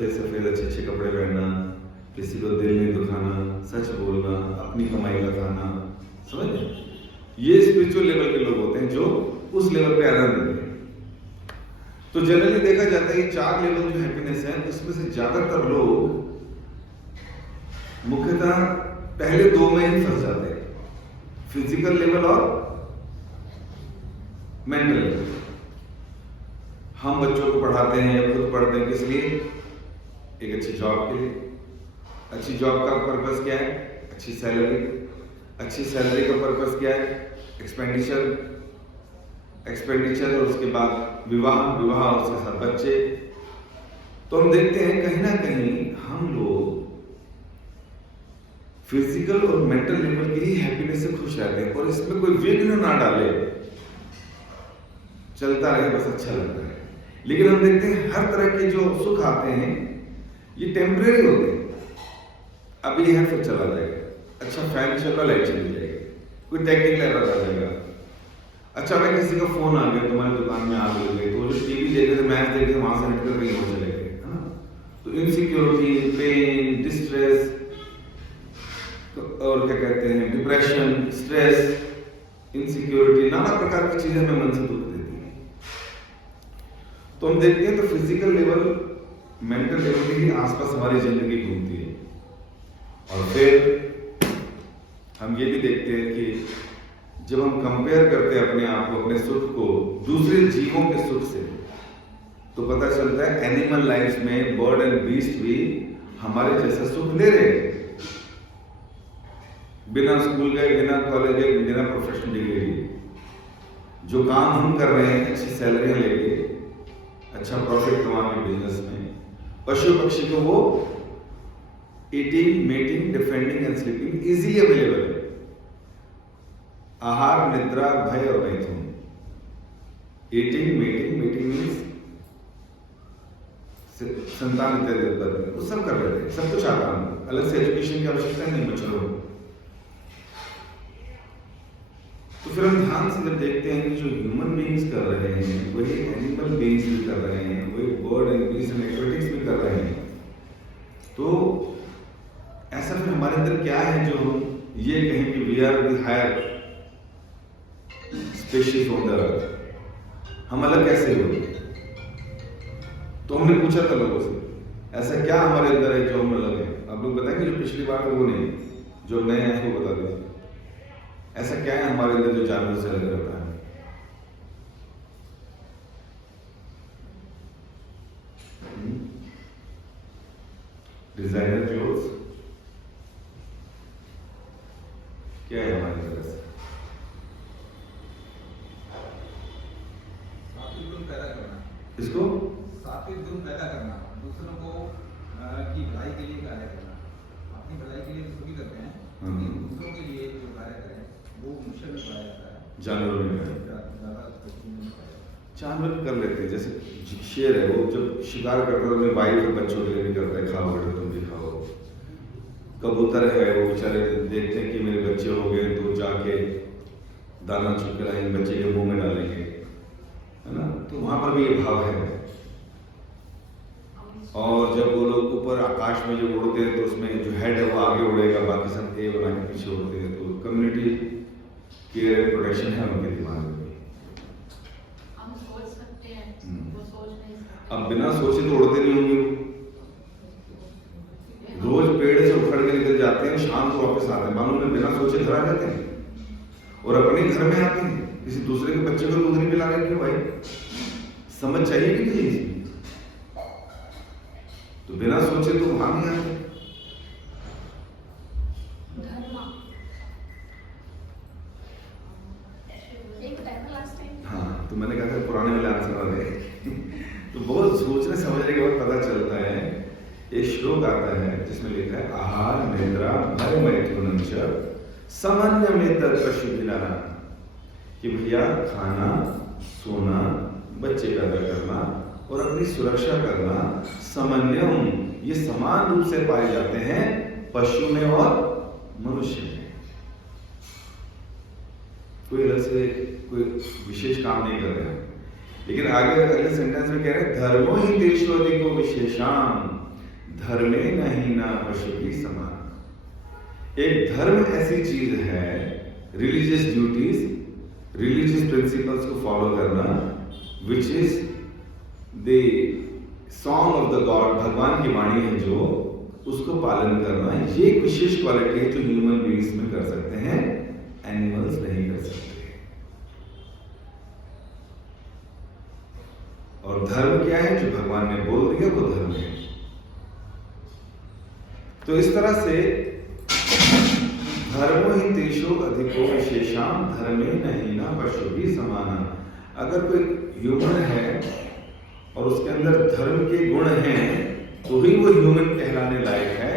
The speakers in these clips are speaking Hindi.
सफ़ेद सफ़ेद अच्छे अच्छे कपड़े पहनना, किसी को दिल नहीं दुखाना, सच बोलना, अपनी कमाई का खाना, समझ गए? ये स्पिरिचुअल लेवल के लोग होते हैं जो उस लेवल पे आनंद देते हैं। तो जनरली देखा जाता है ये 4 लेवल जो हैप्पीनेस है उसमें से ज्यादातर लोग मुख्यतः पहले 2 में ही फंस जाते हैं, फिजिकल लेवल और मेंटल लेवल। हम बच्चों को पढ़ाते हैं या खुद पढ़ते हैं किस लिए? एक अच्छी जॉब के लिए। अच्छी जॉब का पर्पस क्या है? अच्छी सैलरी। अच्छी सैलरी का पर्पस क्या है? एक्सपेंडिचर और उसके बाद विवाह और उसके साथ बच्चे। तो हम देखते हैं कहीं ना कहीं हम लोग फिजिकल और मेंटल लेवल की ही हैप्पीनेस से खुश रहते हैं और इसमें कोई विघ्न ना डाले, चलता रहे, बस अच्छा लगता है। लेकिन हम देखते हैं हर तरह के जो सुख आते हैं ये टेम्परेरी होते हैं। अभी ये है फिर चला जाएगा। अच्छा फैन चल रहा, लाइट चली जाएगी, कोई टेक्निकल एरर आ जाएगा। अचानक किसी का फोन आ गया, तुम्हारी दुकान में आग लग गई, तो जो टीवी देख रहे थे, मैच देख रहे थे, वहां से हटकर कहीं और चले गए, है ना? तो इनसिक्योरिटी, पेन, डिस्ट्रेस और क्या कहते हैं, डिप्रेशन, स्ट्रेस, इनसिक्योरिटी, नाना प्रकार की चीजें हमें मन से दुख देती हैं। तो हम देखते हैं तो फिजिकल लेवल, मेंटल लेवल के ही आसपास हमारी जिंदगी घूमती है। और फिर हम ये भी देखते हैं कि जब हम कंपेयर करते हैं अपने आप को, अपने सुख को दूसरे जीवों के सुख से, तो पता चलता है एनिमल लाइफ में बर्ड एंड बीस्ट भी हमारे जैसा सुख ले रहे हैं, बिना स्कूल गए, बिना कॉलेज गए, बिना प्रोफेशनल डिग्री लिए। जो काम हम कर रहे हैं अच्छी सैलरी लेके, अच्छा प्रॉफिट कमा के बिजनेस में, पशु पक्षी को वो eating, mating, defending and sleeping easily available है। आहार, निद्रा, भय और मैथुन। ईटिंग, मेटिंग मीन्स संतान उत्पत्ति, वो सब कर लेते हैं, सब कुछ आता है, अलग से एजुकेशन की आवश्यकता नहीं बच्चों को। तो फिर हम ध्यान से जब देखते हैं कि जो ह्यूमन बीइंग्स कर रहे हैं वही एनिमल बीइंग्स भी कर रहे हैं, वही bird and beast and aquatics भी कर रहे हैं, तो ऐसा फिर हमारे अंदर क्या है जो हम ये कहें कि we are the higher species on the earth, हम अलग कैसे हो? तो हमने पूछा था लोगों से, ऐसा क्या हमारे अंदर है जो हम अलग है? आप लोग बताएंगे जो पिछली बार वो नहीं, जो नए हैं वो बता दीजिए। ऐसा क्या है हमारे अंदर जो जानवर से अलग रहता है? डिजाइनर क्लोथ्स क्या है हमारे अंदर? सात्विक गुण पैदा करना। इसको सात्विक गुण पैदा करना, दूसरों को की भलाई के लिए कार्य करना। अपनी भलाई के लिए तो सभी करते हैं, लेकिन दूसरों के लिए जो कार्य करें वो मनुष्य में पाया जाता है, जानवरों में जानवर कर लेते हैं। जैसे शेर है, वो जब शिकार करता है अपने वाइफ और बच्चों के लिए भी करता है, खाओ बेटा तुम भी खाओ। कबूतर है, वो बेचारे देखते हैं कि मेरे बच्चे हो गए तो जाके दाना चुग के लाएंगे, बच्चे के मुंह में डालेंगे, है ना? तो वहां पर भी ये भाव है। और जब वो लोग ऊपर आकाश में जब उड़ते हैं तो उसमें जो हेड है वो आगे उड़ेगा, बाकी सब ए बना के पीछे उड़ते हैं। तो कम्युनिटी केयर एंड प्रोटेक्शन है उनके दिमाग में। हम सोच सकते हैं, वो सोच नहीं सकते। अब बिना सोचे तो उड़ते नहीं होंगे, रोज पेड़ से उखड़ के निकल जाते हैं, शाम को वापस आते हैं, मालूम है बिना सोचे घर आ जाते हैं और अपने घर में आते हैं। किसी दूसरे के बच्चे को दूध नहीं पिला रहे, क्यों भाई? समझ चाहिए कि नहीं इसमें? तो बिना सोचे तो वहां नहीं आते। हाँ, तो मैंने कहा था पुराने वाले आंसर वाले तो बहुत सोचने समझने के बाद पता चलता है। एक श्लोक आता है जिसमें लिखा है आहार, निद्रा, भय, मैथुन समन्वयित पशुभिलाना, कि भैया खाना, सोना, बच्चे पैदा करना और अपनी सुरक्षा करना, समन्वय, ये समान रूप से पाए जाते हैं पशु में और मनुष्य में। कोई अलग से कोई विशेष काम नहीं कर रहे हैं। लेकिन आगे अगले सेंटेंस में कह रहे हैं धर्मो ही देशोधिको विशेषाम, धर्मेण हीना पशुभिः समाना। एक धर्म ऐसी चीज है, रिलीजियस ड्यूटीज, रिलीजियस प्रिंसिपल्स को फॉलो करना, which is the song of the God, भगवान की वाणी है जो, उसको पालन करना, ये एक विशेष क्वालिटी है जो ह्यूमन बीइंग्स में कर सकते हैं, एनिमल्स नहीं कर सकते। और धर्म क्या है? जो भगवान ने बोल दिया वो धर्म है। तो इस तरह से धर्मो हि तेषु अधिको विशेषाम धर्मेण हीना पशुभिः समाना। अगर कोई ह्यूमन है और उसके अंदर धर्म के गुण हैं तो ही वो ह्यूमन कहलाने लायक है।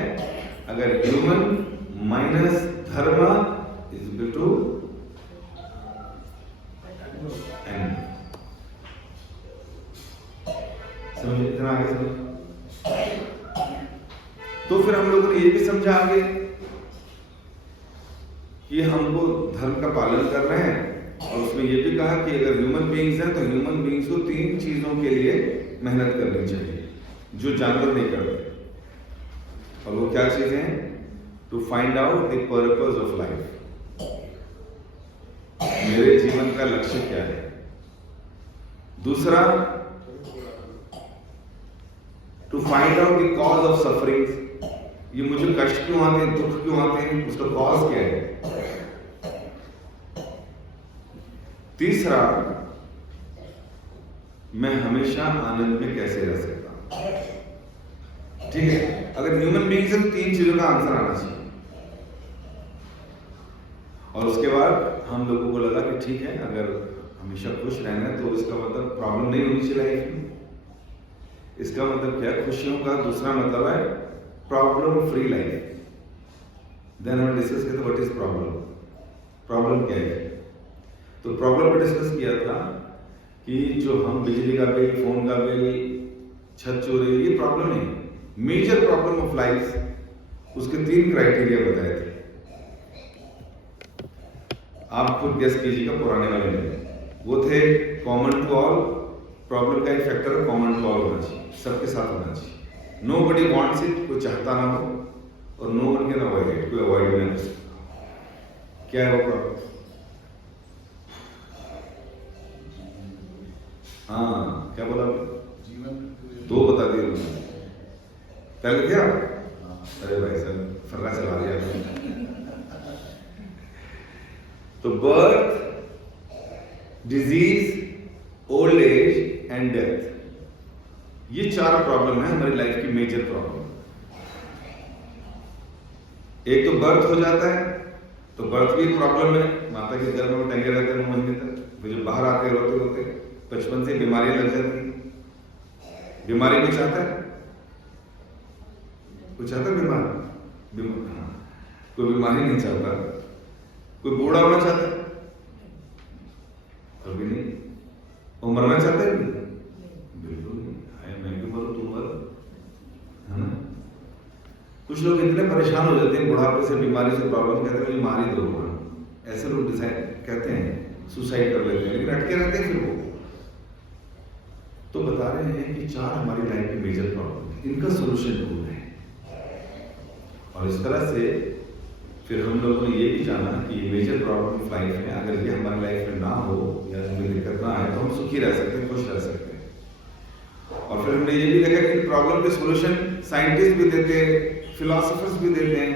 अगर ह्यूमन माइनस धर्म इज इक्वल टू एनिमल। समझे? इतना आगे समझ। तो फिर हम लोगों ने ये भी समझा आगे कि हमको धर्म का पालन करना है, और उसमें ये भी कहा कि अगर ह्यूमन बीइंग्स हैं तो ह्यूमन बीइंग्स को 3 चीजों के लिए मेहनत करनी चाहिए जो जानवर नहीं करते। और वो क्या चीजें हैं? To find out the purpose of life, मेरे जीवन का लक्ष्य क्या है। दूसरा, to find out the cause of suffering, ये मुझे कष्ट क्यों आते हैं, दुख क्यों आते हैं, उसका कॉज क्या है। तीसरा, मैं हमेशा आनंद में कैसे रह सकता हूं। ठीक है, अगर ह्यूमन बीइंग से 3 चीजों का आंसर आना चाहिए। और उसके बाद हम लोगों को लगा कि ठीक है, अगर हमेशा खुश रहना है तो इसका मतलब प्रॉब्लम नहीं होनी चाहिए लाइफ में। इसका मतलब क्या है? खुशियों का दूसरा मतलब है प्रॉब्लम फ्री लाइफ। देन हम डिस्कस करते व्हाट इज प्रॉब्लम, प्रॉब्लम क्या है। तो प्रॉब्लम पर डिस्कस किया था कि जो हम बिजली का बिल, फोन का बिल, छत चोरी, ये प्रॉब्लम नहीं। मेजर प्रॉब्लम ऑफ लाइफ, उसके 3 क्राइटेरिया बताए थे। आप खुद गेस कीजिएगा, पुराने वाले में वो थे कॉमन टू ऑल। प्रॉब्लम का एक फैक्टर है कॉमन टू ऑल होना चाहिए, सबके साथ होना चाहिए। नो बडी वॉन्ट्स इट, कोई चाहता ना हो, और no one can avoid it, कोई अवॉइड नहीं कर सकता। क्या है वो प्रॉब्लम? हाँ, क्या बोला? जीवन 2 बता दिए उन्होंने। पहले क्या? अरे भाई साहब फर्रा चला दिया आपने। तो birth, disease, old age and death, ये 4 प्रॉब्लम है हमारी लाइफ की, मेजर प्रॉब्लम। एक तो बर्थ हो जाता है, तो बर्थ भी प्रॉब्लम है। माता के गर्भ में टंगे रहते हैं 9 महीने तक, फिर जब बाहर आते रोते रोते बचपन से बीमारियां लग जाती हैं। बीमारी कोई चाहता है? कोई चाहता है बीमारी? हाँ, कोई बीमारी नहीं चाहता। कोई बूढ़ा होना चाहता है? कभी नहीं। वो मरना चाहता है? बिल्कुल नहीं। मैं क्यों मरूं, तुम मरो, है ना। कुछ लोग इतने परेशान हो जाते हैं बुढ़ापे से, बीमारी से, प्रॉब्लम, कहते हैं मुझे मार ही दो भगवान। ऐसे लोग डिसाइड कहते हैं, सुसाइड कर लेते हैं, लेकिन अटके रहते हैं फिर वो। तो बता रहे हैं कि 4 हमारी लाइफ की मेजर प्रॉब्लम है, इनका सोल्यूशन ढूंढ रहे हैं। और इस तरह से फिर हम लोगों ने ये भी जाना कि ये मेजर प्रॉब्लम ऑफ लाइफ है, अगर ये हमारी लाइफ में ना हो या हमें दिक्कत ना आए तो हम सुखी रह सकते हैं, खुश रह सकते हैं। और फिर हमने ये भी देखा कि प्रॉब्लम के सोल्यूशन साइंटिस्ट भी देते हैं, फिलोसोफर्स भी देते हैं,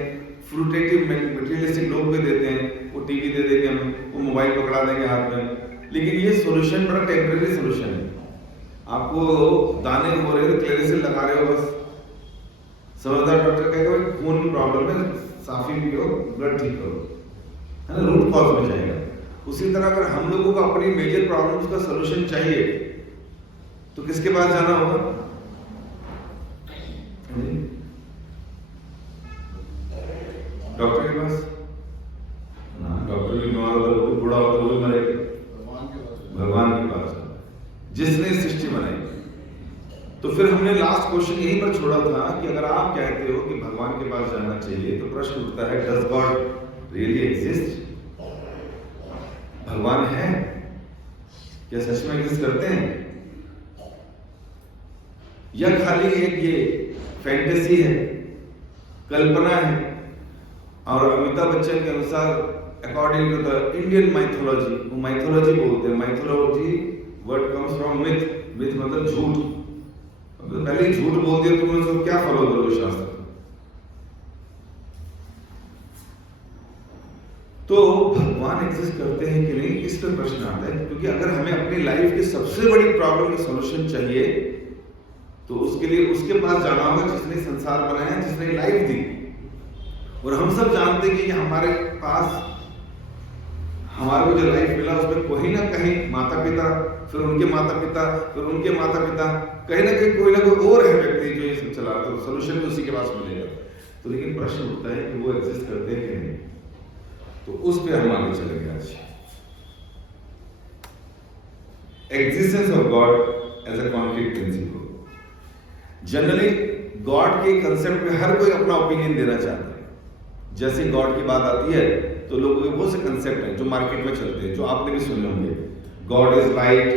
फ्रूटेटिव मटेरियलिस्टिक लोग भी देते हैं। वो टीवी दे देंगे हमें, वो मोबाइल पकड़ा देंगे हाथ में, लेकिन ये सोल्यूशन बड़ा टेम्परेरी सोल्यूशन है। आपको दाने हो रहे हो, क्लेरिसिल लगा रहे हो, बस समझदार डॉक्टर कहेगा खून में प्रॉब्लम है, साफी पियो, ब्लड ठीक करो, है ना, रूट कॉज में जाएगा। उसी तरह अगर हम लोगों को अपनी मेजर प्रॉब्लम्स का सलूशन चाहिए तो किसके पास जाना होगा? डॉक्टर के पास। डॉक्टर भी बीमार होगा, वो भी बूढ़ा होगा, वो भी मरेगा। भगवान के पास जिसने सृष्टि बनाई। तो फिर हमने लास्ट क्वेश्चन यहीं पर छोड़ा था कि अगर आप कहते हो कि भगवान के पास जाना चाहिए तो प्रश्न उठता है, डज गॉड रियली एग्जिस्ट? भगवान है क्या, सच में एग्जिस्ट करते हैं, या खाली एक ये फैंटेसी है, कल्पना है। और अमिताभ बच्चन के अनुसार according to the Indian mythology, वो माइथोलॉजी बोलते हैं, mythology word comes from myth, myth मतलब झूठ। तो पहले झूठ बोल दिया तुम उसको क्या फॉलो करोगे शास्त्र? तो भगवान एग्जिस्ट करते हैं कि नहीं, इस पर प्रश्न आता है। क्योंकि अगर हमें अपनी लाइफ की सबसे बड़ी प्रॉब्लम का सॉल्यूशन चाहिए तो उसके लिए उसके पास जाना होगा जिसने संसार बनाया, जिसने लाइफ दी। और हम सब जानते हैं कि हमारे पास हमारे को जो लाइफ मिला उसमें कोई ना कहीं माता पिता, फिर उनके माता पिता, फिर उनके माता पिता, कहीं ना कहीं कोई ना कोई और है व्यक्ति जो ये सब चला रहा है। तो सोल्यूशन भी उसी के पास मिलेगा। तो लेकिन प्रश्न उठता है कि वो एग्जिस्ट करते हैं कि नहीं। तो उस पे हम आगे चलेंगे आज। Existence of God as a concrete principle. Generally God के कंसेप्ट में हर कोई अपना ओपिनियन देना चाहता है। जैसे गॉड की बात आती है तो लोगों के बहुत से कंसेप्ट हैं जो मार्केट में चलते हैं, जो आपने भी सुने होंगे। God is light,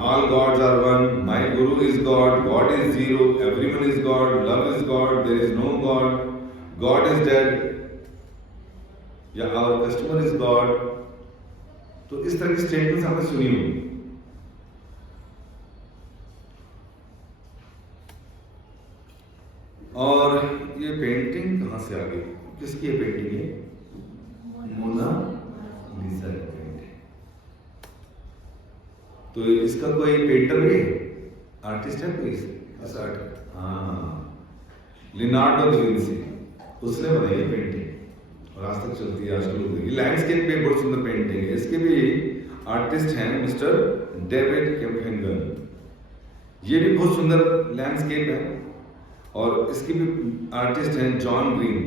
all gods are one, my guru is God, God is zero, everyone is God, love is God, there is no God, God is dead, या आवर कस्टमर इज गॉड। तो इस तरह की स्टेटमेंट्स आपने सुनी होंगी। और ये पेंटिंग कहां से आ गई? किसकी ये पेंटिंग है? मोनालिसा की पेंटिंग। तो इसका कोई पेंटर भी है, आर्टिस्ट है कोई इस आर्ट? हाँ, लियोनार्डो दा विंची, उसने बनाई है पेंटिंग और आज तक चलती है। आजकल ये लैंडस्केप पे बहुत सुंदर पेंटिंग है। इसके भी आर्टिस्ट हैं मिस्टर डेविड केम्पेंगन। ये भी बहुत सुंदर लैंडस्केप है। और इसके भी आर्टिस्ट हैं जॉन ग्रीन।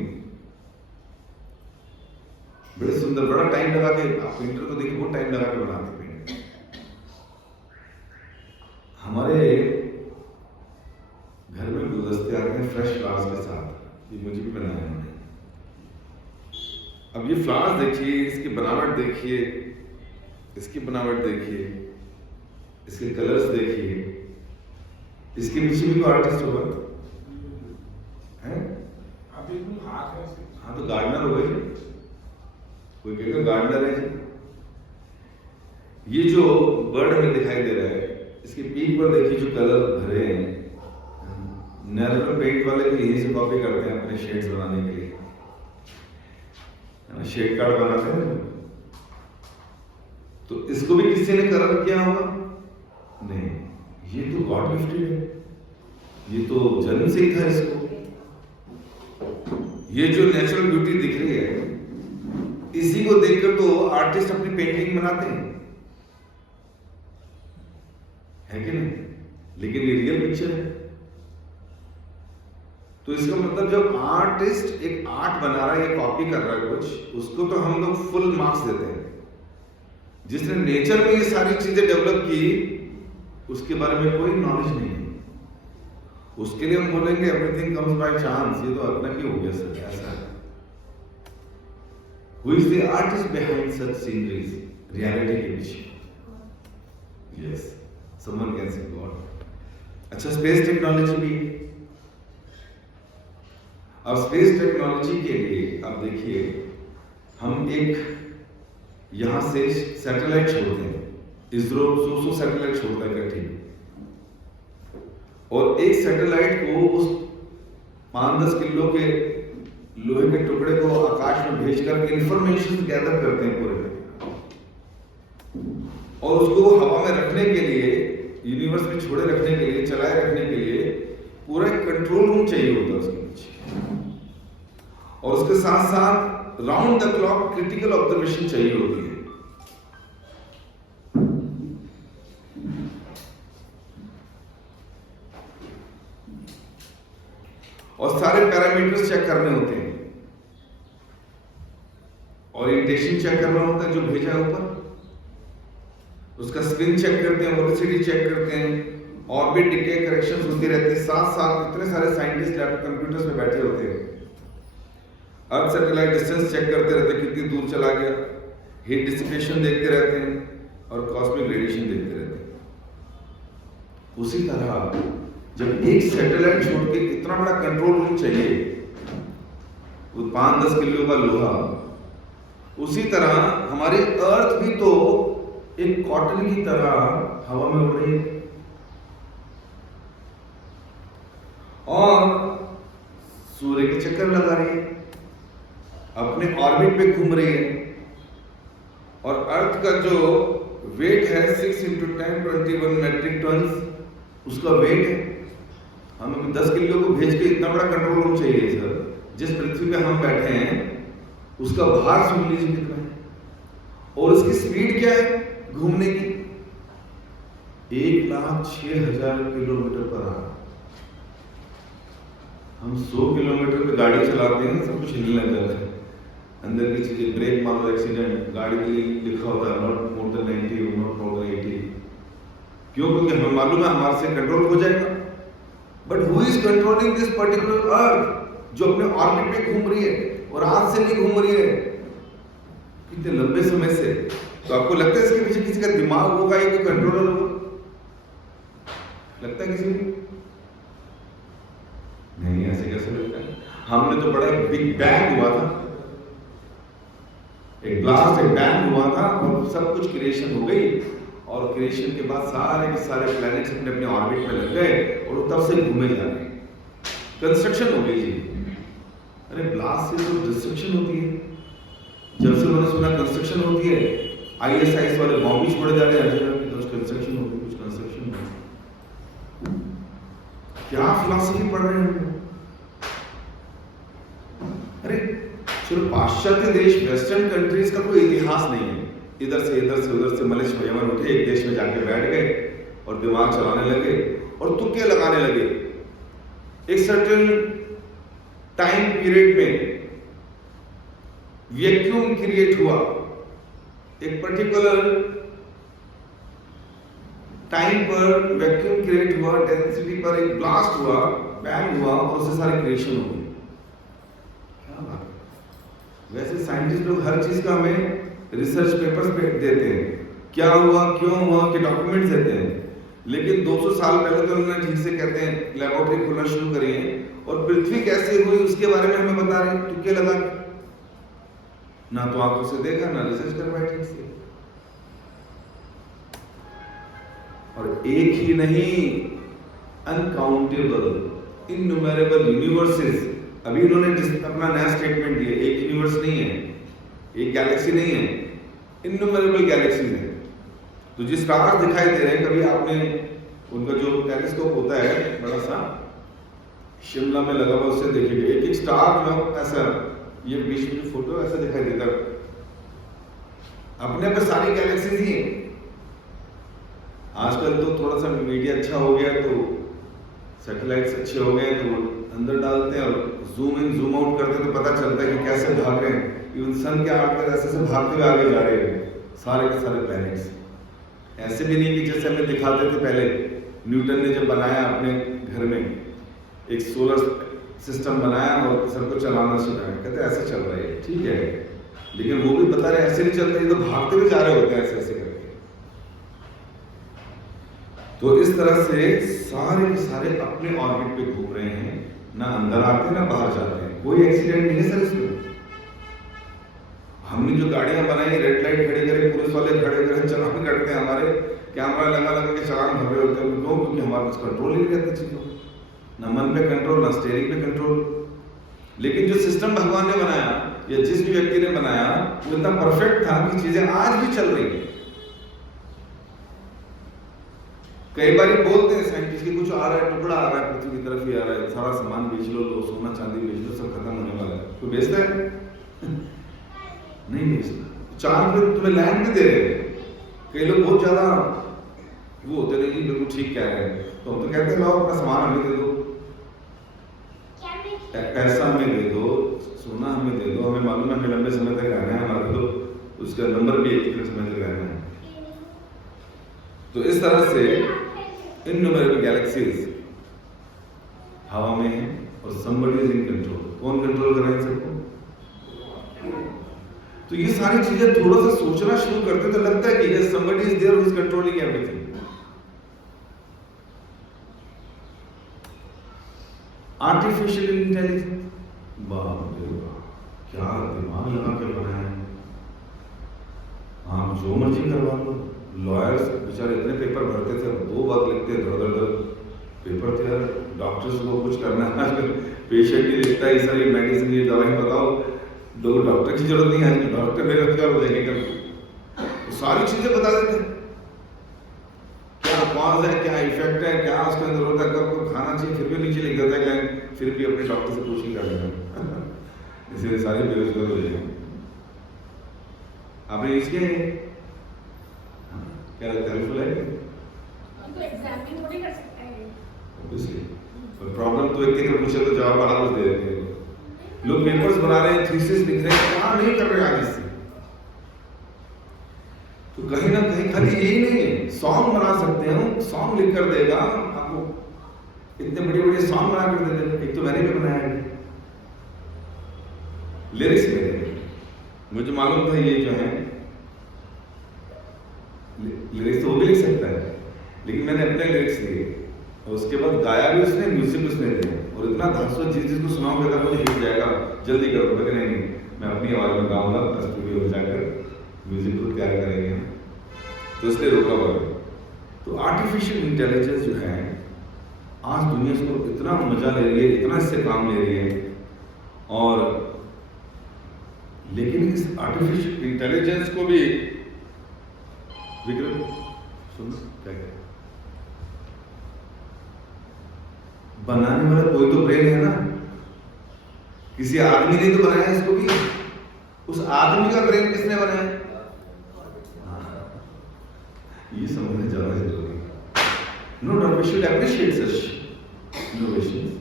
बड़े सुंदर, बड़ा टाइम लगा के, आप पेंटर को देखिए बहुत टाइम लगा के बनाते पेंटिंग। हमारे घर में गुलदस्ते आते हैं फ्रेश फ्लावर्स के साथ, ये मुझे भी बनाया है। अब ये फ्लावर्स देखिए, इसकी बनावट देखिए, इसकी बनावट देखिए, इसके कलर्स देखिए। इसके पीछे भी कोई आर्टिस्ट होगा है? हाँ, तो गार्डनर होगा जी। कोई कहेगा गार्डनर है जी। ये जो बर्ड हमें दिखाई दे रहा है, इसके पीक पर देखिए जो कलर भरे हैं। नेचुरल पेंट वाले भी यही से कॉपी करते हैं अपने शेड्स बनाने के लिए, शेड कार्ड बनाते हैं। तो इसको भी किसी ने कलर किया होगा? नहीं, ये तो गॉड गिफ्टेड है। ये तो जन्म से ही था इसको। ये जो नेचुरल ब्यूटी दिख रही है, इसी को देखकर तो आर्टिस्ट अपनी पेंटिंग बनाते हैं, है कि नहीं? लेकिन ये रियल पिक्चर है। तो इसका मतलब जब आर्टिस्ट एक आर्ट बना रहा है या कॉपी कर रहा है कुछ, उसको तो हम लोग फुल मार्क्स देते हैं। जिसने नेचर में ये सारी चीजें डेवलप की, उसके बारे में कोई नॉलेज नहीं है। उसके लिए हम बोलेंगे एवरीथिंग कम्स बाय चांस, ये तो अचानक ही हो गया सर, ऐसा। Who is the artist behind such sceneries? Reality के पीछे। Yes, someone can say God. अच्छा, स्पेस टेक्नोलॉजी भी। अब स्पेस टेक्नोलॉजी के लिए आप देखिए, हम एक यहां से सैटेलाइट छोड़ते हैं। इसरो 100 सैटेलाइट छोड़ता है इकट्ठी, और एक सैटेलाइट को उस 5-10 किलो के लोहे के टुकड़े को आकाश में भेजकर इंफॉर्मेशन गैदर करते हैं पूरे, और उसको हवा में रखने के लिए, यूनिवर्स में छोड़े रखने के लिए, चलाए रखने के लिए पूरा एक कंट्रोल रूम चाहिए होता है उसके पीछे। और उसके साथ साथ round the clock critical observation चाहिए होती है। और सारे पैरामीटर्स चेक करने होते हैं, ओरिएंटेशन चेक करना होता है जो भेजा है ऊपर, उसका स्पिन चेक करते हैं, वेलोसिटी चेक करते हैं, ऑर्बिट डिके करेक्शंस होती रहती है। साथ साथ इतने सारे साइंटिस्ट लैब कंप्यूटर्स में बैठे होते हैं। अर्थ सैटेलाइट डिस्टेंस चेक करते रहते हैं, कितनी दूर चला गया, हीट डिसिपेशन देखते रहते हैं, और कॉस्मिक रेडिएशन देखते रहते हैं। उसी तरह जब एक सैटेलाइट छोड़ के इतना बड़ा कंट्रोल रूम चाहिए, वो 5-10 किलो का लोहा, उसी तरह हमारी अर्थ भी तो एक कॉटन की तरह हवा में उड़ रही है और सूर्य के चक्कर लगा रही है, अपने ऑर्बिट पे घूम रही है। और अर्थ का जो वेट है 6 × 10⁻21 मेट्रिक टन, उसका वेट है। हमें 10 किलो को भेज के इतना बड़ा कंट्रोल रूम चाहिए सर। जिस पृथ्वी पे हम बैठे हैं उसका भार सुन लीजिए कितना है, और उसकी स्पीड क्या है घूमने की, 1,06,000 किलोमीटर पर आवर। हम 100 किलोमीटर पे गाड़ी चलाते हैं, सब कुछ हिलने लग जाता है, अंदर की चीजें, ब्रेक मारो एक्सीडेंट, गाड़ी के लिए लिखा होता है not more than 90, not more than 80। क्यों? क्योंकि हमें मालूम है हमारे से कंट्रोल हो जाएगा। But who is controlling this particular earth जो अपने ऑर्बिट पे घूम रही है और आज से नहीं घूम रही है, कितने लंबे समय से। तो आपको लगता है इसके पीछे किसी का दिमाग होगा या कोई कंट्रोलर होगा? लगता है किसी को? नहीं, ऐसे कैसे लगता है? हमने तो बड़ा एक बिग बैंग हुआ था, एक ब्लास्ट, एक बैंग हुआ था और सब कुछ क्रिएशन हो गई। और क्रिएशन के बाद सारे के सारे प्लैनेट्स अपने अपने ऑर्बिट में लग गए और तब से घूमे जा रहे हैं। कंस्ट्रक्शन हो गई जी। अरे ब्लास्ट से तो डिस्ट्रक्शन होती है। जब से मैंने सुना कंस्ट्रक्शन होती है, ISIS वाले बॉम्ब भी छोड़े जा रहे हैं, कुछ कंस्ट्रक्शन होगी, कुछ कंस्ट्रक्शन होगी। क्या फिलॉसफी पढ़ रहे हैं? अरे चलो, पाश्चात्य देश, वेस्टर्न कंट्रीज का कोई इतिहास नहीं है। इधर से उधर से मलिश यमन उठे, एक देश में जाके बैठ गए और दिमाग चलाने लगे और तुक्के लगाने लगे। एक सर्टेन टाइम पीरियड में वैक्यूम क्रिएट हुआ, एक पर्टिकुलर टाइम पर वैक्यूम क्रिएट हुआ, डेंसिटी पर एक ब्लास्ट हुआ, बैंग हुआ और उससे सारी क्रिएशन हो गई। क्या बात है? वैसे साइंटिस्ट लोग हर चीज का हमें रिसर्च पेपर्स पे देते हैं, क्या हुआ, क्यों हुआ के डॉक्यूमेंट्स देते हैं। लेकिन 200 साल पहले तो उन्होंने ठीक से कहते हैं लैबोरेटरी खोलना शुरू करी है और पृथ्वी कैसे हुई उसके बारे में हमें बता रहे हैं, तुक्के लगा के। ना तो आंखों से देखा, ना रिसर्च करवाया ठीक से। और एक ही नहीं, अनकाउंटेबल, इनन्यूमरेबल यूनिवर्सेस। अभी इन्होंने अपना नया स्टेटमेंट दिया, एक यूनिवर्स नहीं है, एक गैलेक्सी नहीं है, इनन्यूमरेबल गैलेक्सीज हैं। तो जिस स्टार्स दिखाई दे रहे हैं, कभी आपने उनका जो टेलीस्कोप होता है बड़ा सा शिमला में लगा हुआ, उससे देखिए एक एक स्टार में ऐसा, ये बीच में फोटो ऐसा दिखाई देता है। अपने पे सारी गैलेक्सीज ही हैं। आजकल तो थोड़ा सा मीडिया अच्छा हो गया, तो सैटेलाइट्स अच्छे हो गए, तो अंदर डालते हैं और जूम इन जूम आउट करते हैं, तो पता चलता है कि कैसे भाग रहे हैं। इवन सन के आकर ऐसे से भागते हुए आगे जा रहे हैं सारे के सारे प्लैनेट्स। ऐसे भी नहीं कि जैसे हमें दिखाते थे पहले, न्यूटन ने जब बनाया अपने घर में एक सोलर सिस्टम बनाया और सबको चलाना सिखाया, कहते ऐसे चल रहा है, ठीक है, लेकिन वो भी बता रहे ऐसे नहीं चलता, ये तो भागते हुए जा रहे होते हैं ऐसे ऐसे करके। तो इस तरह से सारे के सारे अपने ऑर्बिट पे घूम रहे हैं, ना अंदर आते हैं ना बाहर जाते हैं। कोई एक्सीडेंट नहीं है सर इसमें। हमने जो गाड़ियां बनाई, रेड लाइट खड़ी करे, पुलिस वाले खड़े करे, चलान करते हैं, हमारे कैमरा लगा के चालान भर रहे होते हैं। क्यों? क्योंकि हमारे पास कंट्रोल ही नहीं रहता चीजों, ना मन पे कंट्रोल, ना स्टीयरिंग पे कंट्रोल। लेकिन जो सिस्टम भगवान ने बनाया या जिस भी व्यक्ति ने बनाया, वो इतना परफेक्ट था कि चीजें आज भी चल रही है। कई बार बोलते हैं साइंटिस्ट कि कुछ आ रहा है, टुकड़ा आ रहा है, पृथ्वी की तरफ ही आ रहा है, सारा सामान बेच लो, सोना चांदी बेच लो, सब खत्म होने वाला है। कोई बेचता है? नहीं बेचता। चांद पे तुम्हें लैंड भी दे रहे हैं। कई लोग बहुत ज्यादा वो होते नहीं जी, बिल्कुल ठीक कह रहे हैं, तो हम तो कहते हैं लाओ अपना सामान हमें दे दो, पैसा हमें दे दो, सोना हमें दे दो, हमें मालूम है हमें लंबे समय तक रहना है, हमारा तो उसका नंबर भी एक समय तक रहना है। तो इस तरह से इनन्यूमरेबल गैलेक्सीज हवा में है और somebody is in control। कौन कंट्रोल कर रहा है इन सबको? तो ये सारी चीजें थोड़ा सा सोचना शुरू करते तो लगता है कि yes, somebody is there who is controlling everything। Artificial intelligence, बाप रे बाप, क्या दिमाग लगा के बनाया है। आप जो मर्जी करवा लो। लॉयर्स बेचारे इतने पेपर भरते थे, 2 बार लिखते धड़ पेपर थे यार। डॉक्टर्स को कुछ करना है आजकल, पेशेंट ही लिखता है सारी मेडिसिन, ये दवाई बताओ, लोग डॉक्टर की जरूरत नहीं है आजकल, डॉक्टर बेरोजगार हो जाएंगे कल। तो सारी चीजें बता देते हैं, क्या कॉज है, क्या इफेक्ट है, क्या उसके अंदर होता है, कब खाना चाहिए, फिर भी नीचे लिख देता है क्या, फिर भी अपने डॉक्टर से पूछ के कर लेना। इसलिए सारे बेरोजगार हो जाएंगे। आपने यूज किया है? क्या लगता है हेल्पफुल है? तो एग्जाम में थोड़ी कर सकता है। ऑब्वियसली, पर प्रॉब्लम तो एक एक पूछे तो जवाब बड़ा कुछ दे देते हैं। लोग पेपर्स बना रहे हैं, थीसिस लिख रहे हैं, क्या नहीं कर रहे आज इससे। तो कहीं ना कहीं खाली यही नहीं है, सॉन्ग बना सकते हैं, सॉन्ग लिख कर देगा आपको, इतने बड़े बड़े सॉन्ग बना कर देते हैं। एक तो मैंने भी बनाया है, लिरिक्स मेरे, मुझे मालूम था ये जो है लिरिक्स तो वो भी लिख सकता है, लेकिन मैंने अपने लिरिक्स लिए और उसके बाद गाया भी उसने, म्यूजिक उसने दिया, और इतना धांसू जिसको सुनाऊंगा तो मुझे हिट जाएगा, जल्दी कर दो। नहीं मैं अपनी आवाज में गाऊंगा, स्टूडियो में जाकर म्यूजिक को तैयार करेंगे, तो इसलिए रोका हुआ है। तो आर्टिफिशियल इंटेलिजेंस जो है आज दुनिया को इतना मजा ले रही है, इतना इससे काम ले रही है, और लेकिन इस आर्टिफिशियल इंटेलिजेंस को भी विक्रम सुन क्या क्या बनाने वाला कोई तो ब्रेन है ना, किसी आदमी ने तो बनाया इसको भी। उस आदमी का ब्रेन किसने बनाया, ये समझना ज्यादा जरूरी है। No doubt we should appreciate such innovations,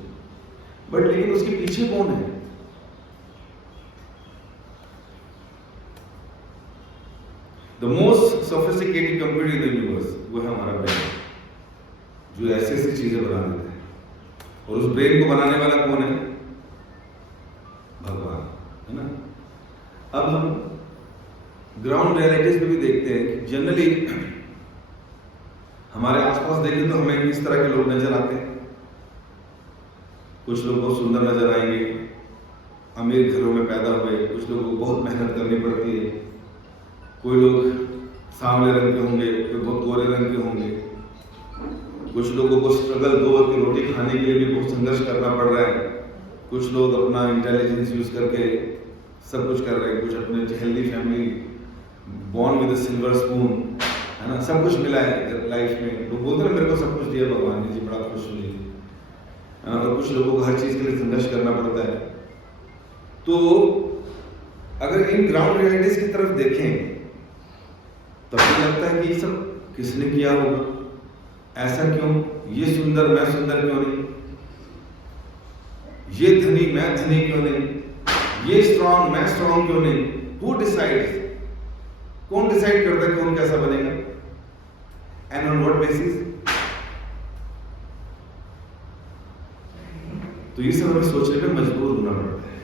but लेकिन उसके पीछे कौन है? The most sophisticated computer in the universe वो है हमारा ब्रेन, जो ऐसी ऐसी चीजें बना देता है। और उस ब्रेन को बनाने वाला कौन है? भगवान, है ना। अब हम ग्राउंड रियलिटीज में भी देखते हैं कि जनरली हमारे आसपास देखें तो हमें किस तरह के लोग नजर आते हैं। कुछ लोग बहुत सुंदर नजर आएंगे, अमीर घरों में पैदा हुए, कुछ लोगों को बहुत मेहनत करनी पड़ती है, कोई लोग सांवले रंग के होंगे, कोई बहुत गोरे रंग के होंगे, कुछ लोगों को स्ट्रगल 2 वक्त की रोटी खाने के लिए भी बहुत संघर्ष करना पड़ रहा है, कुछ लोग अपना इंटेलिजेंस यूज करके सब कुछ कर रहे हैं, कुछ अपने healthy family, born with a silver spoon, है ना, सब कुछ मिला है लाइफ में। लोग बोलते हैं मेरे को सब कुछ दिया भगवान ने जी, बड़ा खुश हुई, है ना। और कुछ लोगों को हर चीज के लिए संघर्ष करना पड़ता है। तो अगर इन ग्राउंड रियलिटीज की तरफ देखें तो मुझे लगता है कि ये सब किसने किया होगा, ऐसा क्यों, ये सुंदर मैं सुंदर क्यों नहीं, ये धनी मैं धनी क्यों नहीं, ये स्ट्रॉन्ग मैं स्ट्रॉन्ग क्यों नहीं। हु डिसाइड्स, कौन डिसाइड करता है कौन कैसा बनेगा, एंड ऑन व्हाट बेसिस। तो ये सब हमें सोचने पे मजबूर होना पड़ता है।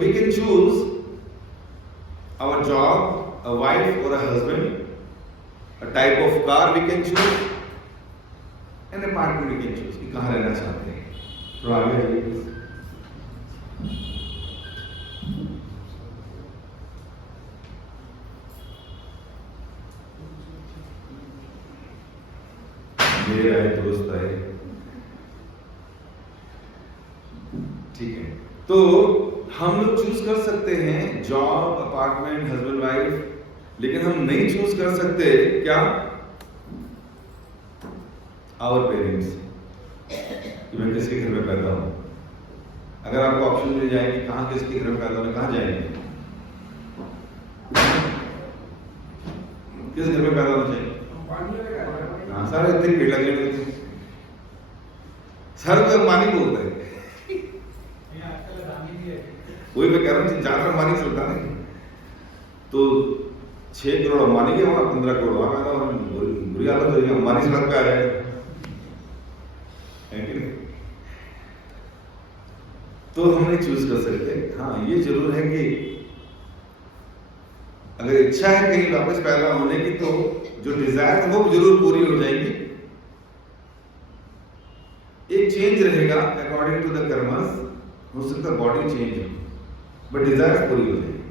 we can choose our job, a wife or a husband, a type of car we can choose, an apartment we can choose कि कहाँ रहना चाहते हैं। तो आगे जाइए प्लीज। मेरे आए दोस्त आए, ठीक है। तो हम लोग चूज कर सकते हैं जॉब, अपार्टमेंट, हस्बैंड वाइफ, लेकिन हम नहीं चूज कर सकते क्या, आवर पेरेंट्स, कि मैं किसके घर में पैदा हूं। अगर आपको ऑप्शन मिल जाए कि कहां किसके घर में पैदा होने, कहां जाएंगे, किस घर में पैदा होना चाहिए? हाँ, सारे इतने पेड़ लगे हुए थे, सर को अंबानी बोलते हैं। वही मैं कह रहा हूँ, ज्यादा अंबानी चलता नहीं, तो 6 करोड़ अंबानी के वहां, 15 करोड़ वहां पैदा, और बुरी हालत हो रही है, अंबानी सड़क पे आ जाएगा, है कि नहीं। तो हम नहीं चूज कर सकते। हाँ, ये जरूर है कि अगर इच्छा है कहीं वापस पैदा होने की, तो जो डिजायर है वो जरूर पूरी हो जाएगी। एक चेंज रहेगा अकॉर्डिंग टू द कर्मस, हो सकता है बॉडी चेंज हो, बट डिजायर पूरी हो जाएगी।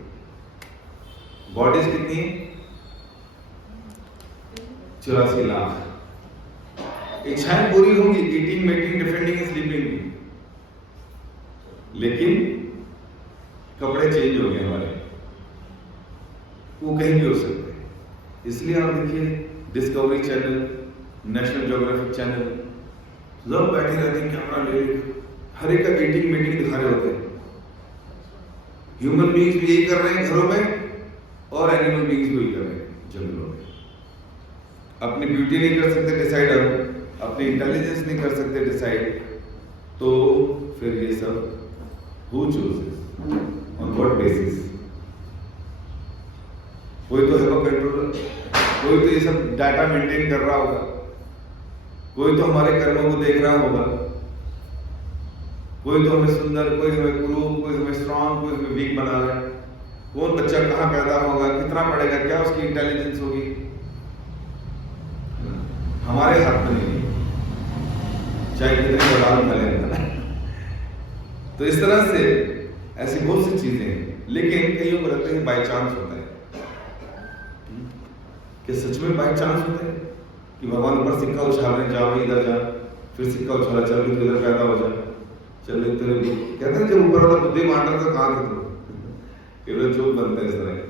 बॉडीज कितनी? 84 लाख। इच्छाएं पूरी होंगी, ईटिंग, मेटिंग, डिफेंडिंग, स्लीपिंग की, लेकिन कपड़े चेंज हो गए हमारे, वो कहीं भी हो सकते हैं। इसलिए आप देखिए discovery channel, national geographic channel, सब बैठे रहते हैं कैमरा ले लेकर, हर एक का ईटिंग मीटिंग दिखा रहे होते हैं। ह्यूमन बीइंग्स भी यही कर रहे हैं घरों में, और एनिमल बीइंग्स भी यही कर रहे हैं जंगलों में। अपनी ब्यूटी नहीं कर सकते डिसाइड, हम अपनी इंटेलिजेंस नहीं कर सकते डिसाइड, तो फिर ये सब who chooses, on what basis? कोई तो है वो कंट्रोलर, कोई तो ये सब डाटा मेंटेन कर रहा होगा, कोई तो हमारे कर्मों को देख रहा होगा, कोई तो हमें सुंदर, कोई हमें कुरूप, कोई हमें स्ट्रांग, कोई हमें वीक बना रहा है। कौन बच्चा कहाँ पैदा होगा, कितना पढ़ेगा, क्या उसकी इंटेलिजेंस होगी, हमारे हाथ में नहीं, चाहे कितने बदाम खा लेना। तो इस तरह से ऐसी बहुत सी चीजें हैं, लेकिन कईयों को लगता है बाय चांस होता है। कि सच में बाय चांस होता है कि भगवान ऊपर सिक्का उछाल रहे, जा भाई इधर जा, फिर सिक्का उछाला, चल भी तो इधर पैदा हो जा, चल तेरे कहते हैं जब ऊपर वाला बुद्धि बांट रहा था, कहाँ थे तुम? केवल चुप बनते हैं इस तरह के।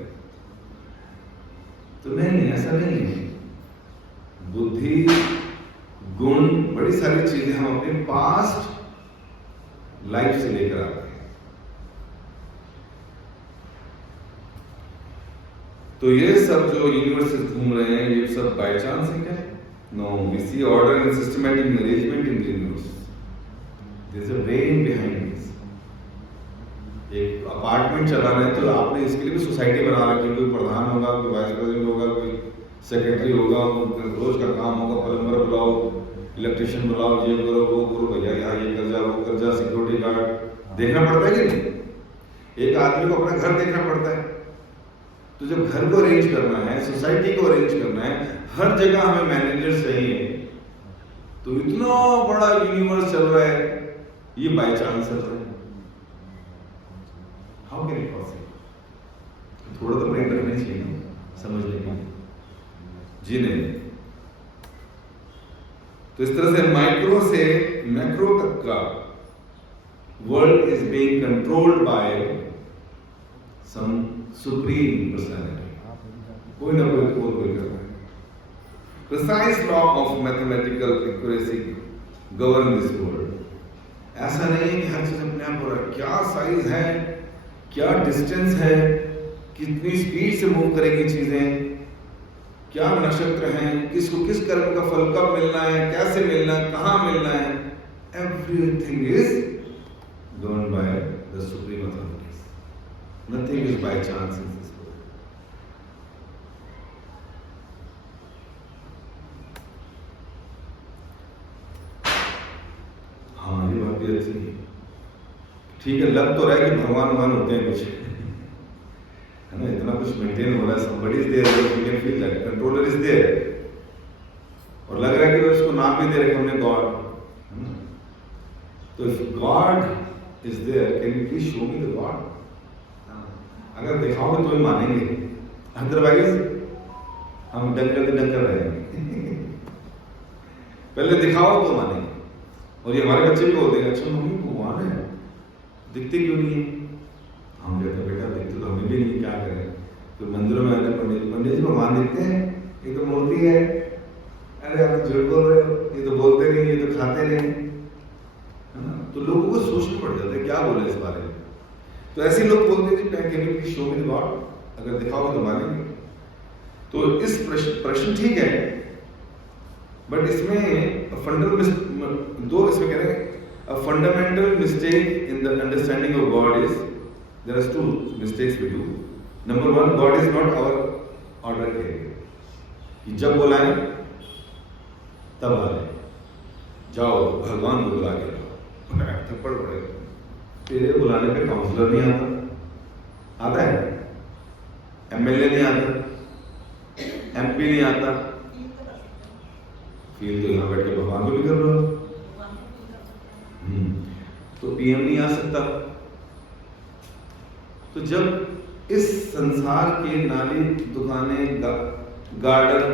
तो नहीं, ऐसा नहीं है। बुद्धि, गुण, बड़ी सारी चीजें हम अपने पास्ट लाइफ से लेकर आते हैं। तो ये सब जो यूनिवर्सेस घूम रहे हैं, ये सब बाय चांस है क्या? No, we see order and systematic arrangement in the universe. There is a brain behind this. एक अपार्टमेंट चलाना है तो आपने इसके लिए भी सोसाइटी बना रखी, कोई प्रधान होगा, कोई वाइस प्रेसिडेंट होगा, कोई सेक्रेटरी होगा, रोज का काम होगा, प्लम्बर बुलाओ, इलेक्ट्रिशियन बुलाओ, ये करो वो करो, भैया यहाँ ये कर जा, वो कर जा, सिक्योरिटी गार्ड देखना पड़ता है कि नहीं? एक आदमी को अपना घर देखना पड़ता है। तो जब घर को अरेंज करना है, सोसाइटी को अरेंज करना है, हर जगह हमें मैनेजर चाहिए, तो इतना बड़ा यूनिवर्स चल रहा है, ये बाय चांस चल रहा है। How can it possible? थोड़ा तो ब्रेन रखना चाहिए ना समझने के लिए। जी नहीं। तो इस तरह से माइक्रो से मैक्रो तक का world is being controlled by some supreme personality. कोई ना कोई कर रहा है। Precise law of mathematical accuracy govern this world. ऐसा नहीं है कि हर चीज अपने आप हो रहा है। क्या साइज है, क्या डिस्टेंस है, कितनी स्पीड से मूव करेगी चीजें, क्या नक्षत्र हैं, किसको किस कर्म का फल कब मिलना है, कैसे मिलना है, कहां मिलना है, everything is govern by the supreme authorities. Nothing is by chance in this world. हाँ, ये बात भी अच्छी है। ठीक है, लग तो रहा है कि भगवान होते हैं कुछ, है ना, इतना कुछ मेंटेन हो रहा है, somebody is there, you can feel that controller is there, और लग रहा है कि उसको नाम भी दे रखे हमने गॉड, है ना। तो if God is there, can you please show me the God? अगर दिखाओगे तो ही मानेंगे, अदरवाइज हम डंकर रहेंगे। पहले दिखाओ तो मानेंगे। और ये हमारे बच्चे भी बोलते हैं, अच्छा मम्मी भगवान है, दिखते क्यों नहीं है? हम कहते हैं बेटा दिखते तो हमें भी नहीं, क्या करें। तो मंदिरों में आते पंडित जी भगवान दिखते हैं, ये तो मूर्ति है। अरे आप तो झूठ बोल रहे हो, ये तो बोलते नहीं, ये तो खाते नहीं, है ना। तो लोगों को सोचना पड़ जाता है क्या बोले इस बारे में। तो ऐसे लोग बोलते हैं जी can you please show me the God, अगर दिखाओ तो मानेंगे। तो इस प्रश्न ठीक है, बट इसमें दो इसमें कह रहे हैं a fundamental mistake in the understanding of God is there are two mistakes we do. Number one, God is not our order carrier. कि जब बुलाएं तब आ जाए, जाओ भगवान को बुला के लाओ, थप्पड़ पड़ेगा। तेरे बुलाने पे काउंसलर नहीं आता, आता है, एमएलए नहीं आता, एमपी नहीं आता, फील तो यहाँ बैठ के भगवान को भी कर रहे हो। तो पीएम नहीं आ सकता। तो जब इस संसार के नाली, दुकानें, गार्डन,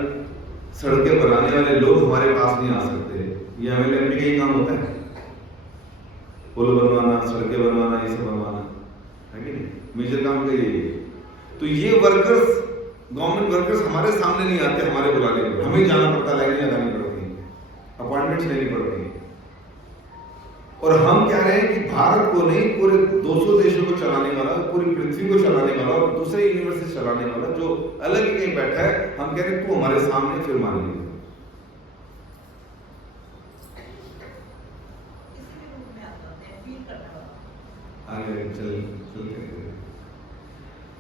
सड़कें बनाने वाले लोग हमारे पास नहीं आ सकते, ये एमएलएमपी का ही काम होता है, पुल बनवाना, सड़कें बनवाना, ये सब बनवाना है कि नहीं, मेजर काम का ये। तो ये वर्कर्स, गवर्नमेंट वर्कर्स हमारे सामने नहीं आते, हमारे बुलाने पर हमें जाना पड़ता, लाइनें लगानी पड़ती, अपॉइंटमेंट्स लेनी पड़ती। और हम कह रहे हैं कि भारत को नहीं, पूरे 200 देशों को चलाने वाला, पूरी पृथ्वी को चलाने वाला और दूसरे यूनिवर्स से चलाने वाला जो अलग ही कहीं बैठा है, हम कह रहे हैं तू हमारे सामने, फिर मानेंगे। आगे चलते।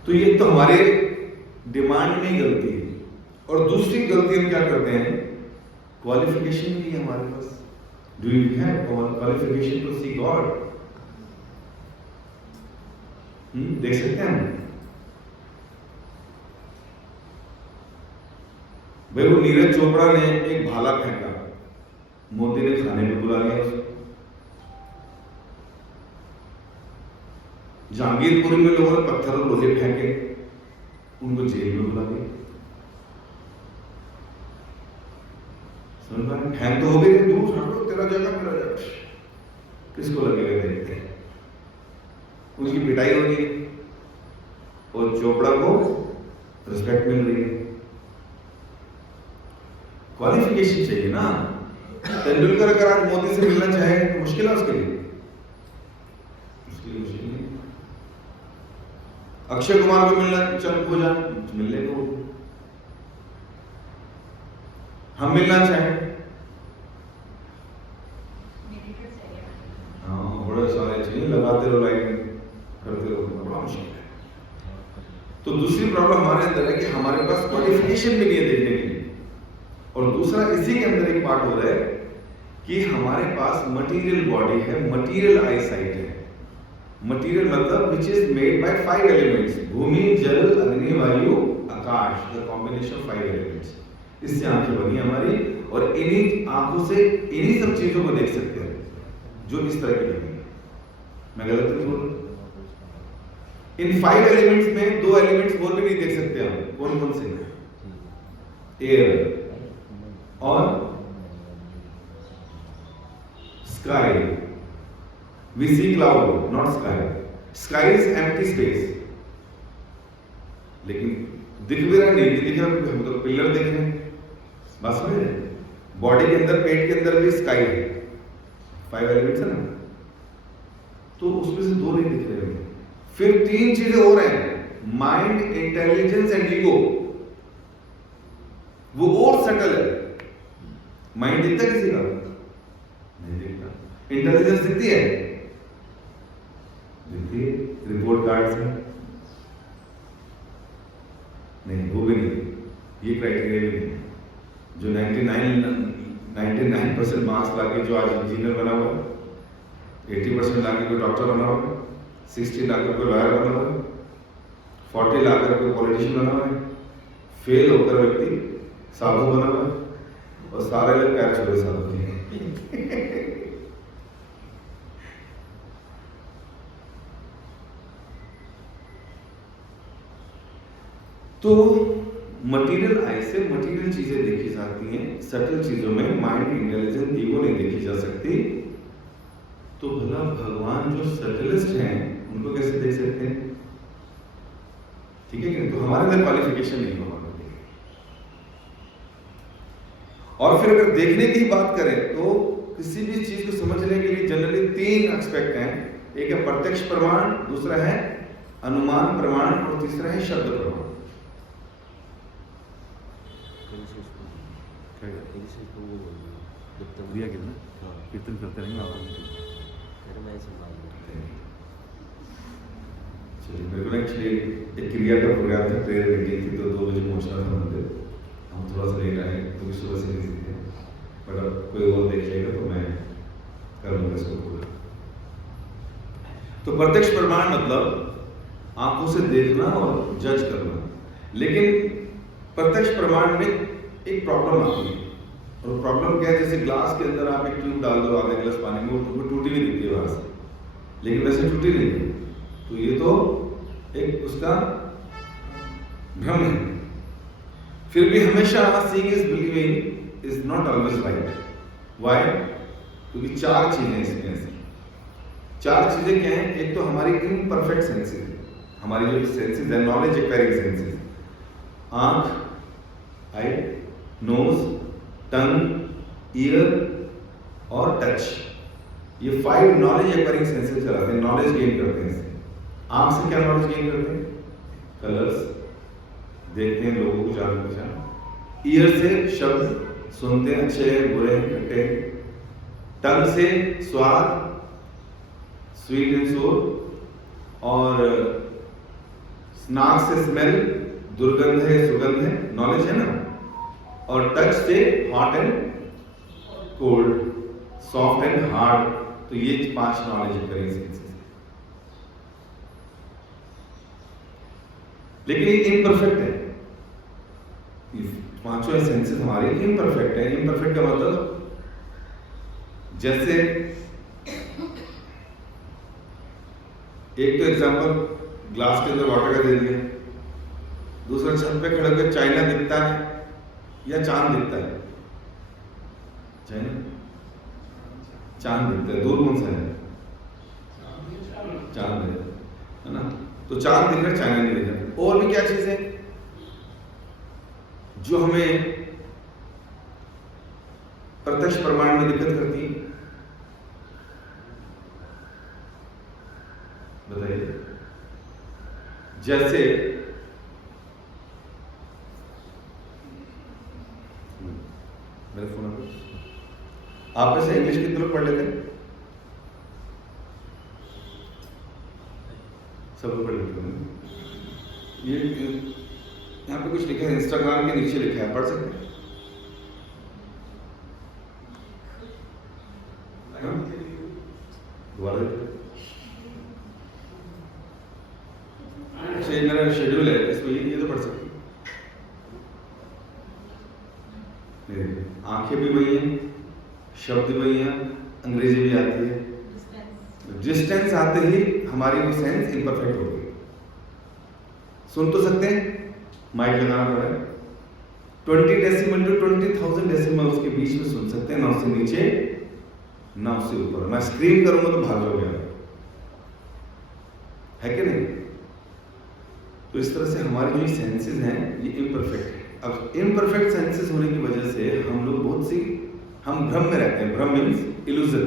तो ये तो हमारे डिमांड में गलती है। और दूसरी गलती हम क्या करते हैं, क्वालिफिकेशन नहीं है हमारे पास। Do you have qualification to see God? देख सकते हैं हम भाई, वो नीरज चोपड़ा ने एक भाला फेंका, मोदी ने खाने में बुला लिया उसको। जहांगीरपुर में लोगों ने पत्थर और लोहे फेंके, उनको जेल में बुला दिया। फेंक तो हो गई, दूर हटो, तेरा जगह मेरा जगह, किसको लगेगा देखते हैं। उनकी पिटाई हो रही है और चोपड़ा को रिस्पेक्ट मिल रही है। क्वालिफिकेशन चाहिए ना। तेंदुलकर अगर आज मोदी से मिलना चाहे तो मुश्किल है उसके लिए, मुश्किल नहीं। अक्षय कुमार को मिलना, चल हो जा, मिलने को हम मिलना चाहें, हाँ बड़े सारे चाहिए, लगाते रहो लाइन, करते रहो, बड़ा मुश्किल है। तो दूसरी प्रॉब्लम हमारे अंदर है कि हमारे पास क्वालिफिकेशन भी नहीं है देखने के लिए। और दूसरा इसी के अंदर एक पार्ट हो रहा है कि हमारे पास मटीरियल बॉडी है, मटीरियल आई साइट है। मटीरियल मतलब which is made by 5 elements, भूमि, जल, अग्नि, वायु, आकाश, द कॉम्बिनेशन ऑफ 5 एलिमेंट्स। इससे आंखें बनी हमारी, और इन्हीं आंखों से इन्हीं सब चीजों को देख सकते हैं जो इस तरह की बनी है। मैं गलत नहीं बोल रहा? इन 5 एलिमेंट्स में 2 एलिमेंट्स और भी नहीं देख सकते हम। कौन कौन से? एयर और sky. We see cloud, not sky. Sky is empty space, लेकिन दिख भी रहा नहीं दिख रहा, हम तो पिलर देख रहे हैं बस में। बॉडी के अंदर, पेट के अंदर भी स्काई है, 5 एलिमेंट्स है ना, तो उसमें से 2 नहीं दिख रहे हैं। फिर 3 चीजें और हैं, माइंड, इंटेलिजेंस एंड ईगो। वो और सटल है। माइंड दिखता है किसी का? नहीं दिखता। इंटेलिजेंस दिखती है? दिखती है, रिपोर्ट कार्ड से नहीं, वो भी नहीं, ये क्राइटेरिया भी नहीं। जो 99% मार्क्स लाके जो आज इंजीनियर बना हुआ, 80% लाके कोई डॉक्टर बना हुआ, 60 लाकर कोई लॉयर बना हुआ, 40 लाकर कोई पॉलिटिशियन बना हुआ है, फेल होकर व्यक्ति साधु बना हुआ है, और सारे लोग पैर छोड़े साधु के। तो मटेरियल आई से मटेरियल चीजें देखी जाती हैं, सटल चीजों में माइंड, इंटेलिजेंस, ईगो नहीं देखी जा सकती। तो भला भगवान जो सटलिस्ट हैं उनको कैसे देख सकते हैं? ठीक है कि तो हमारे अंदर क्वालिफिकेशन नहीं होगा। और फिर अगर देखने की बात करें तो किसी भी चीज को समझने के लिए जनरली 3 एस्पेक्ट हैं। एक है प्रत्यक्ष प्रमाण, दूसरा है अनुमान प्रमाण, और तीसरा है शब्द प्रमाण। दिया कितना कीर्तन करते रहेंगे मेरे को एक्चुअली एक क्रिया का प्रोग्राम था, प्रेयर मीटिंग थी, तो 2 बजे पहुंचना था मंदिर। हम थोड़ा सा लेट आए क्योंकि सुबह से नहीं सीखे, बट अब कोई और देख लेगा तो मैं कर लूंगा इसको पूरा। तो प्रत्यक्ष प्रमाण मतलब आंखों से देखना और जज करना। लेकिन प्रत्यक्ष प्रमाण में एक प्रॉब्लम आती है, और प्रॉब्लम क्या है, जैसे ग्लास के अंदर आप एक ट्यूब डाल दो आधे गिलास पानी में, वो टूटी भी दिखती है बाहर से, लेकिन वैसे टूटी नहीं है, तो ये तो एक उसका भ्रम है। फिर भी हमेशा seeing is believing is not always right. Why? क्योंकि चार चीजें इसमें ऐसी, चार चीजें क्या हैं? एक तो हमारी इम्परफेक्ट सेंसेस, हमारी जो सेंसेस है, नॉलेज एक्वायरिंग सेंसेस, आंख, आई, नोज, टंग, ईयर और टच, ये 5 नॉलेज एक्वायरिंग सेंसेस चलाते हैं, नॉलेज गेन करते हैं इससे। आंख से क्या नॉलेज गेन करते हैं? कलर्स देखते हैं, लोगों को जान पहचान। ईयर से शब्द सुनते हैं, अच्छे हैं, बुरे हैं, खट्टे हैं। टंग से स्वाद, स्वीट एंड सोर, और नाक से स्मेल, दुर्गंध है, सुगंध है, नॉलेज है ना। और टच से hot and cold, soft and hard. तो ये 5 नॉलेज एक्वायरिंग सेंसेस है। लेकिन ये इम्परफेक्ट है, ये 5 सेंसेस हमारे इम्परफेक्ट है। इम्परफेक्ट का मतलब, जैसे एक तो एग्जांपल ग्लास के अंदर वाटर का दे दिया, दूसरा छत पे खड़े होकर चाइना दिखता है या चांद दिखता है? चाइना, चांद दिखता है। दूर कौन सा है? चांद है ना। तो चांद दिख रहा है, चाइना नहीं दिख रहा। और भी क्या चीज है जो हमें प्रत्यक्ष प्रमाण में दिक्कत करती है? बताइए। जैसे मेरे फोन पर आप में से इंग्लिश कितने लोग पढ़ लेते हैं? सब लोग पढ़ लेते हैं। ये यहाँ पे कुछ लिखा है, इंस्टाग्राम के नीचे लिखा है, पढ़ सकते हैं? दोबारा अच्छा, ये मेरा शेड्यूल है, इसमें ये तो पढ़ सकते हैं। आंखें भी वही हैं, शब्द भी वही हैं, अंग्रेजी भी आती है। डिस्टेंस आते ही हमारी वो सेंस इम्परफेक्ट हो गई। सुन तो सकते हैं, माइक लगाना पड़ा है। 20 डेसिमल टू 20,000 डेसिमल उसके बीच में सुन सकते हैं, ना उससे नीचे ना उससे ऊपर। मैं स्क्रीन करूंगा तो भाग जाओगे, है कि नहीं? तो इस तरह से हमारी जो सेंसेस हैं ये इम्परफेक्ट है। अब इम्परफेक्ट सेंसेस होने की वजह से हम लोग बहुत सी, हम भ्रम में रहते हैं। भ्रम मीन्स इल्यूजन,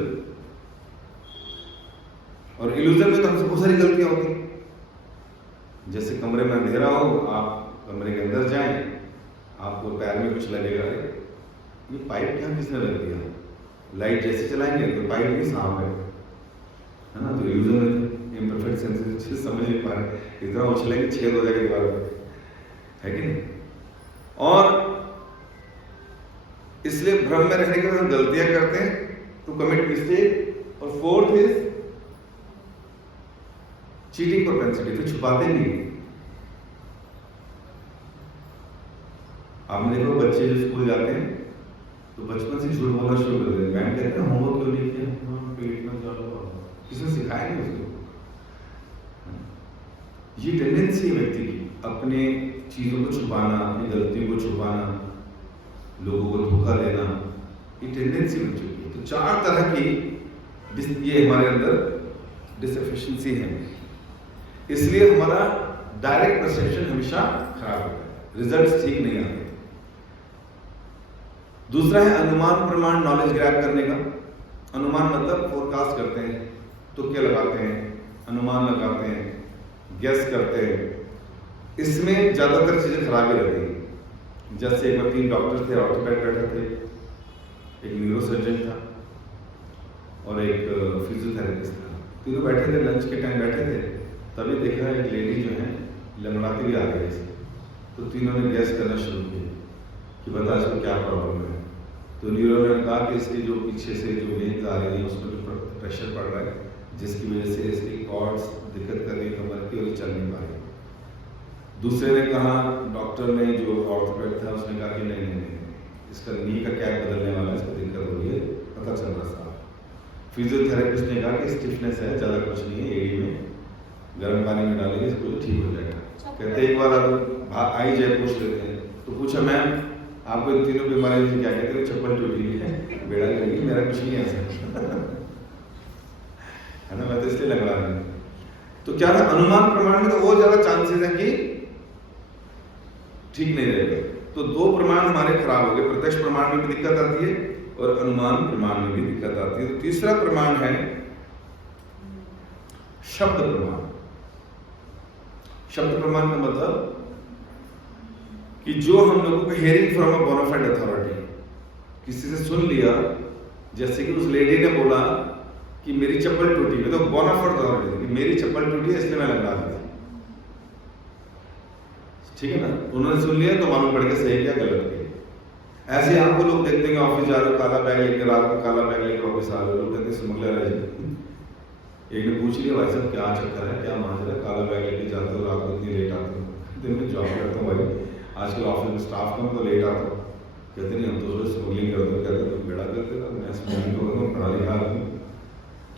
और इल्यूजन में तो हमसे बहुत सारी गलतियां होती हैं। जैसे कमरे में अंधेरा हो, आप कमरे के अंदर जाएं, आपको पैर में कुछ लगेगा, ये पाइप क्या किसने लग दिया? लाइट जैसे चलाएंगे तो पाइप भी सांप है ना। तो इल्यूजन, इम्परफेक्ट सेंसेस समझ नहीं पा रहे, इतना उछलेंगे छेद हो जाएगा दीवार पर, है कि नहीं? और इसलिए भ्रम में रहने के बाद हम गलतियां करते हैं, टू कमिट मिस्टेक। और फोर्थ इज चीटिंग प्रोपेंसिटी, तो छुपाते नहीं। आपने देखो बच्चे जो स्कूल जाते हैं तो बचपन से झूठ बोलना शुरू कर देते हैं। मैम कहते हैं होमवर्क क्यों नहीं किया? हाँ, पेट में दर्द हुआ। किसने सिखाया नहीं उसको? ये टेंडेंसी है व्यक्ति की, अपने चीजों को छुपाना, अपनी गलतियों को छुपाना, लोगों को धोखा देना, ये टेंडेंसी बन चुकी है। तो 4 तरह की ये हमारे अंदर डिसएफिशिएंसी है। इसलिए हमारा डायरेक्ट परसेप्शन हमेशा खराब होता है, रिजल्ट्स ठीक नहीं आते। दूसरा है अनुमान प्रमाण, नॉलेज ग्रैब करने का। अनुमान मतलब फोरकास्ट करते हैं, तुक्के लगाते हैं, अनुमान लगाते हैं, गेस करते हैं। इसमें ज्यादातर चीजें खराब ही रहती हैं। जैसे एक बार 3 डॉक्टर थे, ऑर्थोपेड बैठे थे, एक न्यूरोसर्जन था और एक फिजियोथेरेपिस्ट था। तीनों बैठे थे, लंच के टाइम बैठे थे, तभी देखा एक लेडी जो है लंगड़ाती भी आ गई थी। तो तीनों ने गैस करना शुरू किया कि बता इसको क्या प्रॉब्लम है। तो न्यूरो ने कहा कि इसके जो पीछे से जो वेन्स आ रही है उसमें जो प्रेशर पड़ रहा है, जिसकी वजह से इसकी कॉर्ड्स दिक्कत कर रही है कमर की और ये चल नहीं पा रही। दूसरे ने कहा, डॉक्टर ने जो ऑर्थोपेड था उसने कहा कि नहीं, इसका नी का कैप बदलने वाला है, इसको दिक्कत हो रही है, पता चल रहा था। फिजियोथेरेपिस्ट ने कहा कि स्टिफनेस है, ज़्यादा कुछ नहीं है, एडी में गर्म पानी में डालेंगे इसको तो ठीक हो जाएगा। कहते एक बार आप आई जाए पूछ लेते हैं, तो पूछा मैम आपको इन तीनों बीमारियों से क्या कहते हैं? चप्पल टूटी है, बेड़ा लगी, मेरा कुछ नहीं है ऐसा है ना, मैं तो इसलिए लग रहा हूँ। तो क्या था, अनुमान प्रमाण में तो वो ज्यादा चांसेस है कि ठीक नहीं रहेगा। तो दो प्रमाण हमारे खराब हो गए, प्रत्यक्ष प्रमाण में भी दिक्कत आती है और अनुमान प्रमाण में भी दिक्कत आती है। तो तीसरा प्रमाण है शब्द प्रमाण। शब्द प्रमाण का मतलब कि जो हम लोगों को hearing from a bona fide authority, किसी से सुन लिया, जैसे कि उस लेडी ने बोला कि मेरी चप्पल टूटी है, तो बोनाफाइड अथॉरिटी कि मेरी चप्पल टूटी है इसलिए मैं लगा दी, ठीक है ना, उन्होंने सुन लिया तो मालूम पड़ गया सही क्या गलत क्या। ऐसे आपको लोग देखते हैं ऑफिस जा रहे हो, काला बैग लेकर, रात को काला बैग लेकर ऑफिस आ रहे हो, लोग कहते हैं स्मगलर है। एक ने पूछ लिया भाई साहब क्या चक्कर है, क्या माजरा है, काला बैग लेके जाते हो, रात को इतनी लेट आते हो? दिन में जॉब करता हूँ भाई, आजकल ऑफिस में स्टाफ कम तो लेट आता हूँ। कहते नहीं हम तो रोज स्मगलिंग करते हो। कहते तुम बेड़ा करते हो, मैं स्मगलिंग करता हूँ, पढ़ा लिखा हूँ।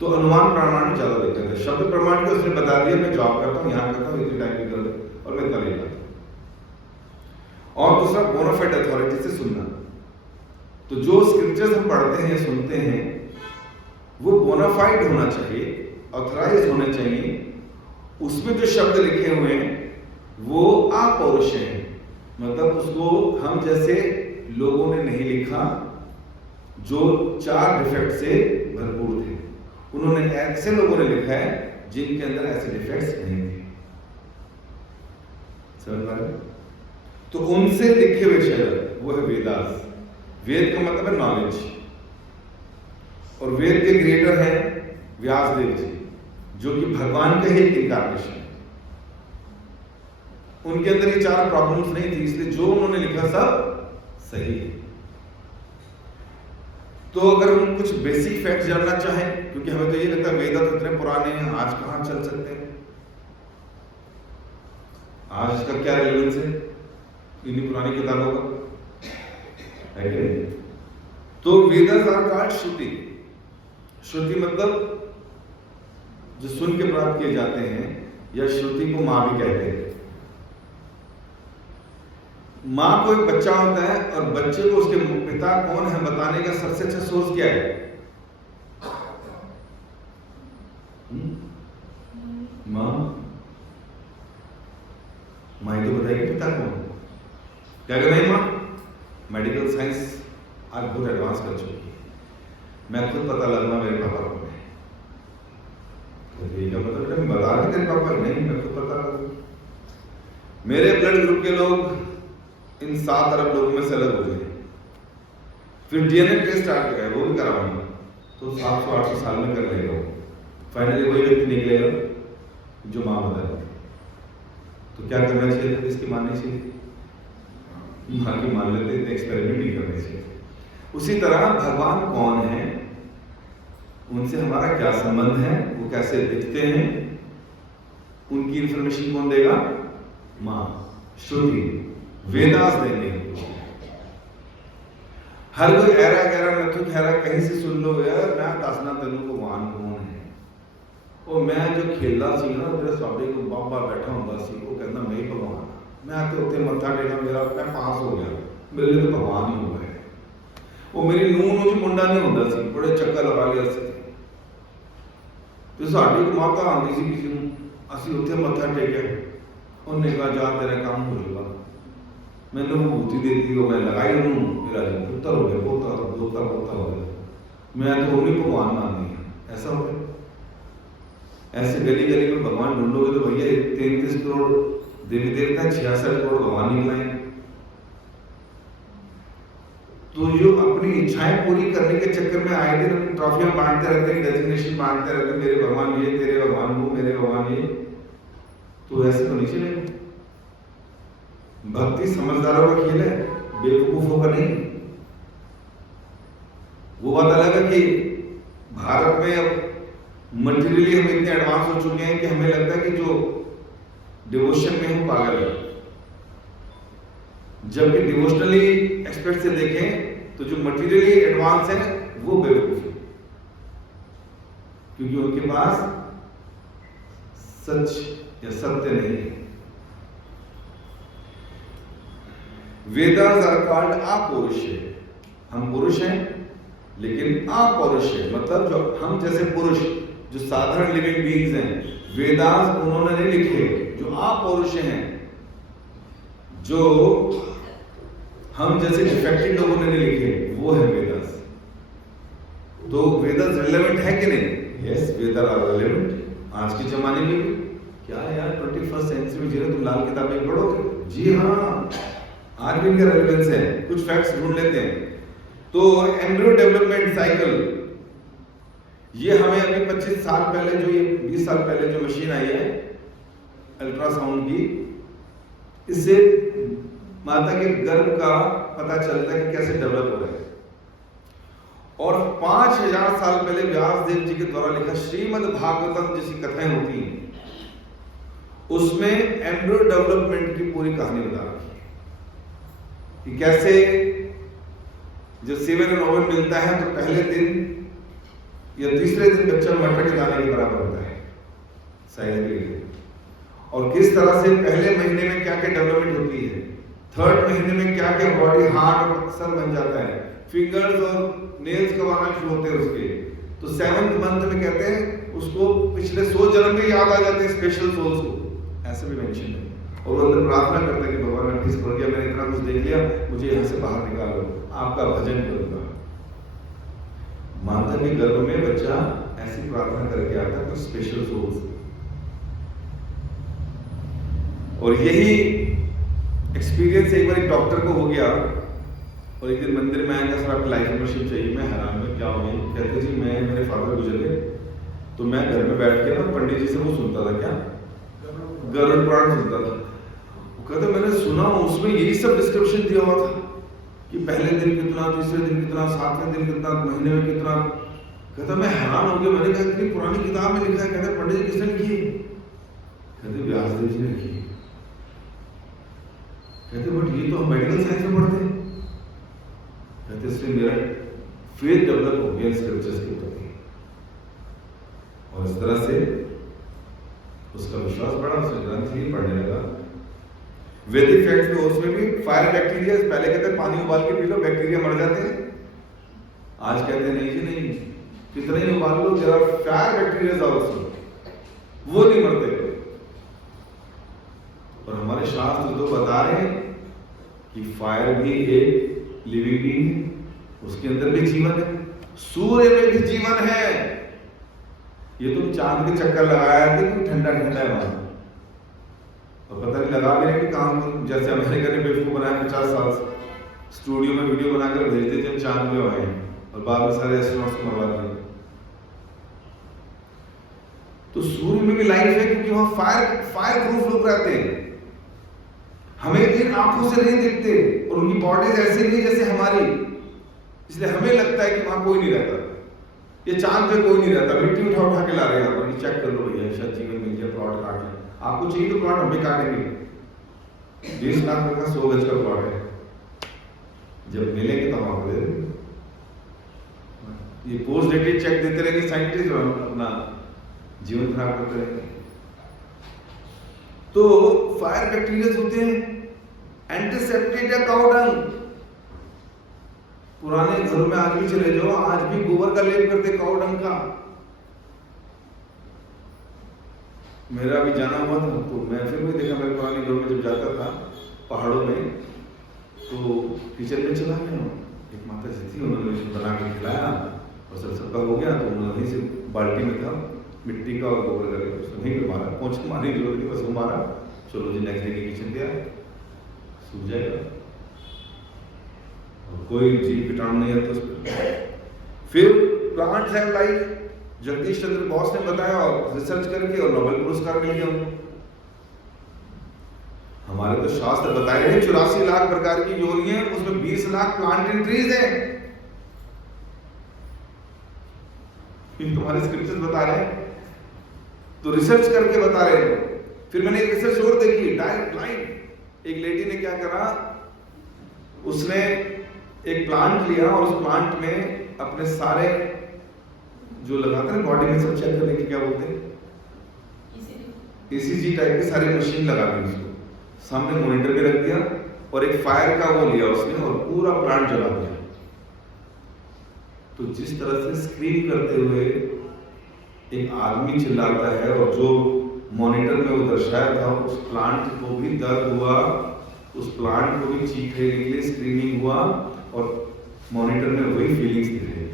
तो अनुमान प्रमाण में ज्यादा दिक्कत है। शब्द प्रमाण को उसने बता दिया मैं जॉब करता हूँ, यहाँ करता हूँ, इतनी टाइम में कर और मैं इतना लेट आता हूँ। और दूसरा बोनाफाइड अथॉरिटी से सुनना। तो जो स्क्रिप्चर्स हम पढ़ते हैं या सुनते हैं वो बोनाफाइड होना चाहिए, ऑथराइज होने चाहिए। उसमें जो शब्द लिखे हुए हैं वो अपौरुषेय हैं, मतलब उसको हम जैसे लोगों ने नहीं लिखा जो 4 डिफेक्ट से भरपूर थे, उन्होंने ऐसे लोगों ने लिखा है जिनके अंदर ऐसे डिफेक्ट्स नहीं थे। समझ पा रहे? तो उनसे लिखे हुए शब्द वो है वेदास। वेद का मतलब है नॉलेज, और वेद के क्रिएटर है व्यासदेव जी, जो कि भगवान का ही इनकार्नेशन है। उनके अंदर ये 4 प्रॉब्लम्स नहीं थी, इसलिए जो उन्होंने लिखा सब सही है। तो अगर हम कुछ बेसिक फैक्ट जानना चाहें, क्योंकि हमें तो ये लगता है वेद तो इतने पुराने हैं, आज कहां चल सकते हैं, आज इसका क्या रेलेवेंस है इन्हीं पुरानी किताबों का, है कि नहीं? तो वेदास आर कॉल्ड श्रुति। श्रुति मतलब जो सुन के प्राप्त किए जाते हैं, या श्रुति को मां भी कहते हैं। मां को एक बच्चा होता है और बच्चे को उसके पिता कौन है बताने का सबसे अच्छा सोर्स क्या है? मां। मां तो बताएगी पिता कौन। क्या कर रही मां? मेडिकल साइंस आज बहुत एडवांस कर चुकी है, मैं खुद पता लगना मेरे पापा को है। क्या मतलब मैं बता रहे तेरे पापा नहीं, मैं खुद पता लगा। मेरे ब्लड ग्रुप के लोग इन 7 अरब लोगों में से अलग हो गए। फिर डीएनए टेस्ट आ गया, वो भी कराऊंगा, तो 700-800 साल में कर लेगा। फाइनली वही व्यक्ति निकलेगा जो मां बताएगा। तो क्या करना चाहिए? इसकी माननी चाहिए, मां की मान लेते थे, एक्सपेरिमेंट नहीं करने चाहिए। उसी तरह भगवान कौन है, उनसे हमारा क्या संबंध है, वो कैसे दिखते हैं, उनकी इंफॉर्मेशन कौन देगा? मां, श्रुति, वेदास देंगे। हर कोई ऐरा गहरा नथु खैरा कहीं से सुन लो यार, मैं दासना तेनू भगवान कौन है। और मैं जो खेलदा सी ना, मेरे साडे को बाबा बैठा हुंदा सी, वो कहंदा मैं ही भगवान हां। मैं तो उत्ते मत्था टेका, मेरा मैं पास हो गया, मेरे लिए तो भगवान ही हो गए। वो मेरी नूह ਨੂੰ ਜੀ ਮੁੰਡਾ ਨਹੀਂ ਹੁੰਦਾ ਸੀ, ਬੜੇ ਚੱਕਰ ਲਗਾ ਲਿਆ ਸੀ। ਤੇ ਸਾਡੀ ਇੱਕ ਮਾਤਾ ਆਉਂਦੀ ਸੀ ਕਿਸੇ ਨੂੰ, ਅਸੀਂ ਉੱਥੇ ਮੱਥਾ ਟੇਕਿਆ, ਉਹਨੇ ਕਿਹਾ ਜਾ ਤੇਰਾ ਕੰਮ ਹੋ ਜਾਊਗਾ। ਮੈਨੂੰ ਵਿਭੂਤੀ ਦੇ ਦਿੱਤੀ, ਉਹ ਮੈਂ ਲਗਾਈ ਉਹਨੂੰ, ਮੇਰਾ ਪੁੱਤਰ ਹੋ ਗਿਆ, ਪੋਤਾ ਦੋਤਾ ਪੋਤਾ ਹੋ ਗਿਆ। मैं तो उन्हीं भगवान माननी है, ऐसा हो गया। ऐसे गली गली में भगवान ढूंढोगे तो भैया 33 करोड़ देवी देवता, 66 करोड़ भगवान निकलाएंगे। तो जो अपनी इच्छाएं पूरी करने के चक्कर में आए दिन अपनी ट्रॉफियां बांटते रहते हैं, डेजिग्नेशन बांटते रहते हैं, मेरे भगवान ये, तेरे भगवान वो, मेरे भगवान ये, तो ऐसे तो नहीं चलेगा। भक्ति समझदारों का खेल है, बेवकूफों का नहीं। वो बात अलग है कि भारत में अब मटेरियली हम इतने एडवांस हो चुके हैं कि हमें लगता है कि जो डिवोशन में हम पागल है, जबकि डिवोशनली एस्पेक्ट से देखें तो जो मटेरियली एडवांस है वो बेवकूफ है। क्योंकि उनके पास सच या सत्य नहीं है। वेदास आर कॉल्ड अपौरुष। हम पुरुष हैं लेकिन अपौरुष है, मतलब जो हम जैसे पुरुष जो साधारण लिविंग बीइंग्स हैं, वेदास उन्होंने नहीं लिखे। जो अपौरुष हैं, जो हम जैसे डिफेक्टेड लोगों ने नहीं लिखे, वो है वेदास। तो वेदास रिलेवेंट है कि नहीं? Yes, Vedas are relevant. आज के जमाने में भी क्या यार 21st सेंचुरी में जी रहे, तुम लाल किताबें पढ़ोगे? जी हाँ, आज भी इनका रेलेवेंस है। कुछ फैक्ट्स ढूंढ लेते हैं। तो एम्ब्रियो डेवलपमेंट साइकिल, ये हमें अभी 25 साल पहले जो, ये 20 साल पहले जो मशीन आई है अल्ट्रासाउंड की, इससे माता के गर्भ का पता चलता है कि कैसे डेवलप हो रहा है। और 5000 साल पहले व्यास देव जी के द्वारा लिखा श्रीमद् भागवतम जैसी कथाएं होती हैं, उसमें एम्ब्रियो डेवलपमेंट की पूरी कहानी बता रखी है कि कैसे जब सेवन एंड ओवन मिलता है तो पहले दिन या तीसरे दिन बच्चा मटर के दाने के बराबर होता है साइज के लिए, और किस तरह से पहले महीने में क्या क्या डेवलपमेंट होती है, थर्ड महीने में क्या क्या बॉडी हार्ड और अक्सर बन जाता है, फिंगर्स और नेल्स कब आना शुरू होते हैं उसके। तो 7th मंथ में कहते हैं उसको पिछले 100 जन्म में याद आ जाते हैं स्पेशल सोल्स को, ऐसे भी मेंशन है। और वो अंदर प्रार्थना करते हैं कि भगवान मैं प्लीज कर गया, मैंने इतना कुछ देख लिया, मुझे यहाँ से बाहर निकालो, आपका भजन करूंगा। माता के गर्भ में बच्चा ऐसी प्रार्थना करके आता है, तो स्पेशल सोल्स। और यही एक्सपीरियंस एक बार एक डॉक्टर को हो गया, और एक दिन मंदिर में आया, सर आपकी लाइफ मेंबरशिप चाहिए। मैं हैरान में, क्या हो गया? कहते जी मैं, मेरे फादर गुजर गए, तो मैं घर में बैठ के ना पंडित जी से वो सुनता था, क्या गरुड़ पुराण सुनता था। कहते मैंने सुना उसमें यही सब डिस्क्रिप्शन दिया हुआ था कि पहले दिन कितना, तीसरे दिन कितना, 7वें दिन कितना, महीने में कितना। कहता मैं हैरान हो गया, मैंने कहा इतनी पुरानी किताब में लिखा है। कहते पंडित जी किसने लिखी है? कहते व्यास देव जी ने लिखी है। कहते बट ये तो हम मेडिकल साइंस में पढ़ते हैं। कहते इसलिए मेरा फेथ डेवलप हो गया स्क्रिप्चर्स के प्रति, और इस तरह से उसका विश्वास बढ़ा, उसने ग्रंथ ही पढ़ने लगा। वैदिक फैक्ट्स में उसमें भी फायर बैक्टीरिया, पहले कहते हैं पानी उबाल के पी लो बैक्टीरिया मर जाते हैं, आज कहते हैं नहीं जी नहीं, कितना ही उबाल लो, जरा फायर बैक्टीरिया आल्सो, वो नहीं मरते। और हमारे शास्त्र तो बता रहे हैं कि फायर भी एक लिविंग बीइंग है, उसके अंदर भी जीवन है, सूर्य में भी जीवन है। ये तुम चांद के चक्कर लगाया थे कि ठंडा ठंडा है वहां, और पता नहीं लगा भी नहीं कि कहां, जैसे अमेरिका ने बेवकूफ बनाया 50 साल से, स्टूडियो में वीडियो बनाकर भेज देते हम चांद में आए, और बाद में सारे एस्ट्रोनॉट्स को मरवा दिए। तो सूर्य में भी लाइफ है, क्योंकि वहां फायर प्रूफ लोग रहते हैं, हमें इन आंखों से नहीं दिखते, और उनकी बॉडीज ऐसी नहीं जैसे हमारी, इसलिए हमें लगता है कि वहां कोई नहीं रहता। ये चांद पे कोई नहीं रहता, मिट्टी उठा उठा के ला रहे हैं, आप चेक कर लो भैया, शायद जीवन मिल गया, प्लॉट काट लें, आपको चाहिए तो प्लॉट हम भी काटेंगे। 20 लाख का 100 गज का प्लॉट है, जब मिलेंगे तो हम आपको दे देंगे। ये पोस्ट डेटेड चेक देते रहेंगे साइंटिस्ट, और अपना जीवन खराब करते रहेंगे। तो फायर बैक्टीरिया होते हैं, एंटीसेप्टिक या काऊ डंग, पुराने घरों में आज भी चले जाओ, आज भी गोबर का लेप करते काऊ डंग का। मेरा भी जाना हुआ था, तो मैं फिर भी देखा, मेरे पुराने घरों में जब जाता था पहाड़ों में, तो किचन में चला गया, एक माता जी थी, उन्होंने मुझे बना के खिलाया, और सबका हो गया, तो उन्होंने वहीं से बाल्टी में था मिट्टी का और गोबर का लेप, उसने वहीं पे मारा, पहुंच के मारने की जरूरत नहीं, बस वो मारा, चलो जी नेक्स्ट डे के किचन पे आए, सूख जाएगा, और कोई जीव कीटाणु नहीं आता उस पर। फिर plants have life, Jagdish Chandra Bose ने बताया, और रिसर्च करके और नोबेल पुरस्कार मिल गया उनको। हमारे तो शास्त्र बताए हैं 84 लाख प्रकार की योनियां, उसमें 20 लाख प्लांट एंड ट्रीज हैं, तुम्हारे स्क्रिप्चर्स बता रहे हैं, तो रिसर्च करके बता रहे हैं। फिर मैंने एक रिसर्च और देखी, डायरेक्ट लाइन, एक लेडी ने क्या करा, उसने एक प्लांट लिया, और उस प्लांट में अपने सारे जो लगाते हैं बॉडी में सब चेक करने की, क्या बोलते हैं, ECG टाइप की सारी मशीन लगा दी उसको, सामने मॉनिटर पे रख दिया और एक फायर का वो लिया उसने और पूरा प्लांट जला दिया। तो जिस तरह से स्क्रीन करते हुए एक आदमी चिल्लाता है और जो मॉनिटर में वो दर्शाया था उस प्लांट को भी दर्द हुआ, उस प्लांट को भी चीखने के लिए स्क्रीनिंग हुआ और मॉनिटर में वही फीलिंग्स दिख रही।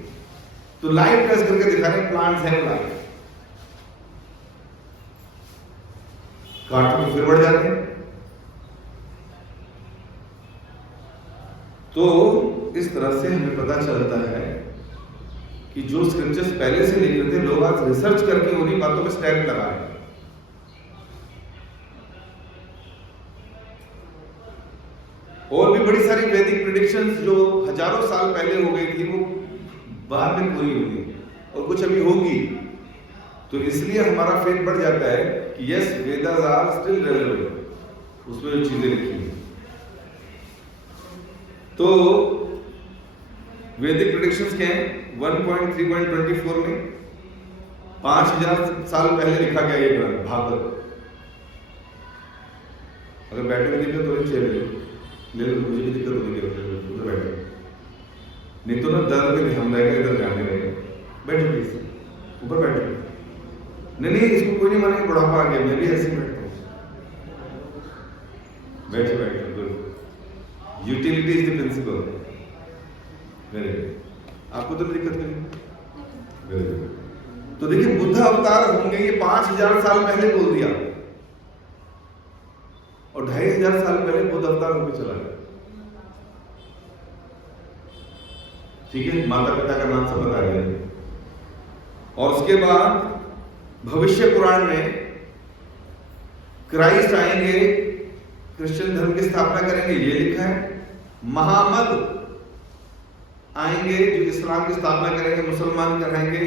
तो लाइव टेस्ट करके दिखा रहे प्लांट्स है लाइव, काटो तो फिर बढ़ जाते हैं। तो इस तरह से हमें पता चलता है कि जो स्क्रिप्चर्स पहले से लिख रहे थे, लोग आज रिसर्च करके उन्हीं बातों पे स्टैम्प लगा रहे हैं। और भी बड़ी सारी वैदिक प्रेडिक्शंस जो हजारों साल पहले हो गई थी वो बाद में पूरी हुई और कुछ अभी होगी। तो इसलिए हमारा फेथ बढ़ जाता है कि yes, Vedas are still relevant, उसमें जो चीजें लिखी हैं। तो वैदिक प्रेडिक्शंस क्या हैं? 1.3.24 में 5000 साल पहले लिखा गया ये ग्रंथ भागवत। अगर बैठने में दिक्कत हो रही चले ले लो, मुझे भी दिक्कत होगी उधर बैठो, नहीं तो ना दर्द में ध्यान रहेगा, इधर ध्यान नहीं रहेगा। बैठो प्लीज, ऊपर बैठो। नहीं इसको कोई नहीं मानेगा, बुढ़ापा आ गया, मैं भी ऐसे बैठता हूँ। बैठो बैठो, good. Utility is the principle. Very good. आपको तो दिक्कत नहीं? Very good. तो देखिए बुद्ध अवतार होंगे ये 5000 साल पहले बोल दिया और 2500 साल पहले बुद्ध अवतार होकर चला गया। ठीक है, माता पिता का नाम सब बता गया। और उसके बाद भविष्य पुराण में क्राइस्ट आएंगे, क्रिश्चियन धर्म की स्थापना करेंगे, ये लिखा है। मोहम्मद आएंगे जो इस्लाम की स्थापना करेंगे, मुसलमान कराएंगे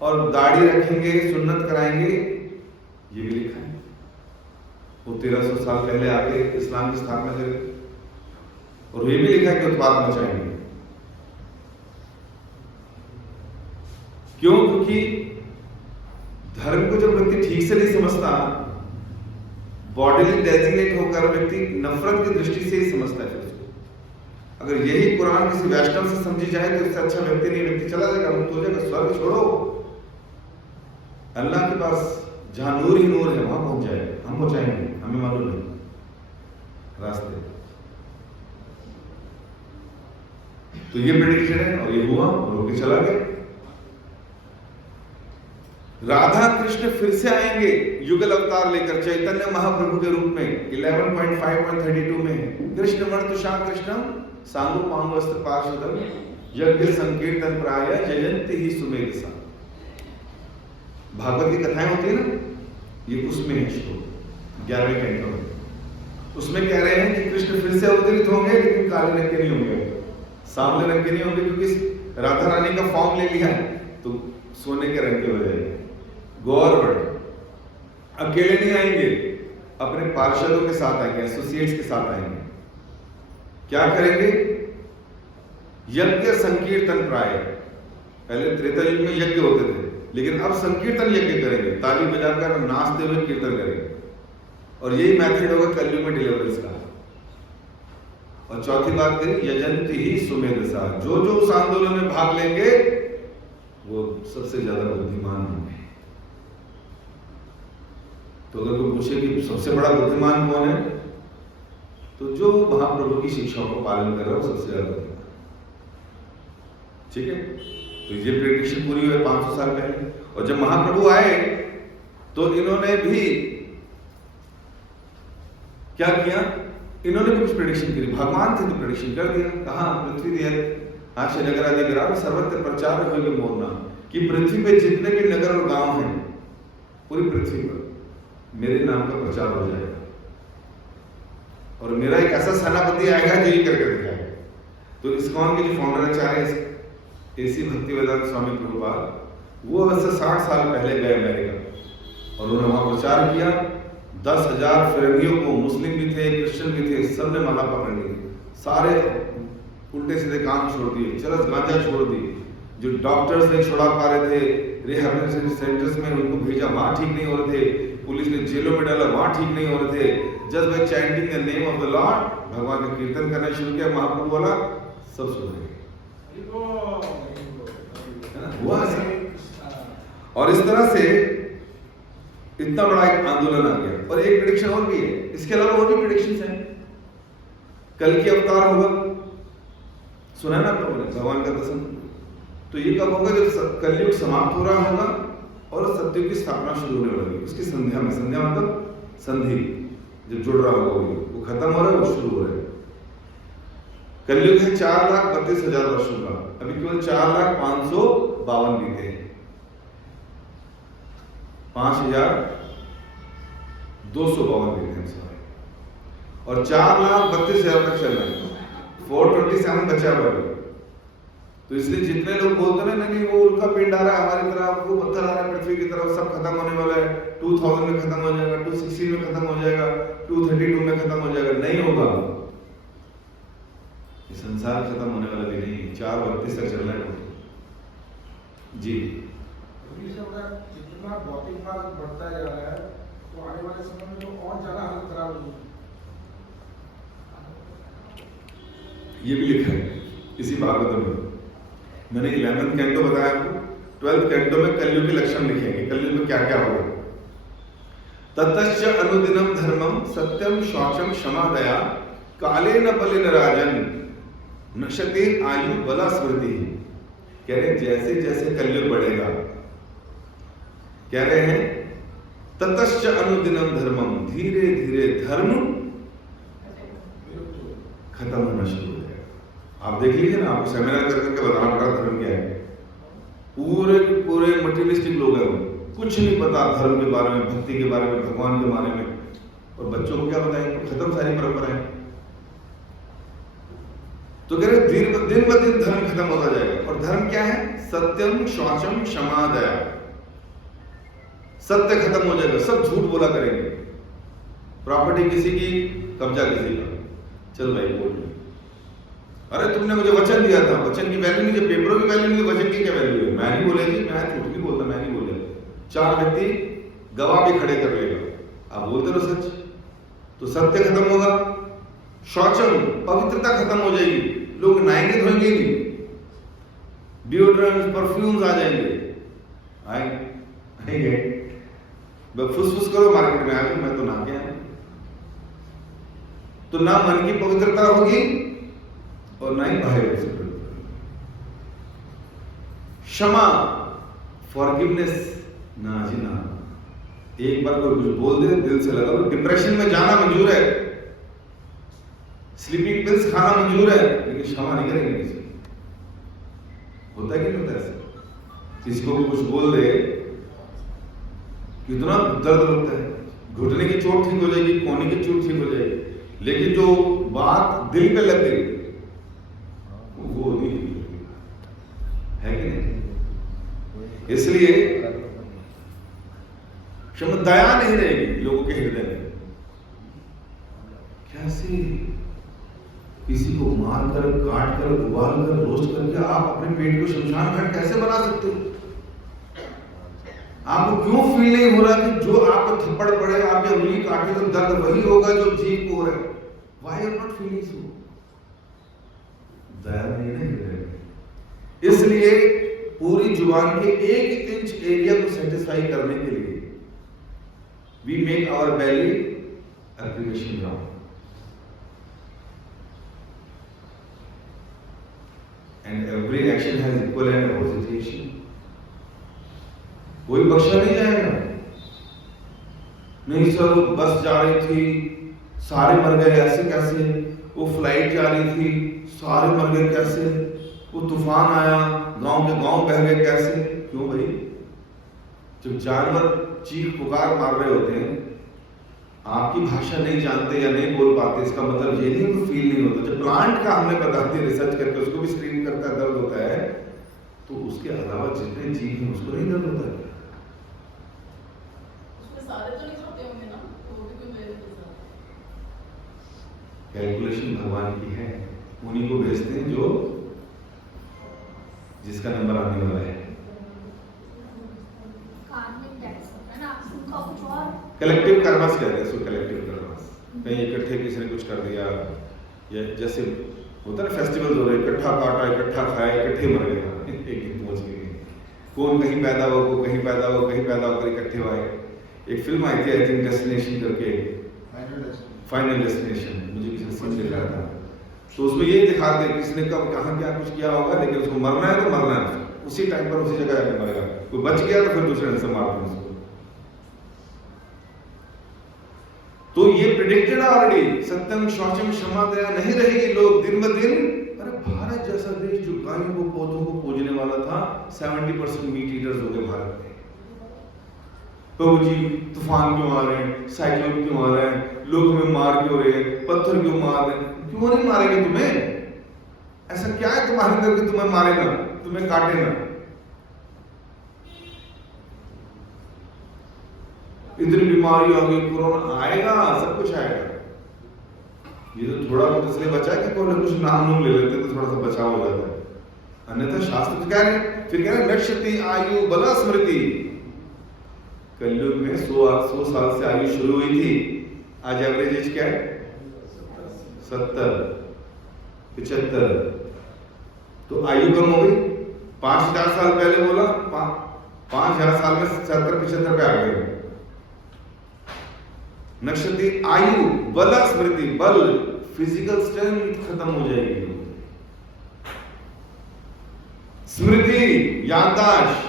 और दाढ़ी रखेंगे, सुन्नत कराएंगे, ये भी लिखा है। वो 1300 साल पहले आके इस्लाम की स्थापना करेंगे और ये भी लिखा है कि उत्पात मचाएंगे। क्यों? क्योंकि धर्म को जब व्यक्ति ठीक से नहीं समझता, बॉडीली डेजिग्नेट होकर व्यक्ति नफरत की दृष्टि से ही समझता है। अगर यही कुरान किसी वैष्णव से समझी जाए तो इससे अच्छा व्यक्ति नहीं, व्यक्ति चला जाएगा, मुक्त हो जाएगा, स्वर्ग छोड़ो, अल्लाह के पास जहां नूर ही नूर है वहां पहुंच जाएगा। हम पहुंचाएंगे, हमें मालूम नहीं रास्ते। तो ये प्रेडिक्शन है और ये हुआ और होके चला गया। राधा कृष्ण फिर से आएंगे युगल अवतार लेकर, चैतन्य महाप्रभु के रूप में। 11.5.32 में है, कृष्ण वर्तुषा कृष्णम सांगो पांगवस्त्र पार्षदम यज्ञ संकीर्तन प्राय जयंती ही सुमेधसा। भागवत की कथाएं होती है ना, ये उसमें है श्लोक 11वें कैंटो में। उसमें कह रहे हैं कि कृष्ण फिर से अवतरित होंगे, लेकिन काले रंग के नहीं होंगे, सांवले रंग के नहीं होंगे, क्योंकि राधा रानी का फॉर्म ले लिया है तो सोने के रंग के हो जाएंगे। गौरवर्ण अकेले नहीं आएंगे, अपने पार्षदों के साथ आएंगे, एसोसिएट्स के साथ आएंगे। क्या करेंगे? यज्ञ संकीर्तन प्राय। पहले त्रेता युग में यज्ञ होते थे, लेकिन अब संकीर्तन यज्ञ करेंगे, ताली बजाकर नाचते हुए कीर्तन करेंगे। और यही मेथड होगा कलयुग में डिलीवरेंस का। और चौथी बात करें, यजंती ही सुमेधसा। जो जो उस आंदोलन में भाग लेंगे वो सबसे ज्यादा बुद्धिमान होंगे। तो अगर कोई पूछे कि सबसे बड़ा बुद्धिमान कौन है, तो जो महाप्रभु की शिक्षाओं को पालन कर रहा है वो सबसे ज्यादा बुद्धिमान। ठीक है, तो ये प्रेडिक्शन पूरी हुई 500 साल पहले। और जब महाप्रभु आए तो इन्होंने भी क्या किया? इन्होंने भी कुछ प्रेडिक्शन करी। भगवान थे तो प्रेडिक्शन कर दिया। कहा? पृथ्वी आशय नगर आदि ग्राम सर्वत्र प्रचार होंगे मोरना, कि पृथ्वी पे जितने भी नगर और गांव हैं, पूरी पृथ्वी पर मेरे नाम का प्रचार हो जाएगा और मेरा एक ऐसा सेनापति आएगा जो ये करके दिखाएगा। तो इस्कॉन के जो फाउंडर आचार्य एसी भक्तिवेदांत स्वामी प्रभुपाद, वो वैसे 60 साल पहले गए अमेरिका और उन्होंने वहां प्रचार किया। 10,000 फिरंगियों को, मुस्लिम भी थे, क्रिश्चियन भी थे, सबने माला पकड़ ली। सारे उल्टे सीधे काम छोड़ दिए, चरस गांजा छोड़ दी, जो डॉक्टर्स नहीं छुड़ा पा रहे थे, रिहैबिलिटेशन सेंटर्स में उनको भेजा, वहां ठीक नहीं हो रहे थे, पुलिस ने जेलों में डाला, वहां ठीक नहीं हो रहे थे, just by chanting the name of the Lord, भगवान का कीर्तन करना शुरू किया, महाप्रभु बोला सब सुधर गए। हुआ ऐसा। और इस तरह से इतना बड़ा एक आंदोलन आ गया। और एक प्रेडिक्शन और भी है, इसके अलावा और भी प्रेडिक्शंस हैं। कल की अवतार होगा, सुना ना आपने भगवान का दर्शन। तो ये कब होगा? जब कलयुग समाप्त हो रहा होगा और सत्युग की स्थापना शुरू होने वाली है। उसकी संध्या में, संध्या मतलब संधि, जब जुड़ रहा होगा वो खत्म हो रहा है, वो शुरू हो रहा है। कलयुग है 4,32,000 वर्षों का, अभी केवल 4,05,52 बीते हैं, 5,252 बीते हैं सारे, और 4,32,000 तक चल रहे हैं, 427 बचा हुआ है। तो इसलिए जितने लोग बोलते हैं ना नहीं वो उनका पिंड आ रहा है हमारी तरफ, वो पत्थर आ रहा है पृथ्वी की तरफ, सब खत्म होने वाला है, 2000 में खत्म हो जाएगा, 260 में खत्म हो जाएगा, 232 में खत्म हो जाएगा, नहीं होगा। ये संसार खत्म होने वाला भी नहीं, 4:32 तक चल रहा है जी। जितना भौतिकवाद बढ़ता जा रहा है तो आने वाले समय में तो और ज्यादा हालत खराब होगी। ये भी लिखा है इसी भागवत में। मैंने 11th कैंटो बताया आपको, 12th कैंटो में कलयुग के लक्षण लिखेंगे, कलयुग में क्या क्या होगा। ततश्च अनुदिनम धर्मम सत्यम शौचम क्षमा दया काले न बलिन राजन नक्षते आयु बला स्मृति। कह रहे जैसे जैसे कलयुग बढ़ेगा, कह रहे हैं ततश्च अनुदिनम धर्मम, धीरे धीरे धर्म खत्म होना शुरू हो जाएगा। आप देख लीजिए ना, आपको सेमिनार करके बताना पड़ा धर्म क्या है। पूरे पूरे मटेरियलिस्टिक लोग हैं, कुछ नहीं पता धर्म के बारे में, भक्ति के बारे में, भगवान के बारे में, और बच्चों को क्या बताएंगे? खत्म सारी परंपराएं। तो कह रहे दिन ब दिन धर्म खत्म होता जाएगा। और धर्म क्या है? सत्यम शौचम क्षमा दया। सत्य खत्म हो जाएगा, सब झूठ बोला करेंगे। प्रॉपर्टी किसी की, कब्जा किसी का, चल भाई कोर्ट में, अरे तुमने मुझे वचन दिया था, वचन की वैल्यू नहीं, जब पेपरों की वैल्यू नहीं, वचन की क्या वैल्यू है? मैं नहीं बोलेगी, मैं झूठ नहीं बोलता, मैं नहीं बोले, 4 व्यक्ति गवाह भी खड़े कर लेगा, आप बोलते रहो सच, तो सत्य खत्म होगा। शौचम, पवित्रता खत्म हो जाएगी, लोग नहाएंगे धोएंगे नहीं, डिओड्रेंट परफ्यूम्स आ जाएंगे, आएंगे, फुसफुस करो मार्केट में आके, मैं तो नहा के आया। तो ना मन की पवित्रता होगी और ना ही बाहर से पवित्रता। क्षमा, फॉरगिवनेस, ना जी ना। एक बार कोई कुछ बोल दे, दिल से लगा, डिप्रेशन में जाना मंजूर है, स्लीपिंग पिल्स खाना मंजूर है, लेकिन क्षमा नहीं करेंगे किसी। होता है कि नहीं होता ऐसा? किसी को भी कुछ बोल दे, कितना दर्द होता है, घुटने की चोट ठीक हो जाएगी, कोहनी की चोट ठीक हो जाएगी, लेकिन जो बात दिल पे लग गई वो नहीं है कि नहीं? इसलिए क्षमा, दया नहीं रहेगी लोगों के हृदय में। कैसे किसी को मारकर, काटकर, उबालकर, रोस्ट करके आप अपने पेट को शमशान घाट कैसे बना सकते हो? आपको क्यों फील नहीं हो रहा कि जो आपको थप्पड़ पड़े, आपकी उंगली काटे तो दर्द वही होगा जो जीभ को हो रहा है? Why are you not feeling so? दया नहीं है। इसलिए पूरी जुबान के 1 इंच एरिया को सेटिस्फाई करने के लिए we make our belly application ground. And every action has equal and opposite action. कोई बख्शा नहीं जाएगा। नहीं सर, वो बस जा रही थी, सारे मर गए, ऐसे कैसे? वो फ्लाइट जा रही थी, सारे मर गए कैसे? वो तूफान आया, गांव के गांव बह गए कैसे? क्यों भाई? जब जानवर चीख पुकार मार रहे होते हैं, आपकी भाषा नहीं जानते या नहीं बोल पाते, इसका मतलब ये नहीं कि फील नहीं होता। जब प्लांट का हमने बताते रिसर्च करके उसको भी स्क्रीन करता है, दर्द होता है, तो उसके अलावा जितने जीव हैं उसको नहीं दर्द होता है। सारे तो नहीं खाते होंगे ना, तो वो भी कोई मेरे के साथ। कैलकुलेशन भगवान की है, उन्हीं को भेजते हैं जो जिसका नंबर आने वाला है। कार्मिक डेट्स होता है ना, उनका कुछ और कलेक्टिव कर्मस कहते हैं इसको, कलेक्टिव कर्मस। कहीं इकट्ठे किसी ने कुछ कर दिया, या जैसे होता है ना फेस्टिवल्स हो रहे, इकट्ठा काटा, इकट्ठा खाया, इकट्ठे मर गया एक दिन पहुंच गए। कौन कहीं पैदा हुआ, वो कहीं पैदा हुआ, कहीं पैदा होकर इकट्ठे हुए। एक फिल्म आई थी आई थिंक डेस्टिनेशन करके, फाइनल डेस्टिनेशन, मुझे किसी ने सीन दिखाया था, तो उसमें ये दिखा दे किसी ने कब कहाँ क्या कुछ किया होगा, लेकिन उसको मरना है तो मरना है, उसी टाइम पर उसी जगह जाकर मरेगा। कोई बच गया तो फिर दूसरे ढंग से मारते हैं उसको। तो ये प्रिडिक्टेड ऑलरेडी, सत्यम शौचम क्षमा दया नहीं रहेगी, लोग दिन ब दिन। अरे भारत जैसा देश जो गायों को पौधों को पूजने वाला था, 70% मीट ईटर्स हो गए भारत में। प्रभु जी तूफान क्यों आ रहे हैं, साइक्लोन क्यों आ रहे हैं, लोग हमें मार क्यों रहे हैं, पत्थर क्यों मार रहे हैं? क्यों नहीं मारेंगे तुम्हें? ऐसा क्या है तुम्हारे अंदर कि तुम्हें मारेगा, तुम्हें काटेगा? इतनी बीमारी आ गई, कोरोना आएगा, सब कुछ आएगा। ये तो थोड़ा बहुत इसलिए बचा है कि कोई कुछ नाम ले लेते तो थोड़ा सा बचाव हो जाता है, अन्यथा शास्त्र तो कह रहे हैं। फिर कह रहे हैं नक्षति आयु बला स्मृति। कलयुग में 100 साल से आयु शुरू हुई थी, आज एवरेज एज क्या है? 70, 75। तो आयु कम हो गई। 5000 साल पहले बोला, 5000 साल में 70-75 पे आ गए। नक्षति आयु बला स्मृति, बल फिजिकल स्ट्रेंथ खत्म हो जाएगी। स्मृति याददाश्त,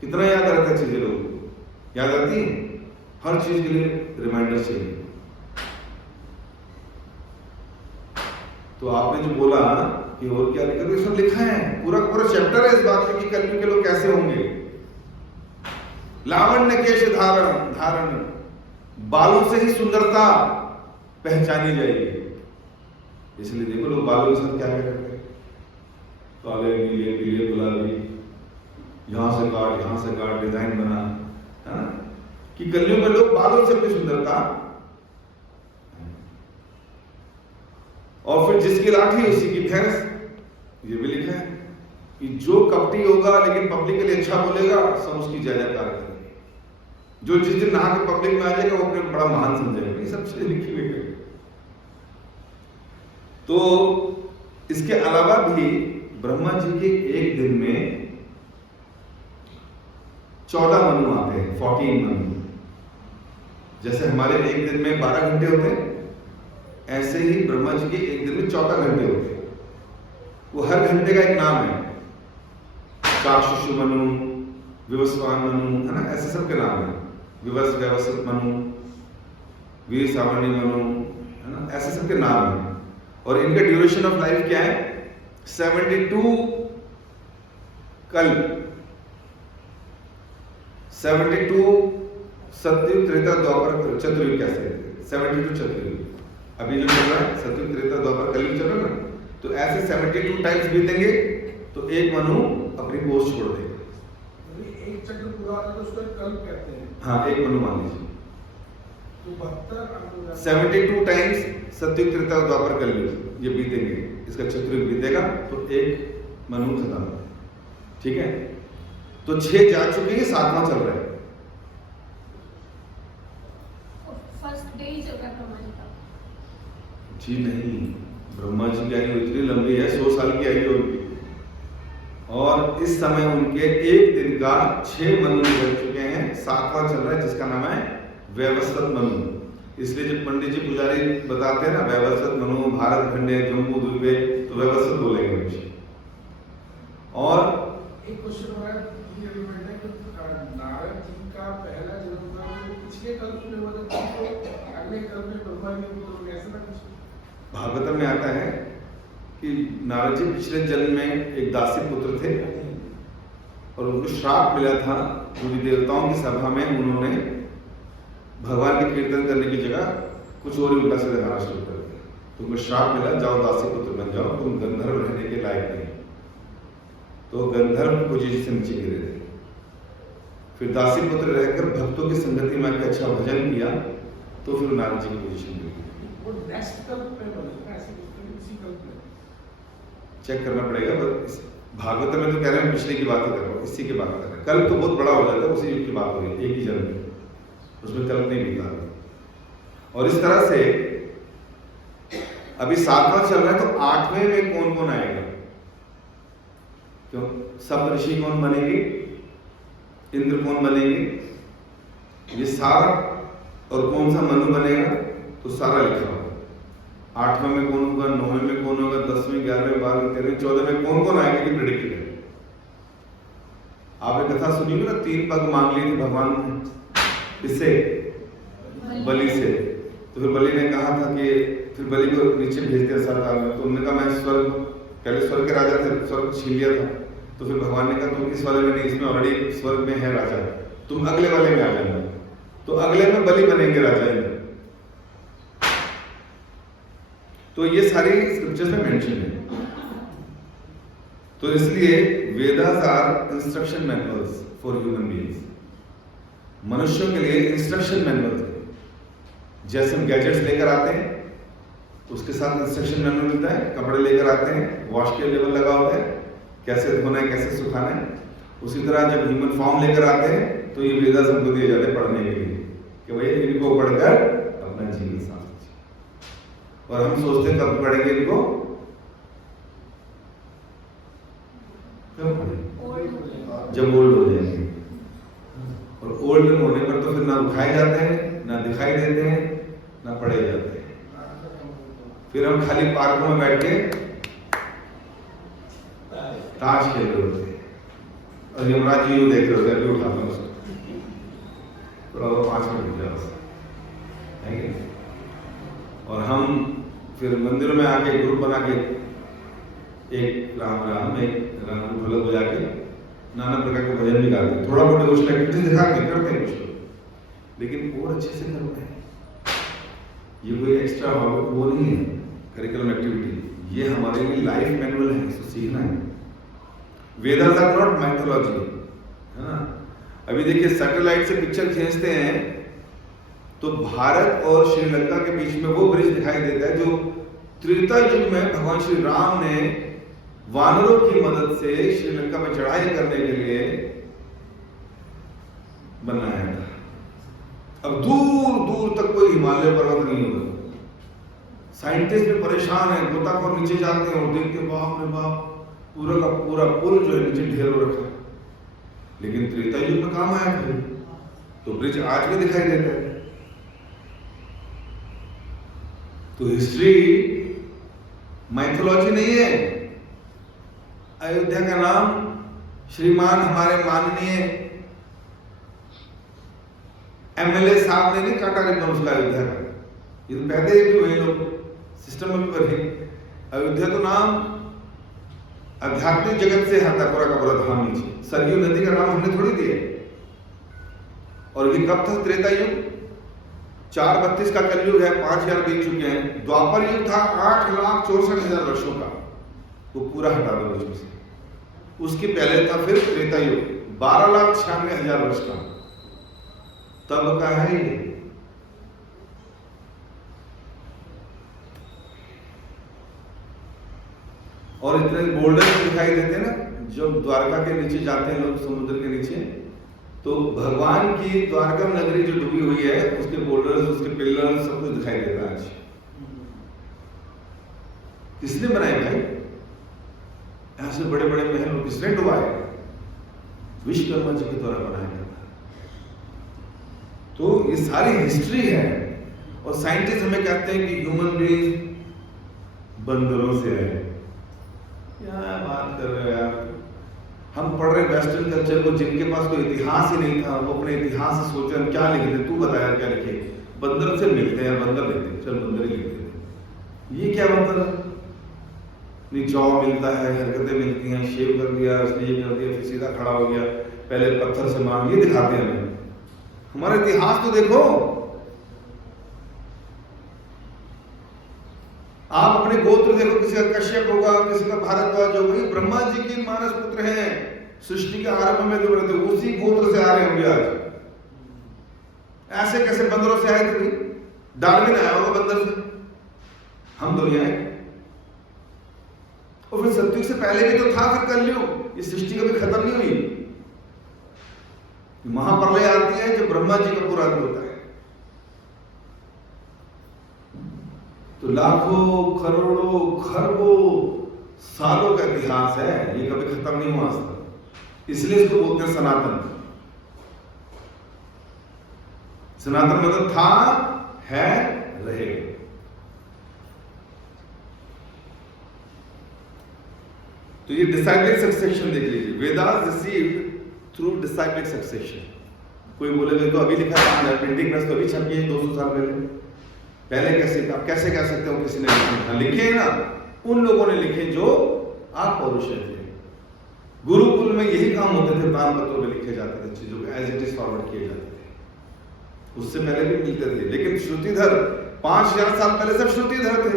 कितना याद रखता है चीजें, लोग याद आती है, हर चीज के लिए रिमाइंडर चाहिए। तो आपने जो बोला कि और क्या लिखा, तो इसमें लिखा है पूरा चैप्टर है इस बात पे कि कलयुग के लोग कैसे होंगे। लावण्य केश धारण, बालों से ही सुंदरता पहचानी जाएगी। इसलिए देखो लोग बालों के साथ क्या क्या करते हैं, काले नीले पीले गुलाबी, यहां से काट डिजाइन बना, है ना, कि कलयुग में लोग बालों से अपनी सुंदरता। और फिर जिसकी लाठी उसी की भैंस, ये भी लिखा है कि जो कपटी होगा लेकिन पब्लिक के लिए अच्छा बोलेगा, सब उसकी जय जयकार करेंगे। जो जिस दिन नहा के पब्लिक में आ जाएगा वो अपने बड़ा महान समझेगा। ये सब चीजें लिखी हुई है। तो इसके अलावा भी ब्रह्मा जी के एक दिन में 14 मनु आते हैं, 14 मनु। जैसे हमारे एक दिन में 12 घंटे होते हैं, ऐसे ही ब्रह्मा जी के एक दिन में 14 घंटे होते हैं। वो हर घंटे का एक नाम है, चाक्षुषु मनु, विवस्वान मनु, है ना, ऐसे सबके नाम है। व्यवस्थित मनु, वीर सावरणी मनु, है ना, ऐसे सबके नाम है। और इनका ड्यूरेशन ऑफ लाइफ क्या है? 72 कल्प, 72 सतयुग त्रेता द्वापर चतुर्युग, कैसे 72 चतुर्युग। अभी जो चल रहा है सतयुग त्रेता द्वापर कलयुग चल रहा है ना, तो ऐसे 72 टाइम्स बीतेंगे तो एक मनु अपनी पोस्ट छोड़ देगा। एक चक्र पूरा होता है तो उसको एक कल्प कहते हैं। हाँ, एक मनु मान लीजिए। तो 72 72 टाइम्स सतयुग त्रेता द्वापर कलयुग ये बीतेंगे, इसका चतुर्युग बीतेगा तो एक मनु खत्म। ठीक है, तो 6 जा चुके हैं, 7वां चल रहा है। फर्स्ट डे ही चल रहा है ब्रह्मा जी का। जी नहीं, ब्रह्मा जी की आयु इतनी लंबी है, 100 साल की आयु होगी। और इस समय उनके एक दिन का 6 मनु निकल चुके हैं, 7वां चल रहा है जिसका नाम है व्यवस्थित मनु। इसलिए जब पंडित जी पुजारी बताते हैं ना व्यवस्थित मनु भारत खंडे जम्बू द्वीपे, तो व्यवस्थित बोलेंगे मुझे। और एक क्वेश्चन हो रहा है, ये रिमाइंड है कि नारद जी का पहला जन्म था वो पिछले कल्प में हुआ था, तो अगले कल्प में ब्रह्मा जी को तो ऐसा ना कुछ। भागवतम में आता है कि नारद जी पिछले जन्म में एक दासी पुत्र थे और उनको श्राप मिला था। पूरी देवताओं की सभा में उन्होंने भगवान के कीर्तन करने की जगह कुछ और ही उल्टा सीधा गाना शुरू कर दिया। तो उनको श्राप मिला, जाओ दासी पुत्र बन जाओ, तुम गंधर्व रहने के लायक नहीं। तो गंधर्व पोजीशन से नीचे गिरे थे। फिर दासी पुत्र रहकर भक्तों की संगति में आकर अच्छा भजन किया, तो फिर नारद जी की पोजीशन मिल गई। वो नेक्स्ट कल्प में बने, ऐसे इसी कल्प में चेक करना पड़ेगा, बस भागवत में तो कह रहे हैं पिछले की बात ही कर रहा हूँ, इसी की बात कर रहे हैं। कल्प तो बहुत बड़ा हो जाता है, उसी युग की बात हो रही है, एक ही जन्म में, उसमें कल्प नहीं बीता। और इस तरह से अभी 7वां चल रहा है, तो 8वें में कौन कौन आएगा? क्यों? सप्त ऋषि कौन बनेंगे, इंद्र कौन बनेंगे, ये सारा, और कौन सा मनु बनेगा, तो सारा लिखा हुआ। 8वें में कौन होगा, 9वें में कौन होगा, 10वें, 11वें, 12वें, 13वें, 14वें में कौन कौन आएगा, ये प्रेडिक्ट है। आपने कथा सुनी हो ना, 3 पग मांग लिए थे भगवान ने, इससे बलि से। तो फिर बलि ने कहा था कि फिर बलि को नीचे भेज दिया सरकार में, तो उन्होंने कहा मैं स्वर्ग, पहले स्वर्ग के राजा थे, स्वर्ग छीन लिया था। तो फिर भगवान ने कहा तुम इस वाले में नहीं, इसमें ऑलरेडी स्वर्ग में है राजा, तुम अगले वाले में आ जाना। तो अगले में बलि बनेंगे राजा इंद्र। तो ये सारी स्क्रिप्चर्स में मेंशन है। तो इसलिए Vedas are instruction manuals for human beings, मनुष्यों के लिए इंस्ट्रक्शन मैनुअल्स है। जैसे हम गैजेट्स लेकर आते हैं, उसके साथ इंस्ट्रक्शन मैनुअल मिलता है, कपड़े लेकर आते हैं, वॉश के लेवल लगा होता है, कैसे धोना है, कैसे सुखाना है। उसी तरह जब ह्यूमन फॉर्म लेकर आते हैं, तो ये वेदास हमको दिए जाते हैं पढ़ने के लिए, कि भाई इनको पढ़कर अपना जीवन सांस। और हम सोचते हैं कब पढ़ेंगे इनको, कब पढ़ेंगे? जब ओल्ड हो जाएंगे। और ओल्ड होने पर तो फिर ना उठाए जाते हैं, ना दिखाई देते हैं, ना पढ़े जाते हैं। फिर हम खाली पार्कों में बैठ के ताश खेल रहे होते हैं, और यमराज जी देख रहे होते हैं, अभी उठाता हूँ उसको, थोड़ा और 5 मिनट है कि नहीं? और हम फिर मंदिरों में आके ग्रुप बना के एक राम राम, एक राम ढोलक बजा के नाना प्रकार के भजन भी गाते हैं, थोड़ा बहुत डिवोशनल एक्टिविटी दिखा के करते हैं कुछ लोग, लेकिन और अच्छे से करते हैं। ये कोई एक्स्ट्रा वो नहीं है करिकुलम एक्टिविटी, ये हमारे लिए लाइफ मैनुअल है, इसको सीखना है। वेदास आर नॉट माइथोलॉजी, है ना। अभी देखिए सैटेलाइट से पिक्चर खींचते हैं तो भारत और श्रीलंका के बीच में वो ब्रिज दिखाई देता है जो त्रेता युग में भगवान श्री राम ने वानरों की मदद से श्रीलंका में चढ़ाई करने के लिए बनाया था। अब दूर दूर तक कोई हिमालय पर्वत नहीं होगा। साइंटिस्ट भी परेशान है, गोताखोर नीचे जाते हैं और देखते बाप रे बाप, पूरा का पूरा पुल जो है नीचे ढेर हो रखा है। लेकिन त्रेता युग में काम आया था, तो ब्रिज आज भी दिखाई देता है। तो हिस्ट्री माइथोलॉजी नहीं है। अयोध्या का नाम श्रीमान हमारे माननीय एमएलए साहब ने नहीं काटा रिबन उसका अयोध्या का, ये तो कहते ही वही लोग सिस्टम में भी बने। अयोध्या तो नाम आध्यात्मिक जगत से हटा पूरा का पूरा धाम नीचे, सरयू नदी का नाम हमने थोड़ी दिया। और ये कब था? त्रेता युग, 432 का कलयुग है, 5000 बीत चुके हैं। द्वापर युग था 8,64,000 वर्षों का, वो पूरा हटा दो उसमें से। उसके पहले था फिर त्रेता युग 12,96,000 वर्ष का, तब का है ये। और इतने बोल्डर दिखाई देते हैं ना, जब द्वारका के नीचे जाते हैं लोग समुद्र के नीचे, तो भगवान की द्वारका नगरी जो डूबी हुई है उसके बोल्डर्स, उसके पिलर्स सब कुछ दिखाई देता है आज। किसने बनाए भाई ऐसे बड़े बड़े महल? किसने डुबाए? विश्वकर्मा जी के द्वारा बनाया गया था। तो ये सारी हिस्ट्री है। और साइंटिस्ट हमें कहते हैं कि ह्यूमन बीइंग बंदरों से है। क्या बात कर रहे हो यार? हम पढ़ रहे वेस्टर्न कल्चर को, जिनके पास कोई इतिहास ही नहीं था, वो अपने इतिहास से सोचे हम क्या लिखे। तू बता यार क्या लिखे? बंदर से मिलते हैं, बंदर लिखते हैं, चल बंदर ही लिखते हैं। ये क्या बंदर है? नहीं, जॉ मिलता है, हरकतें मिलती हैं, शेव कर दिया, उसने ये कर दिया, फिर सीधा खड़ा हो गया, पहले पत्थर से मार, ये दिखाते हैं हमें। हमारा इतिहास तो देखो। आप अपने गोत्र देखो, किसी का कश्यप होगा, किसी का भारद्वाज होगा, ये ब्रह्मा जी के मानस पुत्र हैं। सृष्टि के आरंभ में जो रहते उसी गोत्र से आ रहे होंगे आज। ऐसे कैसे बंदरों से आए थे? डार्विन आया होगा बंदर से, हम तो नहीं आए। और फिर सतयुग से पहले भी तो था, फिर कलयुग, ये सृष्टि कभी खत्म नहीं हुई। महाप्रलय आती है जब ब्रह्मा जी का पूरा अंत होता है। तो लाखों करोड़ों खरबों सालों का इतिहास है, ये कभी खत्म नहीं हुआ आज तक। इसलिए इसको बोलते हैं सनातन। सनातन मतलब था, है, रहेगा। तो ये डिसाइक्लिक सक्सेशन देख लीजिए, वेदास रिसीव्ड थ्रू डिसाइक्लिक सक्सेशन। कोई बोलेगा तो अभी लिखा है, प्रिंटिंग प्रेस तो अभी छपी है 200 साल पहले कैसे, आप कैसे कह सकते हो किसी ने लिखे हैं ना, उन लोगों ने लिखे जो आप पौरुष थे। गुरुकुल में यही काम होते थे, तामपत्रों में लिखे जाते थे, चीजों को एज इट इज फॉरवर्ड किए जाते थे। उससे पहले भी मिलते थे, लेकिन श्रुतिधर 5000 साल पहले सब श्रुतिधर थे।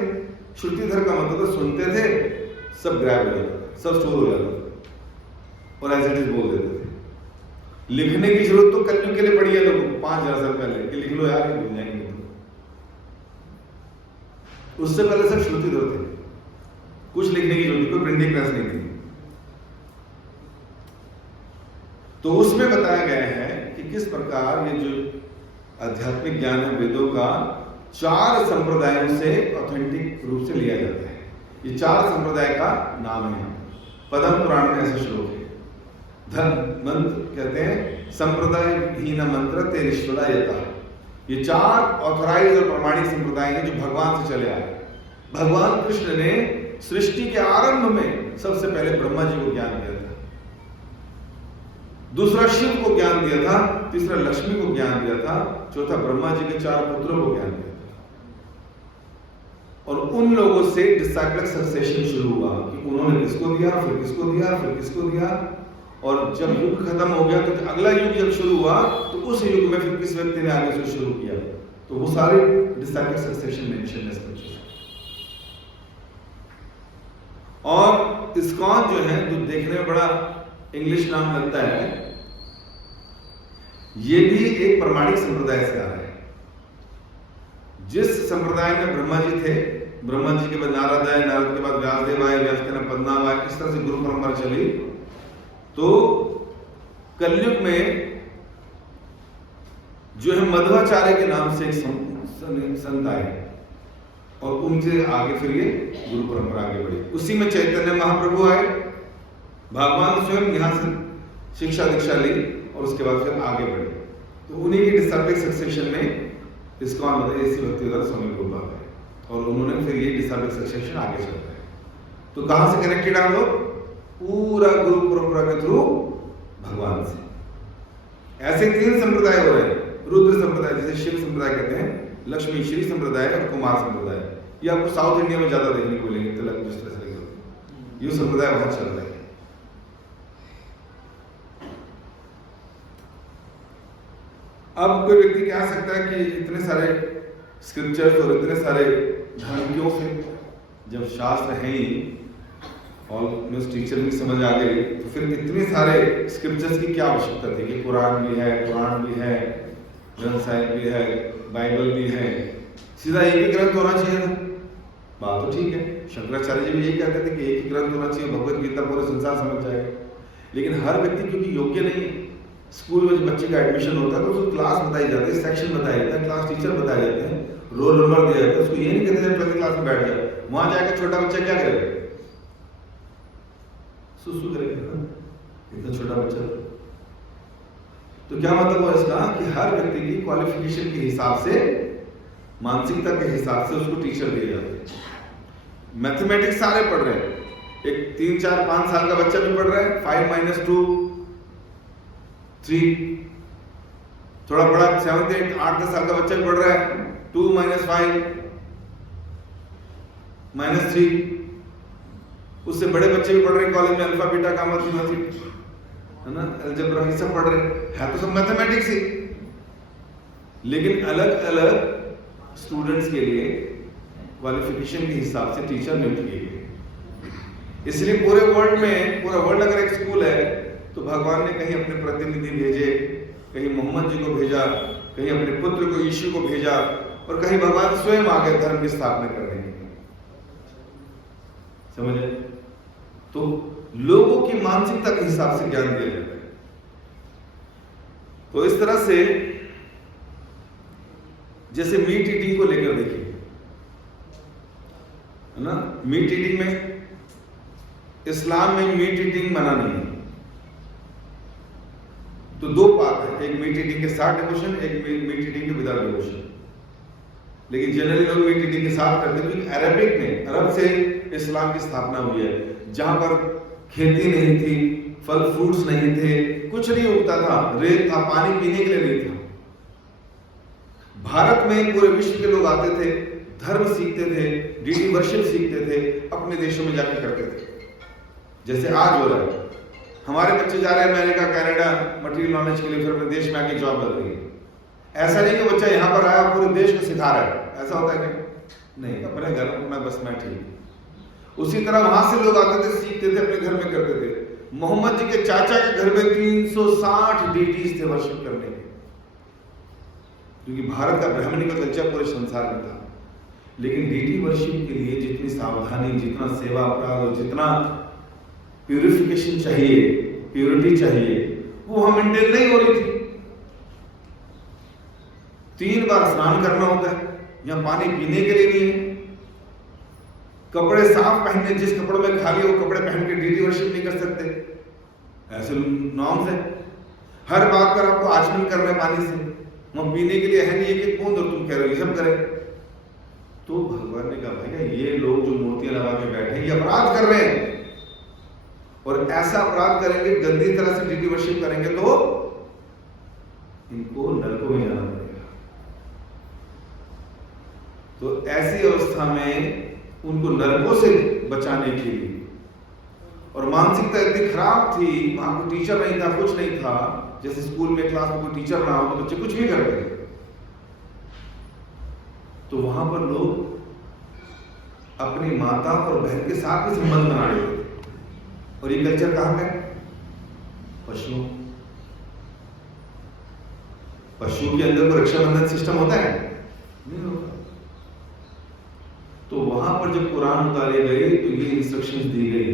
श्रुतिधर का मतलब तो सुनते थे, सब ग्रैब हो जाता, सब स्टोर हो जाता और एज इट इज बोल देते थे। लिखने की जरूरत तो कलयुग के लिए पड़ी है लोगों को 5000 साल पहले कि लिख लो यार, ये भूल जाएंगे। उससे पहले सब श्रुतिधर थे, कुछ लिखने की जरूरत, कोई प्रिंटिंग प्रेस नहीं थी। तो उसमें बताया गया है कि किस प्रकार ये जो आध्यात्मिक ज्ञान है वेदों का 4 संप्रदायों से ऑथेंटिक रूप से लिया जाता है। ये 4 संप्रदाय का नाम है। पद्म पुराण में ऐसा श्लोक है, धन मंत्र कहते हैं संप्रदाय हीन मंत्र तेरीश्वरा यथा। ये 4 ऑथराइज और प्रमाणिक संप्रदाय हैं जो भगवान से चले आए। भगवान कृष्ण ने सृष्टि के आरंभ में सबसे पहले ब्रह्मा जी को ज्ञान दिया था, दूसरा शिव को ज्ञान दिया था, तीसरा लक्ष्मी को ज्ञान दिया था, चौथा ब्रह्मा जी के 4 पुत्रों को ज्ञान दिया था। और उन लोगों से डिसाइक्लिक सक्सेशन शुरू हुआ कि उन्होंने किसको दिया, फिर किसको दिया, फिर किसको दिया। और जब युग खत्म हो गया तो अगला युग जब शुरू हुआ तो उस युग में फिर किस व्यक्ति ने आगे से शुरू किया, तो वो सारे डिसाइक्लिक सक्सेशन मेंशन है। और इस्कॉन जो है, जो देखने में बड़ा इंग्लिश नाम लगता है, ये भी एक प्रमाणिक संप्रदाय से आ रहा है। जिस संप्रदाय में ब्रह्मा जी थे, ब्रह्मा जी के बाद नारद आए, नारद के बाद व्यासदेव आए, व्यास के नाम पद्मनाभ आए, इस तरह से गुरु परंपरा चली। तो कलयुग में जो है मध्वाचार्य के नाम से एक संत आए और उनसे आगे फिर ये गुरु परंपरा आगे बढ़ी। उसी में चैतन्य महाप्रभु आए, भगवान स्वयं यहां से शिक्षा दीक्षा ली और उसके बाद फिर आगे बढ़े। तो उन्हीं की डिसाइक्लिक सक्सेशन में इस्कॉन मतलब ऐसी भक्तिवेदांत स्वामी रूपा है और उन्होंने फिर ये डिसाइक्लिक सक्सेशन आगे चल रहा है। तो कहां से कनेक्टेड आप लोग? पूरा गुरु परंपरा के थ्रू भगवान से। ऐसे 3 संप्रदाय हो रहे हैं, रुद्र संप्रदाय जिसे शिव संप्रदाय कहते हैं, लक्ष्मी श्री संप्रदाय और कुमार संप्रदाय। ये आपको साउथ इंडिया में ज्यादा देखने को मिलेंगे, तिलक जिस तरह से ये संप्रदाय बहुत चल रहे हैं। अब कोई व्यक्ति कह सकता है कि इतने सारे स्क्रिप्चर्स और इतने सारे धर्म क्यों फिर, जब शास्त्र है ही और टीचर भी समझ आ गई, तो फिर इतने सारे स्क्रिप्चर्स की क्या आवश्यकता थी कि कुरान भी है, कुरान भी है, ग्रंथ साहिब भी है, बाइबल भी है, सीधा एक ही ग्रंथ होना चाहिए था। बात तो ठीक है, शंकराचार्य जी भी यही कहते थे कि एक ही ग्रंथ होना चाहिए, भगवत गीता पूरे संसार समझ जाएगा। लेकिन हर व्यक्ति क्योंकि योग्य नहीं है, स्कूल में जब बच्चे का एडमिशन होता है तो उसको क्लास बताई जाती है, सेक्शन बताया जाता है, क्लास टीचर बताए जाते हैं, रोल नंबर दिया जाता है। उसको ये नहीं कहते पहले क्लास में बैठ जाए, वहां जाकर छोटा बच्चा क्या करेगा? सुसु करेगा, इतना छोटा बच्चा। तो क्या मतलब हुआ इसका कि हर व्यक्ति की क्वालिफिकेशन के हिसाब से, मानसिकता के हिसाब से उसको टीचर दिए जाते हैं। मैथमेटिक्स सारे पढ़ रहे हैं, एक 3, 4, 5 साल का बच्चा भी पढ़ रहा है, 5 - 2 3, थोड़ा बड़ा 7, 8, 8, 10 साल का बच्चा भी पढ़ रहा है, 2 - 5 - 3। उससे बड़े बच्चे भी पढ़ रहे हैं कॉलेज में, अल्फा बीटा गामा थीटा, है ना, अलजेब्रा, ये सब पढ़ रहे हैं तो सब मैथमेटिक्स ही। लेकिन अलग अलग स्टूडेंट्स के लिए क्वालिफिकेशन के हिसाब से टीचर नियुक्त किए गए। इसलिए पूरे वर्ल्ड में, पूरा वर्ल्ड अगर एक स्कूल है तो भगवान ने कहीं अपने प्रतिनिधि भेजे, कहीं मोहम्मद जी को भेजा, कहीं अपने पुत्र को यीशु को भेजा, और कहीं भगवान स्वयं आ गए धर्म की स्थापना करने के लिए। समझे? तो लोगों की मानसिकता के हिसाब से ज्ञान दिया जाता है। तो इस तरह से जैसे मीट ईटिंग को लेकर देखिए, है ना, मीट ईटिंग में इस्लाम में मीट ईटिंग मना नहीं है। तो दो पार्ट है, एक मीट ईटिंग के साथ डिवोशन, एक मीट ईटिंग के विदाउट डिवोशन। लेकिन जनरली लोग मीट ईटिंग के साथ करते हैं क्योंकि अरबिक में, अरब से इस्लाम की स्थापना हुई है, जहां पर खेती नहीं थी, फल फ्रूट्स नहीं थे, कुछ नहीं उगता था, रेत था, पानी पीने के लिए नहीं था। भारत में पूरे विश्व के लोग आते थे, धर्म सीखते थे, डीडी वर्शिप सीखते थे, अपने देशों में जाकर करते थे। जैसे आज हो रहा है, हमारे बच्चे जा रहे हैं अमेरिका, कनाडा मटेरियल नॉलेज के लिए, फिर अपने देश में आके जॉब लग रही है। ऐसा नहीं कि बच्चा यहाँ पर आया पूरे देश को सिखा रहा है, ऐसा होता है क्या? नहीं, अपने घर अपना बस मैं ठीक। उसी तरह वहां से लोग आते थे, सीखते थे, अपने घर में करते थे। मोहम्मद जी के चाचा के घर में 360 डीटीज थे वर्शिप करने के, क्योंकि भारत का ब्राह्मणिक कल्चर पूरे संसार में था। लेकिन डीटी वर्शिप के लिए जितनी सावधानी, जितना सेवा अपराध और जितना प्यूरिफिकेशन चाहिए, प्योरिटी चाहिए, वो वहां मेंटेन नहीं हो रही थी। 3 बार स्नान करना होता है, यहाँ पानी पीने के लिए नहीं है। कपड़े साफ पहनने, जिस कपड़ों में खाली वो कपड़े पहन के डीटी वर्शिप नहीं कर सकते, ऐसे नॉर्म्स है। हर बात पर आपको आचमन करना है पानी से, वहां पीने के लिए है नहीं एक बूंद, और तुम कह रहे हो ये सब करे। तो भगवान ने कहा भाई ये लोग जो मूर्तियां लगा के बैठे ये अपराध कर रहे हैं, और ऐसा अपराध करेंगे, गंदी तरह से डीटी वर्शिप करेंगे तो इनको नरकों में जाना पड़ेगा। तो ऐसी अवस्था में उनको नरकों से बचाने के लिए, और मानसिकता इतनी खराब थी, वहां कोई टीचर नहीं था, कुछ नहीं था, जैसे स्कूल में क्लास में कोई टीचर ना हो तो बच्चे कुछ भी करते थे। तो वहां पर लोग अपनी माता और बहन के साथ भी संबंध बना लेते थे। और ये कल्चर कहां का है? पशुओं के अंदर कोई रक्षाबंधन सिस्टम होता है? नहीं होता। तो वहां पर जब कुरान उतारे गए तो ये इंस्ट्रक्शंस दी गई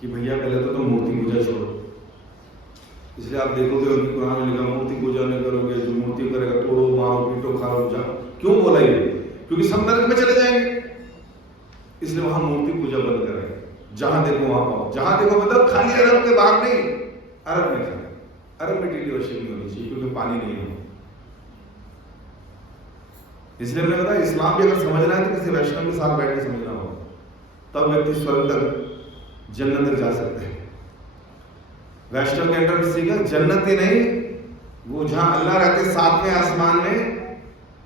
कि भैया पहले तो तुम मूर्ति पूजा छोड़ो। इसलिए आप देखोगे कि कुरान में लिखा मूर्ति पूजा नहीं करोगे, जो मूर्ति करेगा तोड़ो, मारो, पीटो, खाओ, जाओ। क्यों बोला ये? क्योंकि सब नरक में चले जाएंगे, इसलिए वहां मूर्ति पूजा बंद कराए। जहां देखो वहां पाओ, जहां देखो मतलब खाली अरब के बाहर नहीं, अरब में खाली, अरब में डीटी वर्शिप नहीं होनी चाहिए क्योंकि पानी नहीं है। इसलिए मैंने बताया इस्लाम भी अगर समझना है तो किसी वैष्णव के साथ बैठ के समझना होगा, तब व्यक्ति स्वर्ग तक, जन्नत तक जा सकते हैं। वैष्णव के अंदर सीखा जन्नत ही नहीं, वो जहां अल्लाह रहते 7वें आसमान में,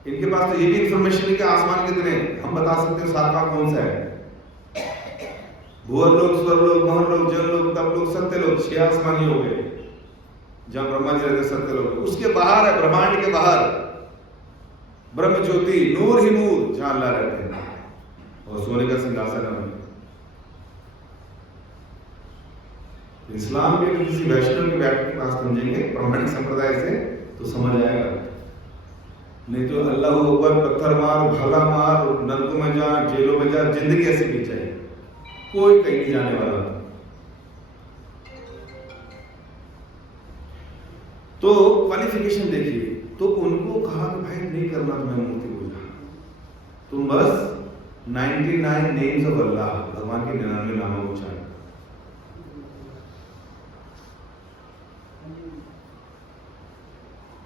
इनके पास तो ये भी इंफॉर्मेशन नहीं कि आसमान कितने, हम बता सकते हैं 7वां कौन सा है। भूवर लोग, स्वर लोग, महर लोग, जन लोग, तप लोग, सत्य लोग, 6 आसमान ही हो गए जहां ब्रह्मा जी रहते, सत्य लोग। उसके बाहर है, ब्रह्मांड के बाहर ब्रह्म ज्योति, नूर ही नूर, जहां अल्लाह रहते हैं, और सोने का सिंहासन है। इस्लाम भी किसी वैष्णव के बैठ के पास समझेंगे ब्राह्मणिक संप्रदाय से तो समझ आएगा, नहीं तो अल्लाह अकबर, पत्थर मार, भाला मार, नरकों में जा, जेलों में जा, जिंदगी ऐसी बीत जाएगी, कोई कहीं नहीं जाने वाला। तो क्वालिफिकेशन देखिए, तो उनको कहा कि भाई नहीं करना तुम्हें मूर्ति पूजा, तुम बस 99 नेम्स ऑफ अल्लाह, भगवान के 99 नामों को उच्चारण,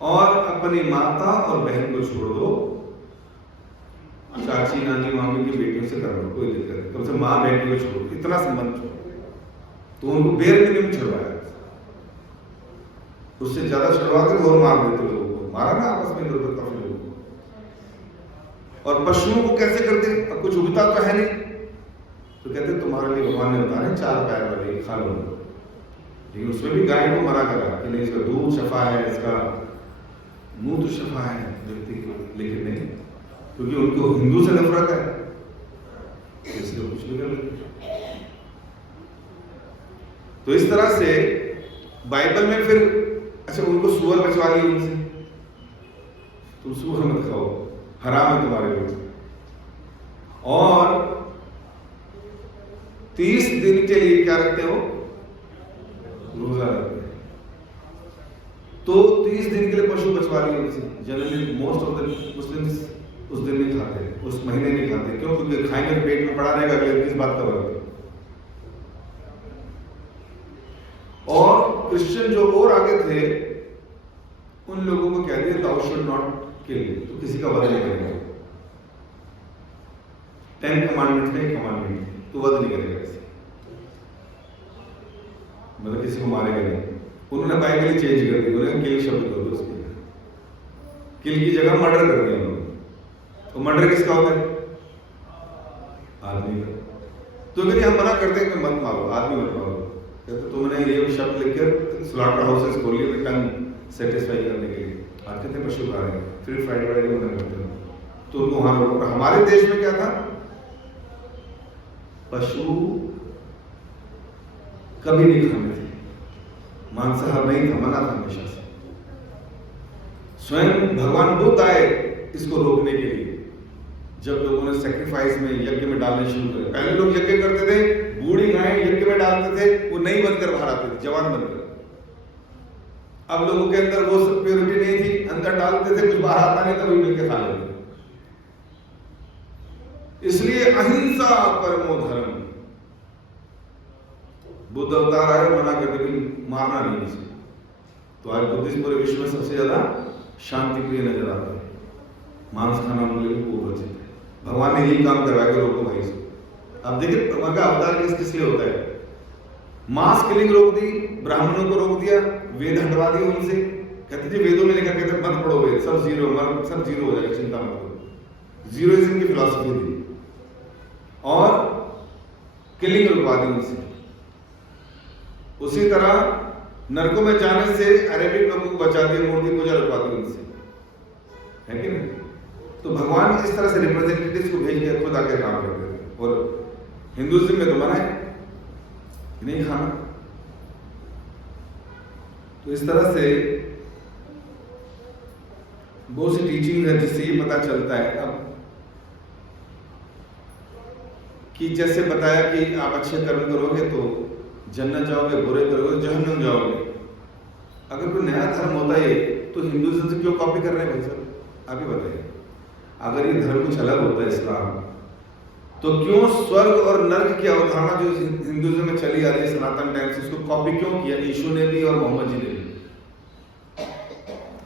और अपनी माता और बहन को छोड़ दो, चाची, नानी, मामी की बेटियों से कर लो, कोई दिक्कत नहीं, तुमसे माँ बेटी को छोड़ो, इतना संबंध छोड़ो। तो उनको बेर मिनिमम छुड़वाया, उससे ज्यादा छुड़वाते और मार देते लोगों को, मारा ना आपस में काफी लोगों को। और पशुओं को कैसे करते? अब कुछ उगता तो है नहीं, तो कहते तुम्हारे लिए भगवान ने उतारे 4 पैर वाले, खा लो। लेकिन उसमें भी गाय को मना करा कि नहीं, इसका दूध शफा है, इसका मुंह तो शफा है व्यक्ति को, लेकिन नहीं, क्योंकि उनको हिंदू से नफरत है, इसलिए कुछ भी कर लेते। तो इस तरह से बाइबल में फिर अच्छा उनको सुअर बचवा ली उनसे, तुम सुअर मत खाओ, हराम है तुम्हारे लिए। और 30 दिन के लिए क्या रखते हो? रोजा रखते हैं। तो 30 दिन के लिए पशु बचवा लिए उनसे। Generally most of the Muslims उस दिन नहीं खाते, उस महीने नहीं खाते। क्यों? क्योंकि खाएंगे पेट में पड़ा रहेगा, अगले किस बात का वर्क। और क्रिश्चियन जो और आगे थे उन लोगों को कह दिया thou should not kill, तो किसी का वध नहीं करेगा। 10 कमांडमेंट में एक कमांडमेंट तो वध नहीं करेगा किसी, मतलब किसी को मारेगा नहीं। उन्होंने बाइबल ही चेंज कर दी, बोले किल शब्द कर दो उसकी, किल की जगह मर्डर कर दिया उन्होंने। तो मर्डर किसका होता है? आदमी का। तो अगर हम मना करते हैं कि मत मारो, आदमी मत मारो, कहते तुमने ये शब्द लिखकर स्लॉटर हाउसेस खोल लिए टंग सेटिस्फाई करने के लिए। आज कहते पशु खा रहे हैं, फिर फ्राइडे वाइडे मना करते हैं, तो उनको वहां रोको। हमारे देश में क्या था? पशु कभी नहीं खाने थे, मांसाहार नहीं था, मना था हमेशा से। स्वयं भगवान बुद्ध आए इसको रोकने के लिए, जब लोगों ने सैक्रिफाइस में, यज्ञ में डालने शुरू करे। पहले लोग यज्ञ करते थे, बूढ़ी गायें यज्ञ में डालते थे, वो नहीं बनकर बाहर आते थे, जवान बनकर। अब लोगों के अंदर वो सब प्योरिटी नहीं थी, अंदर डालते थे, कुछ बाहर आता नहीं था, वही मिलकर खा लेते। इसलिए अहिंसा परमो धर्म। बुद्ध अवतार आए, मना करते कि मारना नहीं किसी। तो आज बुद्धिस्ट पूरे विश्व में सबसे ज्यादा शांति प्रिय नजर आते हैं। मांस खाना उनके लिए खूब उचित है। भगवान ने यही काम करवाया कि रोको भाई से। अब देखिए भगवान का अवतार किस लिए होता है? मांस किलिंग रोक दी, ब्राह्मणों को रोक दिया, वेद हटवा दिए उनसे। कहते थे वेदों में लिखा, कहते मत पढ़ो वेद, सब जीरो, सब जीरो हो जाएगा, चिंता मत करो। जीरोइज्म की फिलॉसफी थी और किलिंग रुकवा दी उनसे। उसी तरह नरकों में जाने से अरेबिक लोगों को बचा दिया, मूर्ति पूजा रुकवा दी उनसे, है कि नहीं? तो भगवान इस तरह से रिप्रेजेंटेटिव्स को भेज के खुद आके काम करते थे। और हिंदुइज्म में तो मना है कि नहीं खाना। तो इस तरह से बहुत सी टीचिंग है जिससे ये पता चलता है अब कि जैसे बताया कि आप अच्छे कर्म करोगे तो जन्नत जाओगे, बुरे करोगे जहन्नम जाओगे। अगर कोई नया धर्म होता है तो हिंदुइज्म से क्यों कॉपी कर रहे हैं भाई साहब? आप ही बताइए। अगर ये धर्म कुछ अलग होता है इस्लाम, तो क्यों स्वर्ग और नर्क की अवधारणा जो हिंदुइज्म में चली आ रही है सनातन टाइम से, उसको कॉपी क्यों किया? यीशु ने भी और मोहम्मद जी ने भी।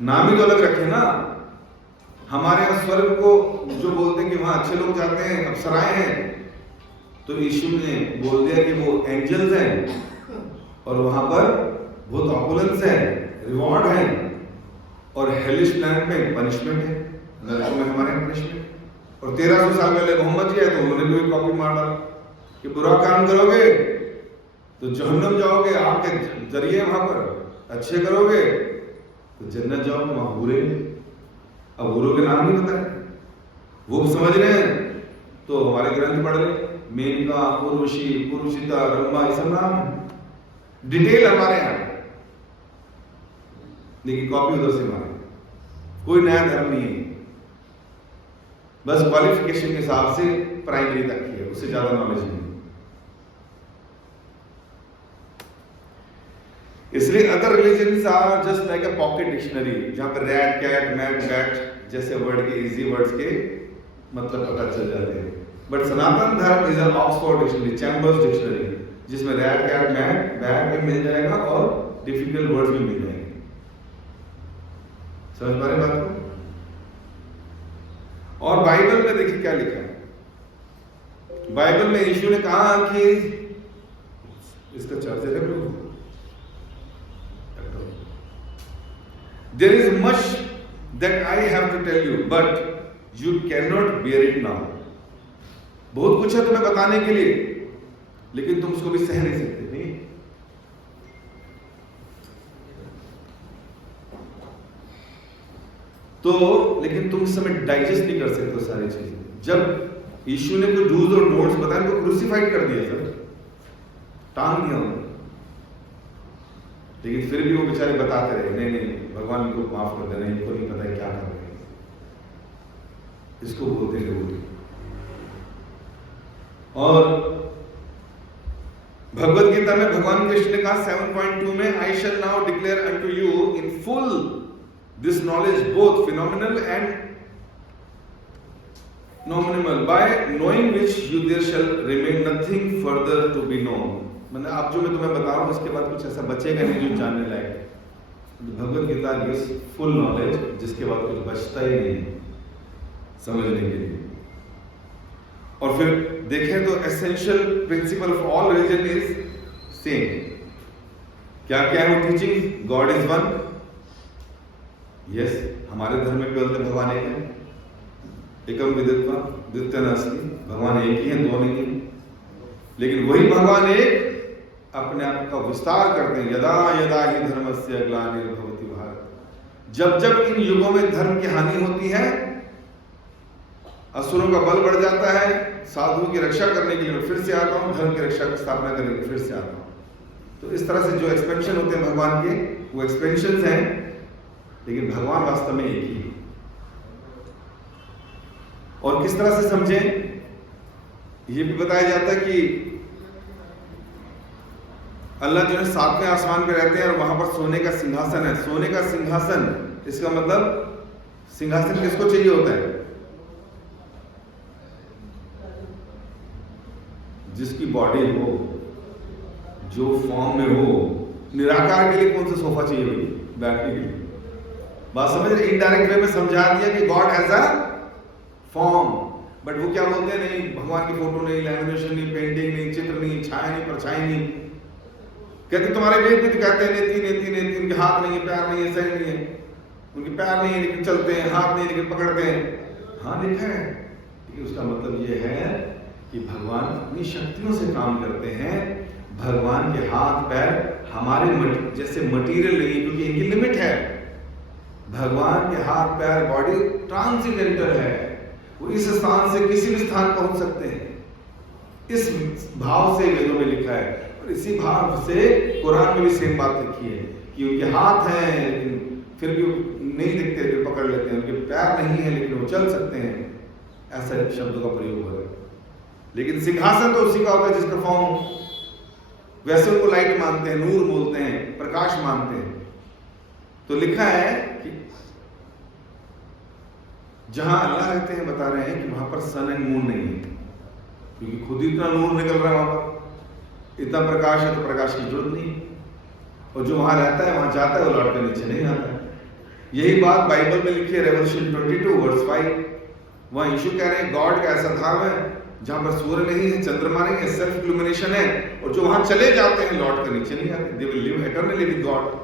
नाम ही तो अलग रखे ना। हमारे यहाँ स्वर्ग को जो बोलते हैं कि वहां अच्छे लोग जाते हैं, अप्सराएं हैं, तो यीशु ने बोल दिया कि वो एंजल्स हैं, और वहां पर बहुत ऑपुलेंस है, रिवॉर्ड है, और हेलिश प्लैनेट में पनिशमेंट है, नरक में हमारे पनिशमेंट। और 1300 साल पहले मोहम्मद जी आए तो उन्होंने भी कॉपी मार डाला कि बुरा काम करोगे तो जहन्नम जाओगे, आपके जरिए वहां पर अच्छे करोगे तो जन्नत जाओगे, वहां बुरे। अब बुरों के नाम नहीं पता है, वो समझ रहे हैं तो हमारे ग्रंथ पढ़ ले, मेनका, उर्वशी, पुरुषिता, ब्रह्मा, ये सब नाम है, डिटेल हमारे यहाँ, लेकिन कॉपी उधर से मारे। कोई नया धर्म नहीं है, बस क्वालिफिकेशन के हिसाब से प्राइमरी तक की है, उससे ज्यादा नॉलेज नहीं। इसलिए other religions are just like a pocket dictionary, जहां पर रैट, कैट, मैट, बैट जैसे वर्ड के इजी वर्ड्स के मतलब पता चल जाते हैं। But Sanatan Dharma is an Oxford dictionary, Chambers dictionary, जिसमें रैट, कैट, मैट, बैट भी मिल जाएगा और डिफिकल्ट वर्ड्स भी मिल जाएंगे। समझ पा रहे बात को? और बाइबल में देखिए क्या लिखा है। बाइबल में यीशु ने कहा कि इसका चार्जर है प्रभु, there is much that I have to tell you but you cannot bear it now। बहुत कुछ है तुम्हें बताने के लिए, लेकिन तुम उसको भी सह नहीं सकते। नहीं, तो लेकिन तुम इस समय डाइजेस्ट नहीं कर सकते सारी चीजें। जब यीशु ने कोई डूज और डोंट्स बताए तो क्रूसिफाइड कर दिया सर, टांग दिया उन्होंने, लेकिन फिर भी वो बेचारे बताते रहे, नहीं नहीं भगवान इनको माफ कर देना, इनको नहीं पता है क्या कर रहे हैं, इसको बोलते हैं लोग। और भगवत गीता में भगवान कृष्ण ने कहा 7.2 में, I shall now declare unto you in full this knowledge both phenomenal and nominal, by knowing which you there shall remain nothing further to be known. मतलब आप जो मैं तुम्हें बता रहा हूं उसके बाद कुछ ऐसा बचेगा नहीं जो जानने लायक। Bhagavad Gita gives full knowledge, जिसके बाद कुछ बचता ही नहीं समझने के लिए। और फिर देखें तो essential principle of all religion is same. क्या क्या है वो teaching? God is one, yes, हमारे धर्म में केवल भगवान एक है, एकम विदित्वा द्वितीय नास्ति, भगवान एक ही है, दो नहीं है। लेकिन वही भगवान एक अपने आप का विस्तार करते हैं। यदा यदा ही धर्मस्य ग्लानिर्भवति भारत, जब जब इन युगों में धर्म की हानि होती है, असुरों का बल बढ़ जाता है, साधुओं की रक्षा करने के लिए मैं फिर से आता हूं, धर्म की रक्षा की स्थापना करने के लिए फिर से आता हूं। तो इस तरह से जो एक्सपेंशन होते हैं भगवान के, वो एक्सपेंशन हैं, लेकिन भगवान वास्तव में एक ही है। और किस तरह से समझें, ये भी बताया जाता है कि अल्लाह जो है 7वें आसमान पे रहते हैं और वहां पर सोने का सिंहासन है। सोने का सिंहासन, इसका मतलब सिंहासन किसको चाहिए होता है? जिसकी बॉडी हो, जो फॉर्म में हो। निराकार के लिए कौन सा सोफा चाहिए होगी बैठने के लिए? बात समझ रहे? इनडायरेक्ट वे में समझा दिया कि God has a form, but वो क्या बोलते हैं? नहीं, भगवान की फोटो नहीं, लैमिनेशन नहीं, पेंटिंग नहीं, चित्र नहीं, छाया नहीं, परछाई नहीं। कहते तुम्हारे वेद में तो कहते हैं नेति नेति नेति, उनके हाथ नहीं है, पैर नहीं है, सही नहीं है, उनके पैर नहीं है लेकिन चलते हैं, हाथ नहीं लेकिन पकड़ते हैं। हाँ लिखा है, लेकिन उसका मतलब ये है कि भगवान अपनी शक्तियों से काम करते हैं। भगवान के हाथ पैर हमारे जैसे मटीरियल नहीं है, क्योंकि इनकी लिमिट है। भगवान के हाथ पैर बॉडी ट्रांसेंडेंटल है, वो इस स्थान से किसी भी स्थान पहुंच सकते हैं। इस भाव से वेदों में लिखा है, और इसी भाव से कुरान में भी सेम बात लिखी है कि उनके हाथ हैं लेकिन फिर भी नहीं दिखते, फिर पकड़ लेते हैं। उनके पैर नहीं है लेकिन वो चल सकते हैं, ऐसा शब्दों का प्रयोग हो रहा है। लेकिन सिंहासन तो उसी का होता है जिसका फॉर्म हो। वैसे उनको लाइट मानते हैं, नूर बोलते हैं, प्रकाश मानते हैं। तो लिखा है कि जहां अल्लाह रहते हैं, बता रहे हैं कि वहां पर सन एंड मून नहीं है, क्योंकि खुद ही इतना नूर निकल रहा है वहां पर, इतना प्रकाश है तो प्रकाश की जरूरत नहीं। और जो वहां रहता है वहां जाता है, वो लौट के नीचे नहीं आता है। यही बात बाइबल में लिखी है, रेवलेशन 22 वर्स 5। वहां यीशु कह रहे हैं गॉड का ऐसा धाम है जहां पर सूर्य नहीं है, चंद्रमा नहीं है, सेल्फ इल्यूमिनेशन है, और जो वहां चले जाते हैं लौट कर नीचे नहीं आते। They will live eternally with God.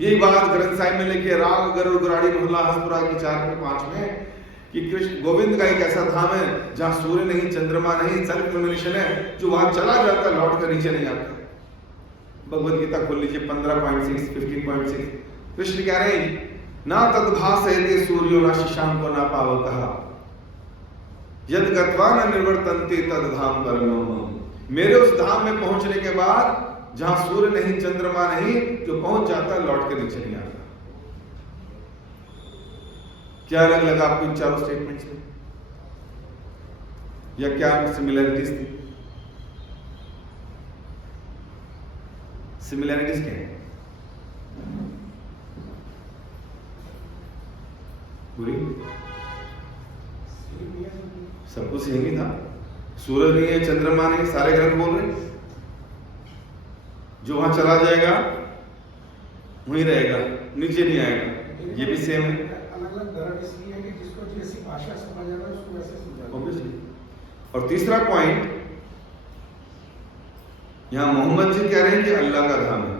यही बात ग्रंथ साहिब में लिखी है, राग गरुड़ गुराड़ी मोहल्ला हंसपुरा की 4-5 में, कि कृष्ण गोविंद का एक ऐसा धाम है जहां सूर्य नहीं, चंद्रमा नहीं, सेल्फ इल्यूमिनेशन है, जो वहां चला जाता है लौट कर नीचे नहीं आता। भगवत गीता खोल लीजिए 15.6 15.6। कृष्ण कह रहे हैं ना तद्भासयते सूर्यो न शशांको न पावकः यद गत्वा न निवर्तन्ते तद धाम परमम्। मेरे उस धाम में पहुंचने के बाद जहां सूर्य नहीं, चंद्रमा नहीं, जो पहुंच जाता है लौट के नीचे नहीं आता। क्या अलग लगा आपको इन चारों स्टेटमेंट्स में, या क्या सिमिलरिटीज थी? सिमिलरिटीज क्या है? पूरी सब कुछ यही था। सूरज नहीं है, चंद्रमा नहीं, सारे ग्रह बोल रहे हैं। जो वहां चला जाएगा वहीं रहेगा, नीचे नहीं आएगा। ये भी सेम है। अलग-अलग धर्म इसलिए है कि जिसको जैसी भाषा समझ आता है उसको वैसे समझाते ऑब्वियसली। और तीसरा पॉइंट, यहां मोहम्मद जी कह रहे हैं कि अल्लाह का धाम है,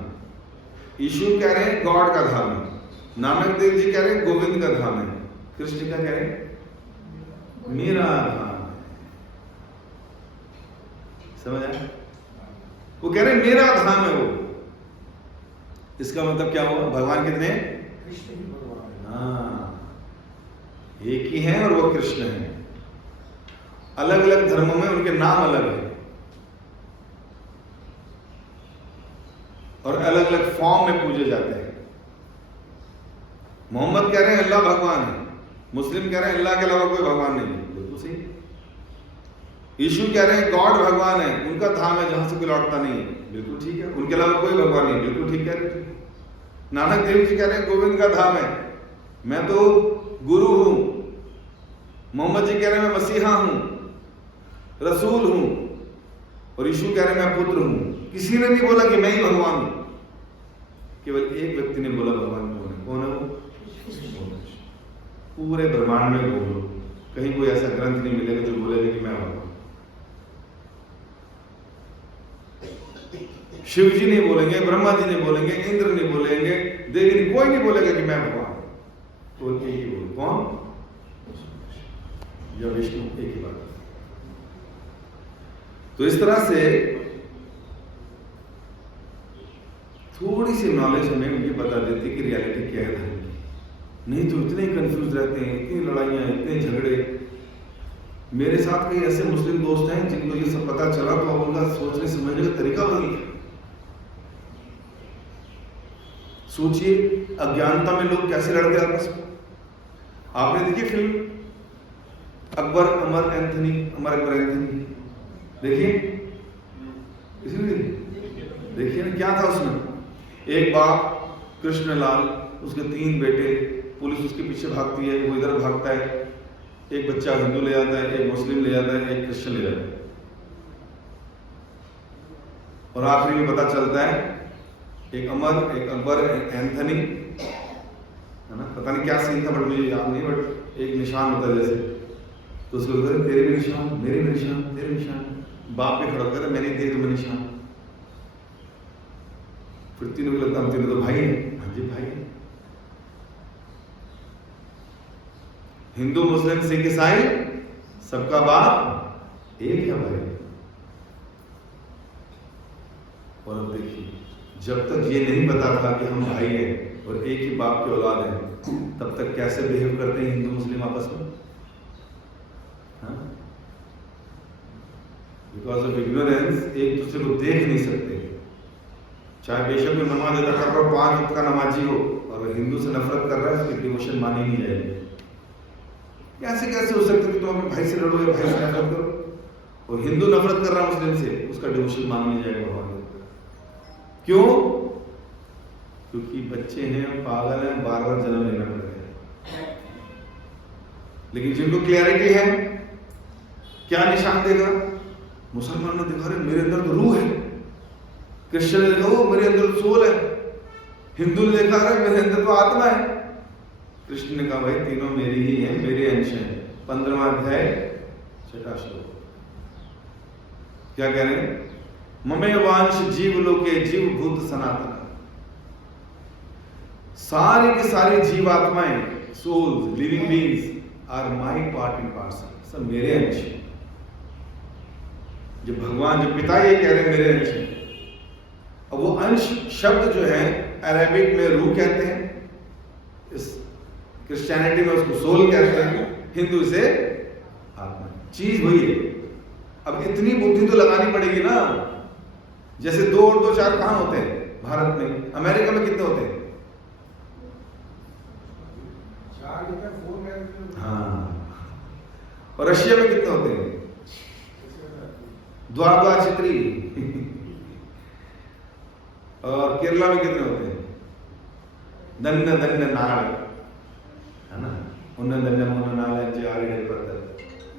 यीशु कह रहे हैं गॉड का धाम है, नानक देव जी कह रहे हैं गोविंद का धाम है, कृष्ण क्या कह रहे हैं? मेरा धाम है। समझ आया? वो कह रहे हैं मेरा धाम है वो। इसका मतलब क्या हुआ? भगवान कितने? कृष्ण ही भगवान है। हाँ, एक ही है और वो कृष्ण है। अलग अलग धर्मों में उनके नाम अलग है और अलग अलग फॉर्म में पूजे जाते हैं। मोहम्मद कह रहे हैं अल्लाह भगवान है, मुस्लिम कह रहे हैं अल्लाह के अलावा कोई भगवान नहीं है। बिल्कुल सही। यीशु कह रहे हैं गॉड भगवान है, उनका धाम है जहां से कोई लौटता नहीं है, बिल्कुल ठीक है। उनके अलावा कोई भगवान नहीं, बिल्कुल ठीक कह रहे हैं। नानक देव जी कह रहे हैं गोविंद का धाम है, मैं तो गुरु हूं। मोहम्मद जी कह रहे हैं मैं मसीहा हूं, रसूल हूं। और यीशु कह रहे हैं मैं पुत्र हूं। किसी ने नहीं बोला कि मैं ही भगवान हूं, केवल एक व्यक्ति ने बोला भगवान कौन है वो? पूरे ब्रह्मांड में बोलो, कहीं कोई ऐसा ग्रंथ नहीं मिलेगा जो बोलेगा कि मैं भगवान। शिव जी नहीं बोलेंगे, ब्रह्मा जी नहीं बोलेंगे, इंद्र नहीं बोलेंगे, देवी नहीं, कोई नहीं बोलेगा कि मैं भगवान। तो एक ही बोल, कौन? या विष्णु, एक ही बात। तो इस तरह से थोड़ी सी नॉलेज हमें ये बता देती कि रियलिटी क्या है धर्म की। नहीं तो इतने कंफ्यूज रहते हैं, इतनी लड़ाइयां, इतने झगड़े। मेरे साथ कई ऐसे मुस्लिम दोस्त हैं जिनको ये सब पता चला तो अब उनका सोचने समझने का तरीका बदल गया। सोचिए अज्ञानता में लोग कैसे लड़ते आपस में। आपने देखी फिल्म अकबर अमर अकबर एंथनी? देखिए, इसलिए देखिए ना क्या था उसमें। एक बाप कृष्णलाल, उसके 3 बेटे, पुलिस उसके पीछे भागती है, वो इधर भागता है, एक बच्चा हिंदू ले आता है, एक मुस्लिम ले आता है, एक क्रिश्चियन ले आता है। और आखिरी में पता चलता है एक अमर, एक अकबर, एक एंथनी, है ना। पता नहीं क्या सीन था, बट मुझे याद नहीं, बट एक निशान होता है जैसे, तो उसको बोलते हैं तेरे भी निशान, मेरे भी निशान, तेरे निशान। बाप पे खड़ा कर मैंने दे तुम्हें निशान। फिर तीनों को लगता हम तीनों तो भाई हैं। हाँ जी भाई हैं। हिंदू मुस्लिम सिख ईसाई सबका बाप एक है भाई। और अब देखिए, जब तक ये नहीं पता था कि हम भाई हैं और एक ही बाप के औलाद हैं, तब तक कैसे बिहेव करते हैं हिंदू मुस्लिम आपस में? बिकॉज ऑफ इग्नोरेंस एक दूसरे को देख नहीं सकते। चाहे बेशक में नमाज अदा कर रहा हो, 5 वक्त का नमाजी हो, और हिंदू से नफरत कर रहा है, उसकी डिवोशन मानी नहीं जाएगी। कैसे कैसे हो सकता है कि तुम अपने भाई से लड़ो या भाई से नफरत करो, और हिंदू नफरत कर रहा है मुस्लिम से, उसका डिवोशन माना नहीं जाएगा भगवान। क्यों? क्योंकि बच्चे हैं, पागल हैं, बार बार जन्म लेना पड़ेगा। लेकिन जिनको क्लैरिटी है, क्या निशान देगा? मुसलमान ने देखा रहे मेरे अंदर तो रूह है, क्रिश्चियन ने देखा वो मेरे अंदर तो सोल है, हिंदू ने देखा रहे मेरे अंदर तो आत्मा है। कृष्ण ने कहा भाई तीनों मेरी ही हैं, मेरे अंश हैं। 15वां अध्याय 6वां श्लोक क्या कह रहे हैं? ममे वांश जीव लोके जीव भूत सनातन। सारी की सारी जीवात्माएं, souls, living beings are my part and parcel, सब मेरे अंश हैं। जो भगवान, जो पिता ये कह रहे हैं मेरे अंश हैं। अब वो अंश शब्द जो है अरेबिक में रूह कहते हैं, इस क्रिश्चियनिटी में उसको सोल कहते हैं, हिंदू से आत्मा। चीज वही है। अब इतनी बुद्धि तो लगानी पड़ेगी ना। जैसे 2 और 2 4 कहां होते हैं भारत में? अमेरिका में कितने होते हैं? 4 या 4 हाँ। और रशिया में कितने होते हैं? द्वार चित्री। और केरला में कितने होते हैं? दन्न दन्न नाड़, है ना। उन्न दन्न मुन्न नाड़ जे आरे डे पत्थर,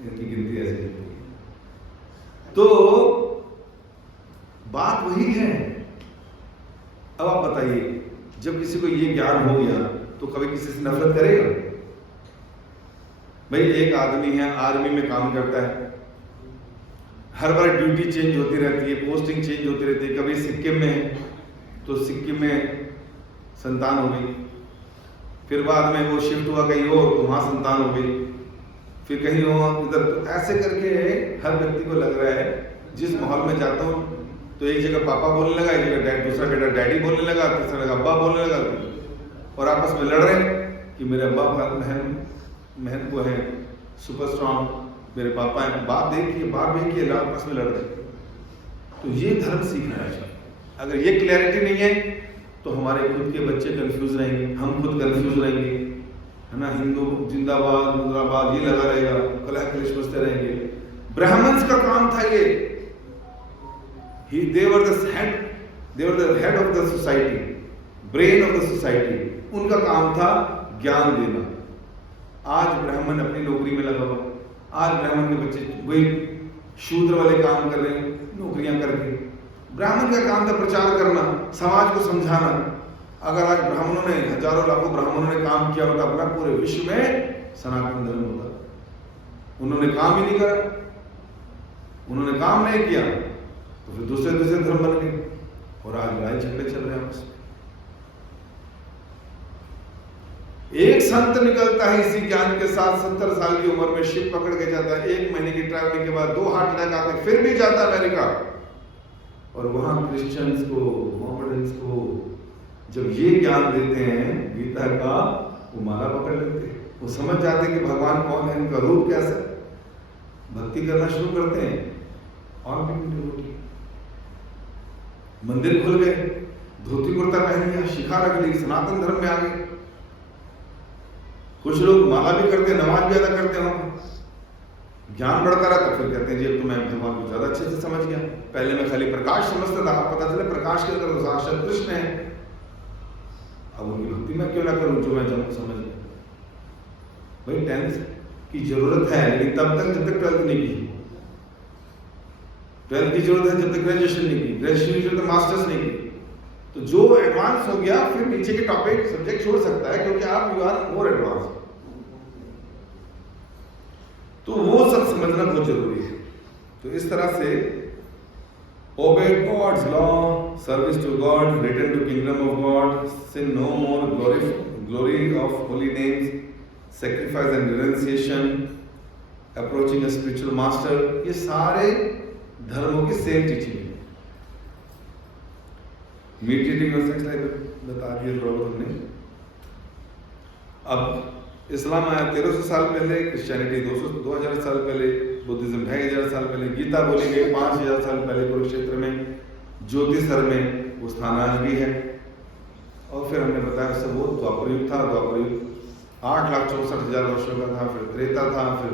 इनकी गिनती ऐसे होती है। तो बात वही है। अब आप बताइए, जब किसी को ये ज्ञान हो गया तो कभी किसी से नफरत करेगा? भाई एक आदमी है, आर्मी में काम करता है, हर बार ड्यूटी चेंज होती रहती है, पोस्टिंग चेंज होती रहती है। कभी सिक्किम में है तो सिक्किम में संतान हो गई, फिर बाद में वो शिफ्ट हुआ कहीं और तो वहां संतान हो गई, फिर कहीं और इधर। तो ऐसे करके हर व्यक्ति को लग रहा है, जिस माहौल में जाता हूँ तो एक जगह पापा बोलने लगा, एक जगह दूसरा बेटा डैडी बोलने लगा, तीसरा जगह अब्बा बोलने लगा, और आपस में लड़ रहे हैं कि मेरे अब्बा बहन को है सुपर स्ट्रॉन्ग, मेरे पापा हैं, बाप देखिए आपस में लड़ रहे हैं। तो ये धर्म सीखना है। अगर ये क्लैरिटी नहीं है तो हमारे खुद के बच्चे कंफ्यूज रहेंगे, हम खुद कंफ्यूज रहेंगे, है ना। हिंदू जिंदाबाद मुद्राबाद ये लगा रहेगा, कलह कलेश बसते रहेंगे। ब्राह्मण्स का काम था ये, they were the head of the society, brain of the society. उनका काम था ज्ञान देना। आज ब्राह्मण अपनी नौकरी में लगा हुआ, आज ब्राह्मण के बच्चे वही शूद्र वाले काम कर रहे हैं नौकरियां करके। ब्राह्मण का काम था प्रचार करना, समाज को समझाना। अगर आज ब्राह्मणों ने, हजारों लाखों ब्राह्मणों ने काम किया होता अपना, पूरे विश्व में सनातन धर्म होता। उन्होंने काम ही नहीं करा, उन्होंने काम नहीं किया तो फिर दूसरे धर्म बन गए और आज लड़ाई झगड़े चल रहे हैं आपस में। एक संत निकलता है इसी ज्ञान के साथ, 70 साल की उम्र में शिप पकड़ के जाता है, 1 महीने की ट्रैवलिंग के बाद 2 हार्ट अटैक आते, फिर भी जाता है अमेरिका। और वहां क्रिश्चियंस को, मोहम्मडन्स को जब ये ज्ञान देते हैं गीता का, वो माला पकड़ लेते हैं, वो समझ जाते हैं कि भगवान कौन है, उनका रूप कैसा है, भक्ति करना शुरू करते हैं और भी मंदिर खुल गए, धोती कुर्ता पहन लिया, शिखा रख ली, सनातन धर्म में आ गए। कुछ लोग माला भी करते, नमाज भी अदा करते हो, ज्ञान बढ़ता रहता, फिर कहते हैं जी अब तो मैं भगवान को ज्यादा अच्छे से समझ गया, पहले मैं खाली प्रकाश समझता था, पता चला प्रकाश के अंदर साक्षात कृष्ण है, अब उनकी भक्ति में क्यों ना करूं जो मैं समझ गया। भाई 10th की जरूरत है, लेकिन तब तक जब तक 12th नहीं की। 12th की जरूरत है जब तक ग्रेजुएशन नहीं की, ग्रेजुएशन की जरूरत है मास्टर्स नहीं की। तो जो एडवांस हो गया फिर नीचे के टॉपिक सब्जेक्ट छोड़ सकता है, क्योंकि आप यू आर मोर एडवांस। तो वो सब समझना बहुत जरूरी है। तो इस तरह से obey God's law, service to God, return to kingdom of God, sin no more, glory of holy names, sacrifice and renunciation, approaching a spiritual master, ये सारे धर्मों की सेम टीचिंग है। मीडिएटिंग और सेक्स लाइफ बता दिया थोड़ा बहुत हमने। अब इस्लाम आया 1300 साल पहले, क्रिश्चियनिटी 2000 साल पहले, बुद्धिज्म 2500 साल पहले, गीता बोली गई 5000 साल पहले कुरुक्षेत्र में, ज्योतिषर में वो स्थान आज भी है। और फिर हमने बताया सब वो द्वापर युग था, द्वापर युग 8,64,000 वर्षों का था, फिर त्रेता था, फिर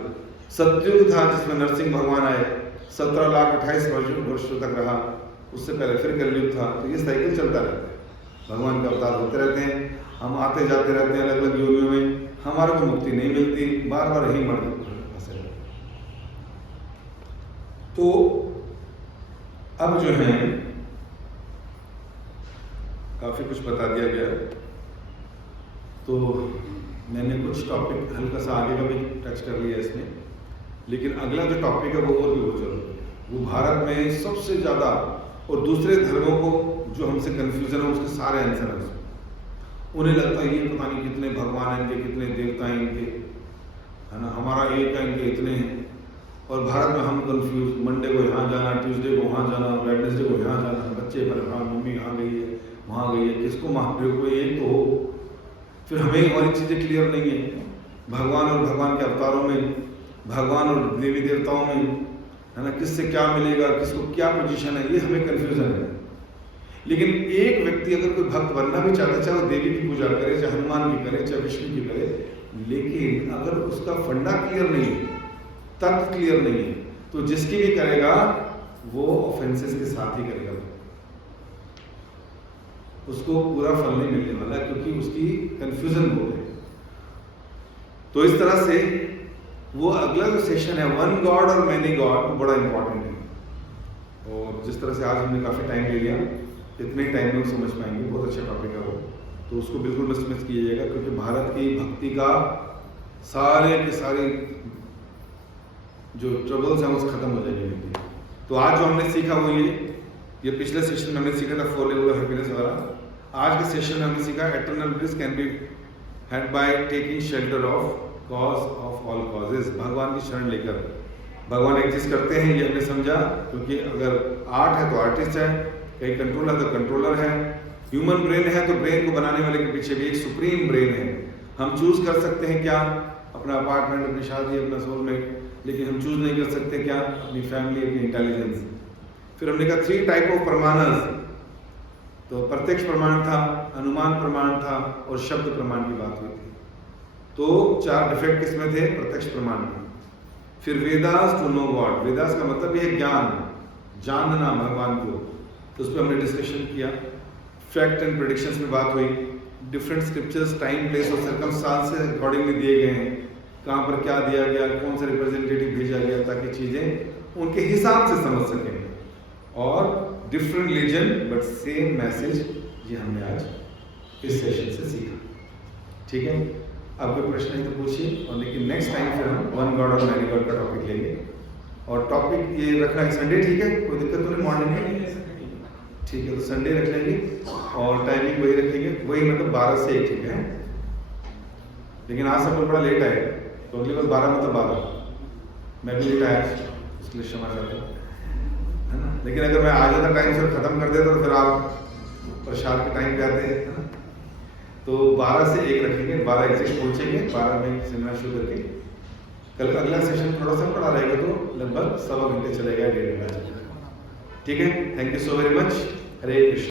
सतयुग था जिसमें नरसिंह भगवान आए, 17,28,000 वर्षों तक रहा, उससे पहले फिर कलयुग था। तो ये साइकिल चलता रहता है, भगवान के अवतार होते रहते हैं, हम आते जाते रहते हैं अलग अलग योनियों में, हमारे को मुक्ति नहीं मिलती, बार बार यही मर फंसे। तो अब जो है काफी कुछ बता दिया गया, तो मैंने कुछ टॉपिक हल्का सा आगे का भी टच कर लिया इसमें, लेकिन अगला जो टॉपिक है वो और भी बहुत जरूरी है। वो भारत में सबसे ज्यादा, और दूसरे धर्मों को जो हमसे कंफ्यूजन है उसके सारे आंसर है। उन्हें लगता है ये पता नहीं कितने भगवान हैं इनके, कितने देवता हैं इनके, है ना, हमारा एक है इनके इतने हैं। और भारत में हम कंफ्यूज, मंडे को यहाँ जाना, ट्यूसडे को वहाँ जाना, वेडनेसडे को यहाँ जाना, बच्चे पर हाँ मम्मी यहाँ गई है वहाँ गई है, किसको महादेव को एक तो हो। फिर हमें और चीज़ें क्लियर नहीं है, भगवान और भगवान के अवतारों में, भगवान और देवी देवताओं में, है ना, किससे क्या मिलेगा, किसको क्या पोजीशन है, ये हमें कंफ्यूजन है। लेकिन एक व्यक्ति अगर कोई भक्त बनना भी चाहता है, चाहे वो देवी की पूजा करे, चाहे हनुमान की करे, चाहे विष्णु की करे, लेकिन अगर उसका फंडा क्लियर नहीं है, तत्व क्लियर नहीं है, तो जिसकी भी करेगा वो ऑफेंसेस के साथ ही करेगा, उसको पूरा फल नहीं मिलने वाला, क्योंकि उसकी कंफ्यूजन बहुत है। तो इस तरह से वो अगला जो सेशन है वन गॉड और मैनी गॉड, वो बड़ा इंपॉर्टेंट है। और जिस तरह से आज हमने काफी टाइम ले लिया, इतने टाइम में समझ पाएंगे, बहुत अच्छा टॉपिक है वो, तो उसको बिल्कुल मिस कीजिएगा, क्योंकि भारत की भक्ति का सारे के सारे जो ट्रबल्स हैं वो खत्म हो जाएंगे। तो आज जो हमने सीखा वो ये पिछले सेशन में हमने सीखा था 4 लेवल ऑफ हैप्पीनेस वाला। आज के सेशन में हमने सीखा eternal bliss can be had by taking shelter of cause of all causes, भगवान की शरण लेकर। भगवान एग्जिस्ट करते हैं ये हमने समझा, क्योंकि अगर आर्ट है तो आर्टिस्ट है, कहीं कंट्रोल है तो कंट्रोलर है, ह्यूमन ब्रेन है तो ब्रेन को बनाने वाले के पीछे भी एक सुप्रीम ब्रेन है। हम चूज कर सकते हैं क्या, अपना अपार्टमेंट, अपनी शादी, अपना सोलमेट, लेकिन हम चूज नहीं कर सकते क्या, अपनी फैमिली, अपनी इंटेलिजेंस। फिर हमने कहा 3 टाइप ऑफ प्रमाणस, तो प्रत्यक्ष प्रमाण था, अनुमान प्रमाण था और शब्द प्रमाण की बात हुई थी। तो 4 डिफेक्ट किसमें थे, प्रत्यक्ष प्रमाण में। फिर Vedas to know God, Vedas का मतलब ये ज्ञान, जानना भगवान को, तो उस पर हमने डिस्कशन किया। फैक्ट एंड प्रेडिक्शंस में बात हुई, डिफरेंट स्क्रिप्चर्स टाइम प्लेस और सर्कमस्टांसेस अकॉर्डिंगली दिए गए हैं, कहाँ पर क्या दिया गया, कौन सा रिप्रेजेंटेटिव भेजा गया, ताकि चीज़ें उनके हिसाब से समझ सकें। और different religion but same message, ये हमने आज इस सेशन से सीखा। ठीक है, अब कोई प्रश्न है तो पूछिए, और लेकिन नेक्स्ट टाइम फिर हम वन गॉड और मैनी गॉड का टॉपिक लेंगे। और टॉपिक ये रखना है संडे, ठीक है, कोई दिक्कत तो नहीं? मॉर्निंग में ठीक है, तो संडे रख लेंगे और टाइमिंग वही रखेंगे, वही मतलब 12 से 1, ठीक है। लेकिन आज सब लोग बड़ा लेट आए, तो अगली बार 12 मतलब 12, मैं भी लेट आया, इसके लिए क्षमा करता हूँ, है ना। लेकिन अगर मैं आ जाता टाइम से ख़त्म कर देता तो फिर आप प्रसाद के टाइम पे आते हैं, है ना। तो 12 से 1 रखेंगे, 12 एग्जैक्ट पहुँचेंगे, 12 में सेमिनार शुरू करके। कल अगला सेशन थोड़ा सा बड़ा रहेगा, तो लगभग 1.25 घंटे चलेगा, 1.5 घंटा चलेगा। ठीक है, thank you so very much. Hare Krishna.